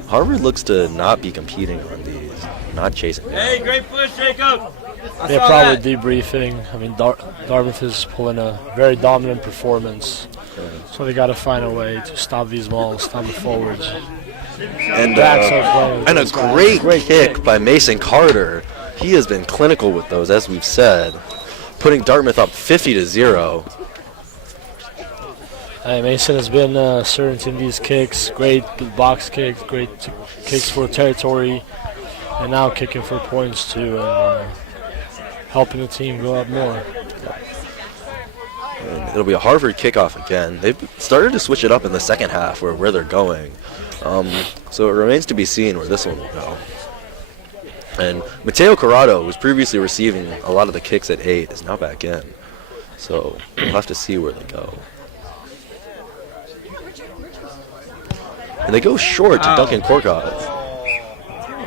Harvard looks to not be competing on these, not chasing. Hey, great push, Jacob. They're probably debriefing. I mean, Dartmouth is pulling a very dominant performance, so they got to find a way to stop these balls, stop the forwards. And a great kick by Mason Carter. He has been clinical with those, as we've said, putting Dartmouth up 50-0. Hey, Mason has been certain in these kicks. Great box kicks, great kicks for territory, and now kicking for points too, and helping the team go up more. And it'll be a Harvard kickoff again. They've started to switch it up in the second half where they're going. So it remains to be seen where this one will go. And Mateo Corrado, who was previously receiving a lot of the kicks at 8, is now back in. So we'll have to see where they go. And they go short to Duncan Korkov.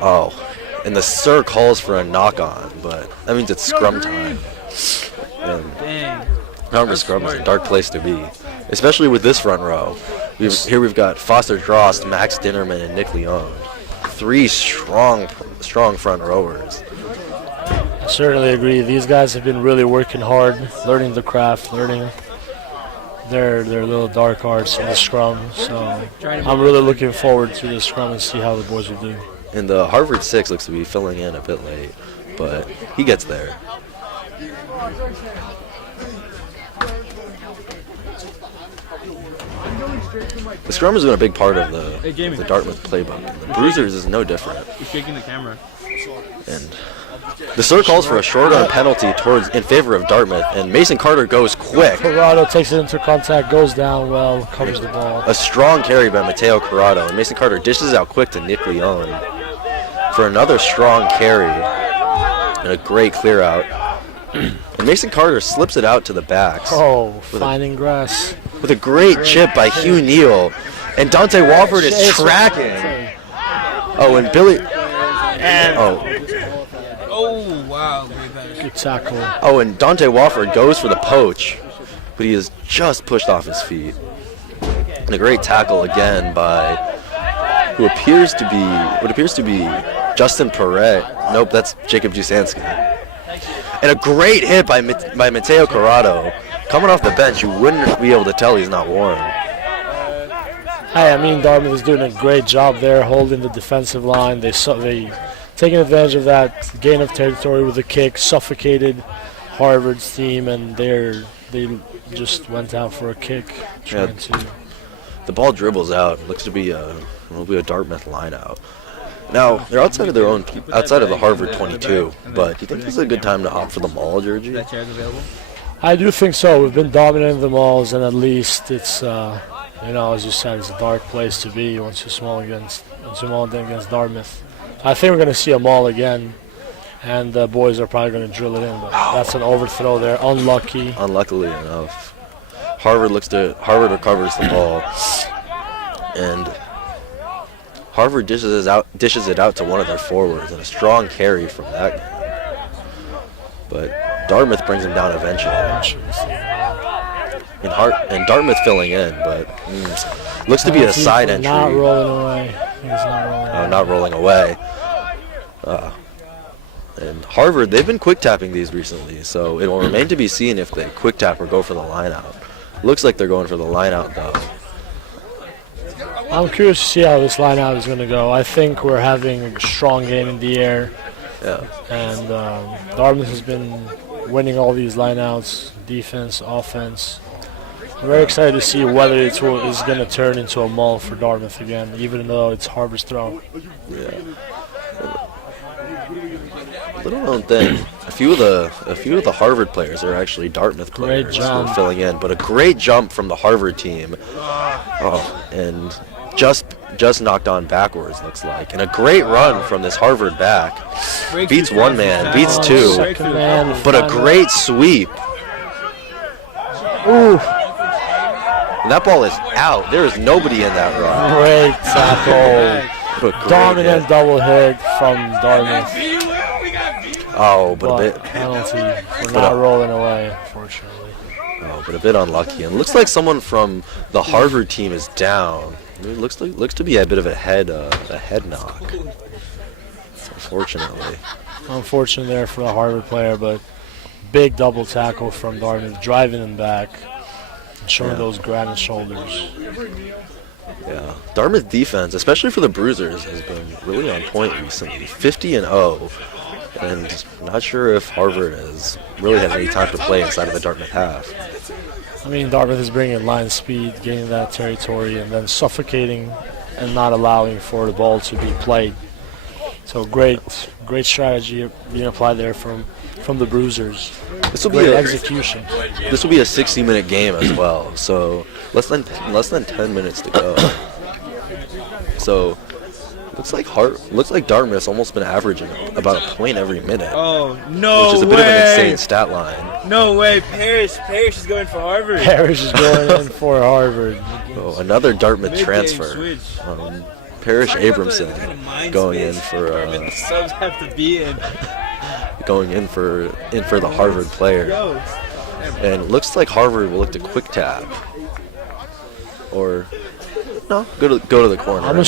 Oh, and the Sir calls for a knock-on, but that means it's scrum time. And Harvard scrum is a dark place to be, especially with this front row. Here we've got Foster Drost, Max Dinnerman, and Nick Leon. 3 strong front rowers. I certainly agree. These guys have been really working hard, learning the craft, learning their little dark arts in the scrum. So I'm really looking forward to the scrum and see how the boys will do. And the Harvard 6 looks to be filling in a bit late, but he gets there. The scrum has been a big part of the Dartmouth playbook. The Bruisers is no different. He's shaking the camera. And the Sir calls for a short-arm penalty in favor of Dartmouth, and Mason Carter goes quick. Corrado takes it into contact, goes down well, covers the ball. A strong carry by Mateo Corrado, and Mason Carter dishes out quick to Nick Leon for another strong carry and a great clear out. And Mason Carter slips it out to the backs. Oh, finding grass. With a great chip by Hugh Neal. And Dante Wofford is tracking. Oh, and Billy... Oh, wow. Good tackle. Oh, and Dante Wofford goes for the poach, but he is just pushed off his feet. And a great tackle again by what appears to be Justin Perret. Nope, that's Jacob Jusansky. And a great hit by Mateo Corrado. Coming off the bench, you wouldn't be able to tell he's not warm. Hey, I mean, Dartmouth is doing a great job there, holding the defensive line. They taking advantage of that gain of territory with a kick, suffocated Harvard's team, and they just went out for a kick. The ball dribbles out. Looks to be a Dartmouth line out. Now they're outside of the Harvard 22. But do you think this is a good time to opt for the maul, Georgie? I do think so. We've been dominating the malls, and at least it's as you said, it's a dark place to be once you're small against Dartmouth. I think we're going to see a maul again, and the boys are probably going to drill it in. But that's an overthrow there. Unlucky. Unluckily enough, Harvard recovers the ball, and Harvard dishes it out to one of their forwards, and a strong carry from that guy. But Dartmouth brings him down eventually. And Dartmouth filling in, but looks to be a side entry. Not rolling away. He's not rolling away. Not rolling away. And Harvard, they've been quick tapping these recently, so it will remain to be seen if they quick tap or go for the line out. Looks like they're going for the line out though. I'm curious to see how this line out is going to go. I think we're having a strong game in the air. Yeah. And Dartmouth has been winning all these line outs, defense, offense. I'm very excited to see whether it is going to turn into a maul for Dartmouth again, even though it's Harvard's throw. Yeah. Little known thing, a few of the Harvard players are actually Dartmouth players who are filling in, but a great jump from the Harvard team. Oh, and just knocked on backwards, looks like. And a great run from this Harvard back. Beats one man, beats two, but a great sweep. Ooh. And that ball is out. There is nobody in that run. Great tackle. Dominant double hit from Dartmouth. Oh, but a bit penalty for not rolling away, unfortunately. Oh, but a bit unlucky. And looks like someone from the Harvard team is down. It looks to be a bit of a head knock. Unfortunately. Unfortunate there for the Harvard player, but big double tackle from Dartmouth, driving him back, and showing those granite shoulders. Yeah, Dartmouth defense, especially for the Bruisers, has been really on point recently. 50-0, and not sure if Harvard has really had any time to play inside of the Dartmouth half. I mean, Dartmouth is bringing line speed, gaining that territory, and then suffocating and not allowing for the ball to be played. So great strategy being applied there from the Bruisers. This will great be execution. This will be a 60-minute game as well. So less than 10 minutes to go. So looks like Dartmouth's almost been averaging about a point every minute. Oh no! Which is a bit of an insane stat line. No way, Parrish is going for Harvard. Parrish is going in for Harvard. Oh, another Dartmouth transfer. Parrish Abramson going in for. The subs have to be in. Going in for the Harvard player, and it looks like Harvard will look to quick tap, or no, go to the corner. I'm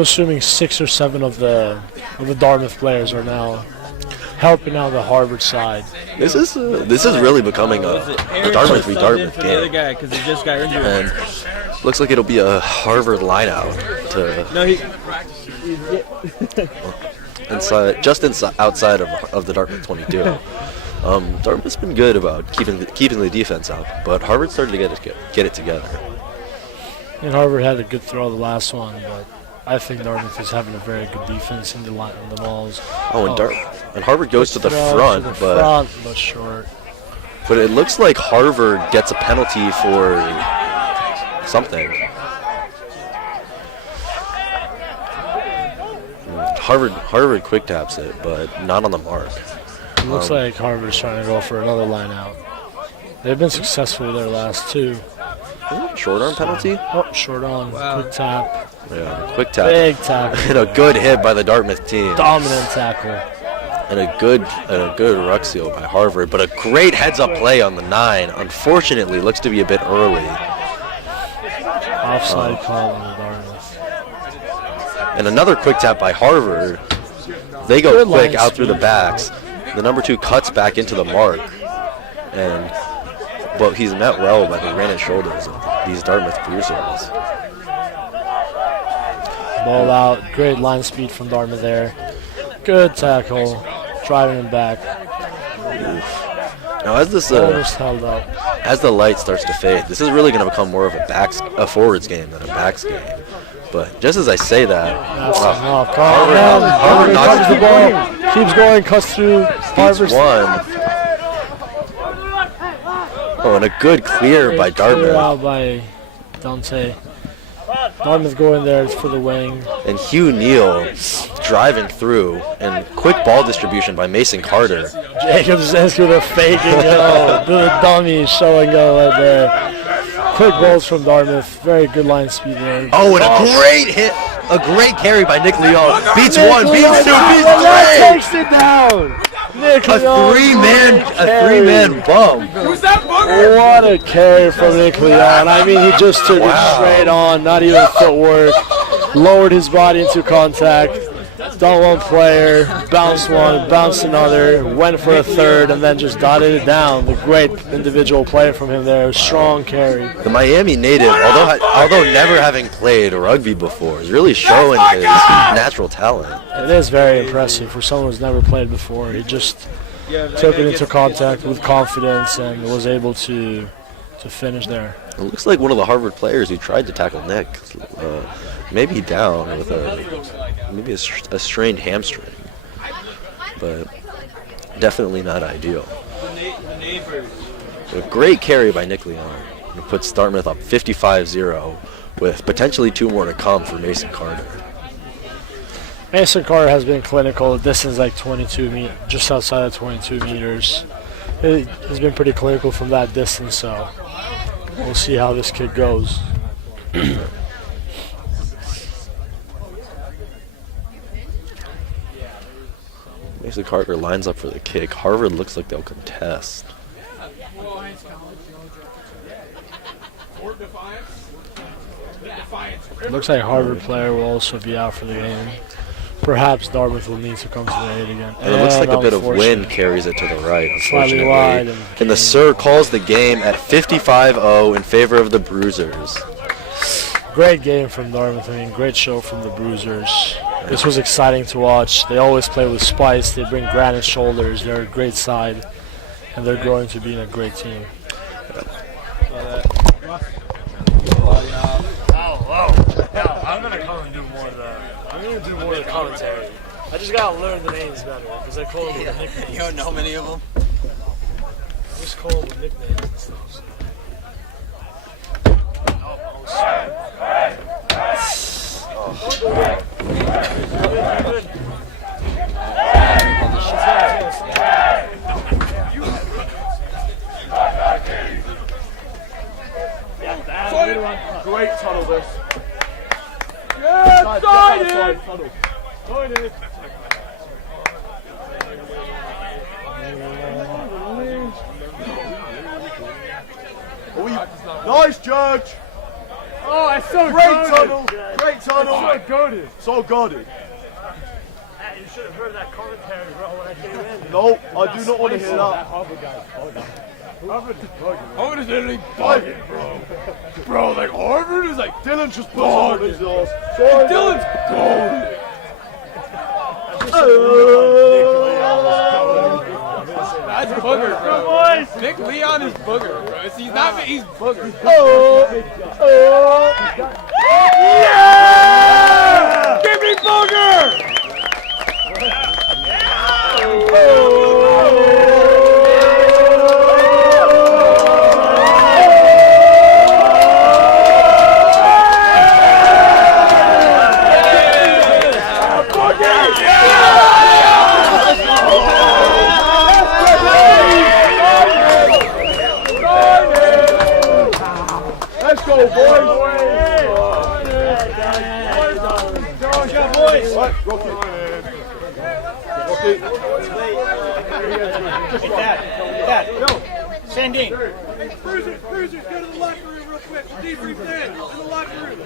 assuming 6 or 7 of the Dartmouth players are now helping out the Harvard side. This is really becoming a Dartmouth v Dartmouth game. The other guy, because he just got injured. And looks like it'll be a Harvard line out to. No, outside of the Dartmouth 22. Dartmouth's been good about keeping the defense up, but Harvard started to get it together. And Harvard had a good throw the last one, but I think Dartmouth is having a very good defense in the mauls. And Harvard goes to the front, but short. But it looks like Harvard gets a penalty for something. Harvard quick taps it, but not on the mark. It looks like Harvard's trying to go for another line out. They've been successful with their last 2. Short arm penalty? Oh, short arm. Wow. Quick tap. Yeah, quick tap. Big tackle. And a good hit by the Dartmouth team. Dominant tackle. And a good ruck seal by Harvard, but a great heads-up play on the 9. Unfortunately, looks to be a bit early. Offside call on the Dartmouth. And another quick tap by Harvard. They go quick out through the backs. The number 2 cuts back into the mark. But he's met well by the granite shoulders of these Dartmouth Bruisers. Ball out. Great line speed from Dartmouth there. Good tackle. Driving him back. Now as this held up. As the light starts to fade, this is really going to become more of a forwards game than a backs game. But just as I say that, Harvard knocks the ball, keeps going, cuts through. Harvard's one. Oh, and a good clear by Dartmouth. Clear out by Dante. Dartmouth going there for the wing. And Hugh Neal driving through, and quick ball distribution by Mason Carter. Jacobs with a faking go. The dummy showing go right there. Quick balls from Dartmouth. Very good line speed there. Oh, and a great hit. A great carry by Nick Leon. Beats 1, beats 2, beats 3. Takes it down. Nick Leon. A three-man bump. Who's that bugger? What a carry from Nick Leon. I mean, he just took it straight on. Not even footwork. Lowered his body into contact. Done one player, bounced one, bounced another, went for a third, and then just dotted it down. The great individual play from him there. Strong carry. The Miami native, although never having played rugby before, is really showing his natural talent. It is very impressive for someone who's never played before. He just took it into contact with confidence and was able to finish there. It looks like one of the Harvard players who tried to tackle Nick, maybe down with a strained hamstring, but definitely not ideal. A great carry by Nick Leon. It puts Dartmouth up 55-0 with potentially 2 more to come for Mason Carter. Mason Carter has been clinical. The distance like 22 just outside of 22 meters. He's been pretty clinical from that distance, so we'll see how this kid goes. Mason Carter lines up for the kick. Harvard looks like they'll contest. Looks like Harvard player will also be out for the game. Perhaps Dartmouth will need to come to the aid again. And it looks like a bit of wind carries it to the right, Slightly wide unfortunately. And the Sir calls the game at 55-0 in favor of the Bruisers. Great game from Dartmouth. I mean, great show from the Bruisers. This was exciting to watch. They always play with spice. They bring granite shoulders. They're a great side, and they're growing to being a great team. I'm gonna come and do more of the. I'm gonna do more of the commentary. I just gotta learn the names better because I call them with nicknames. You don't know many of them? I just call them with nicknames and stuff. So. Great tunnel this. Yeah, side tunnel. Nice, Judge. Oh, that's so great goated. tunnel. Great tunnel. That's so goated. So goated. Hey, you should have heard that commentary, bro, when I came in. No, I do not want to hear that. Harvard is literally bugging, bro. Bro, like Harvard is like Dylan just puts on his ass. Dylan's golden. That's booger, bro. Nick Leon is booger, bro. He's not, he's booger. Yeah! Give me booger! Let's go, boys! Sandine. Bruisers, go to the locker room real quick. Debrief then. In the locker room.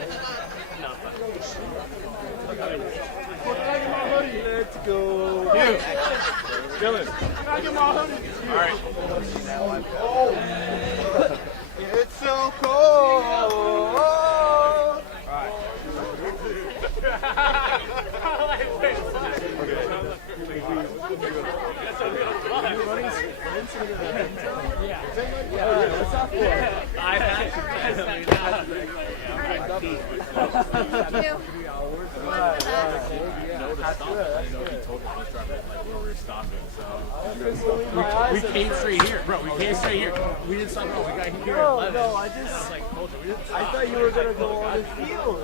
Let's go. You. Dylan. All right. It's so cold. We came straight here, bro. We came straight here. We didn't stop. No, we got here at 11. No, I just. I thought you were gonna go on the field.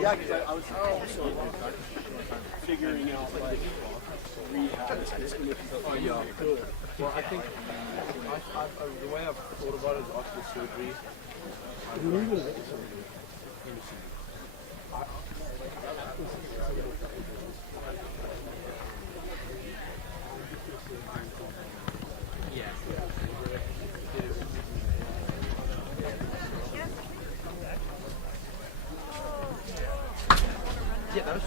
Yeah, because I was also figuring out like rehab. Oh yeah, good. Well, I think the way I've thought about it is after surgery. He's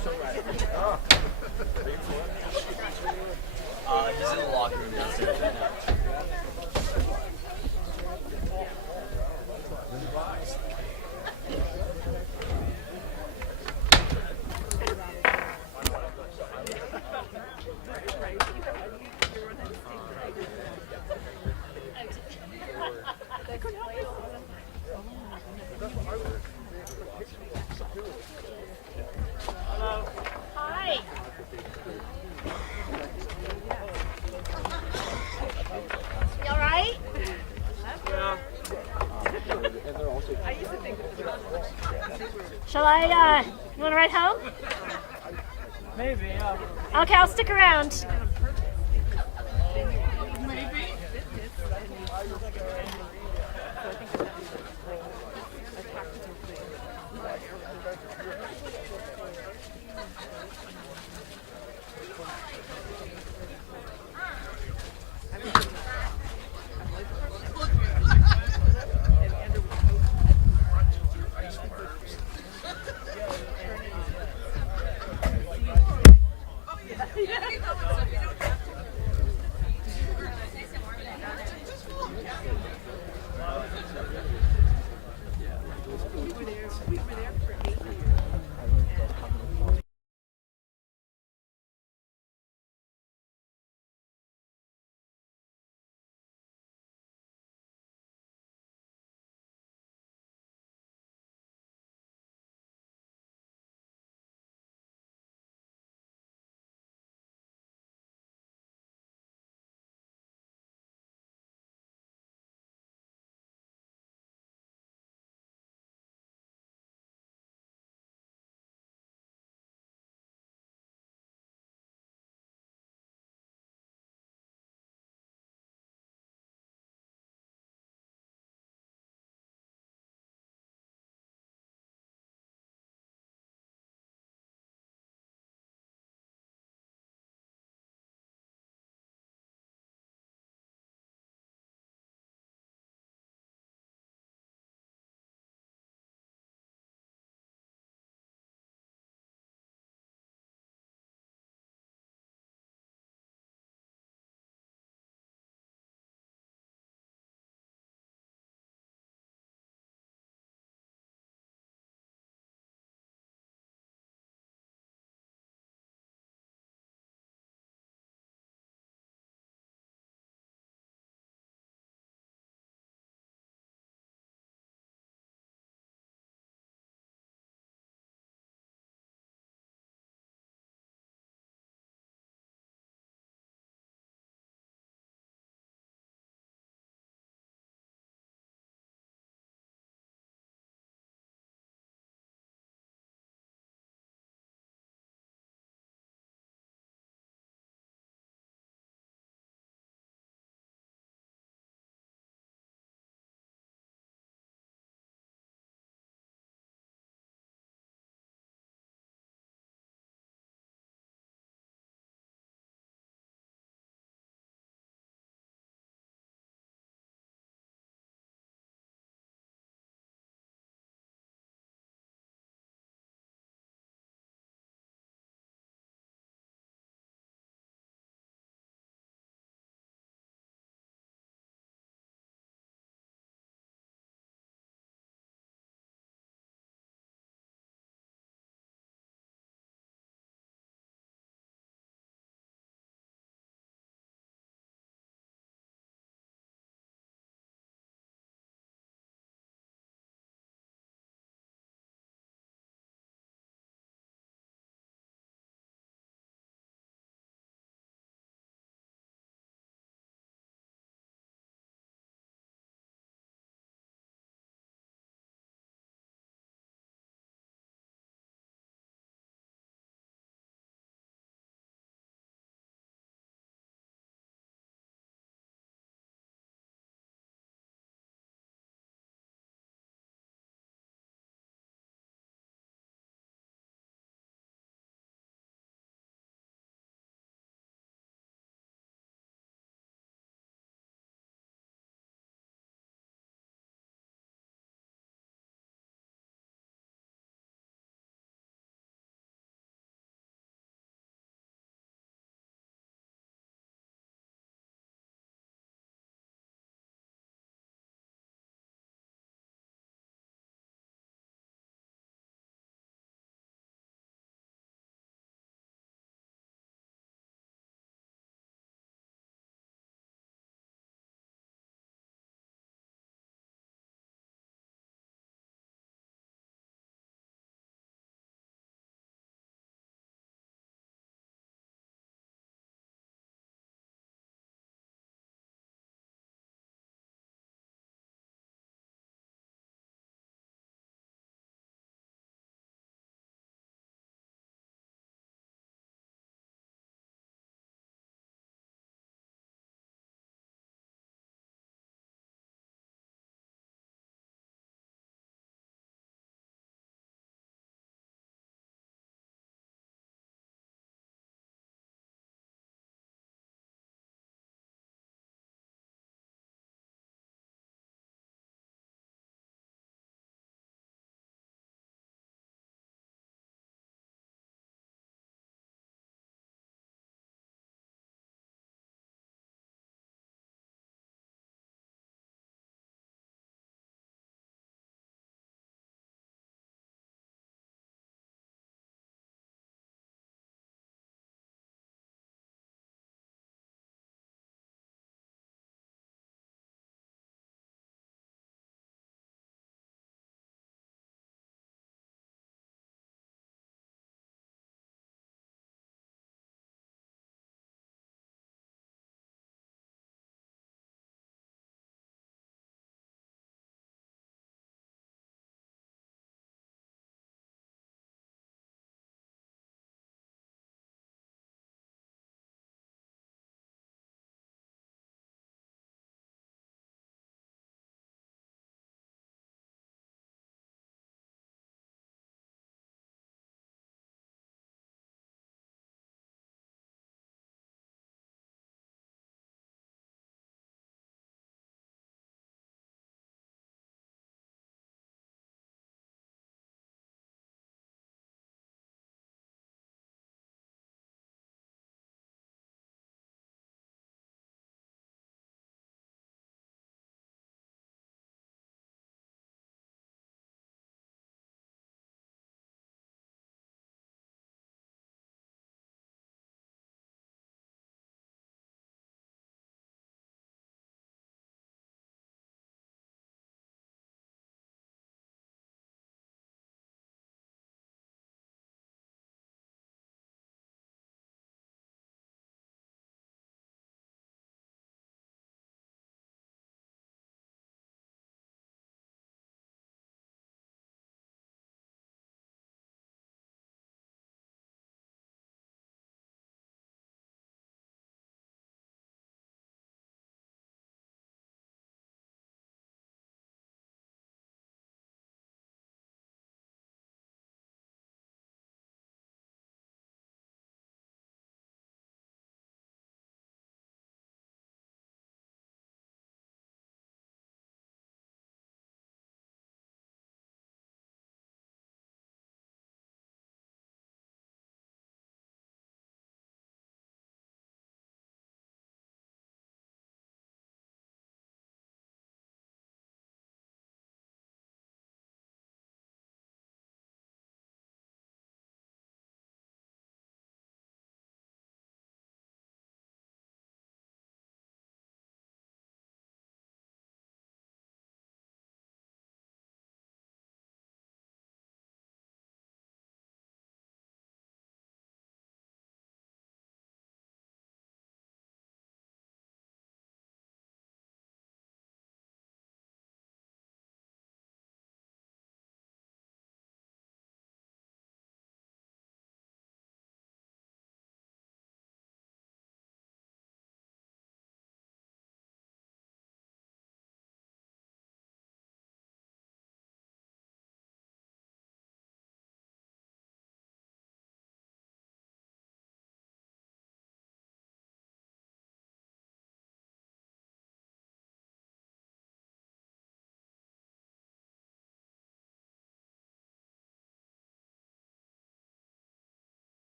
in the locker room downstairs right now. Hi. You all right? Shall I, you want to ride home? Maybe, yeah. Okay, I'll stick around.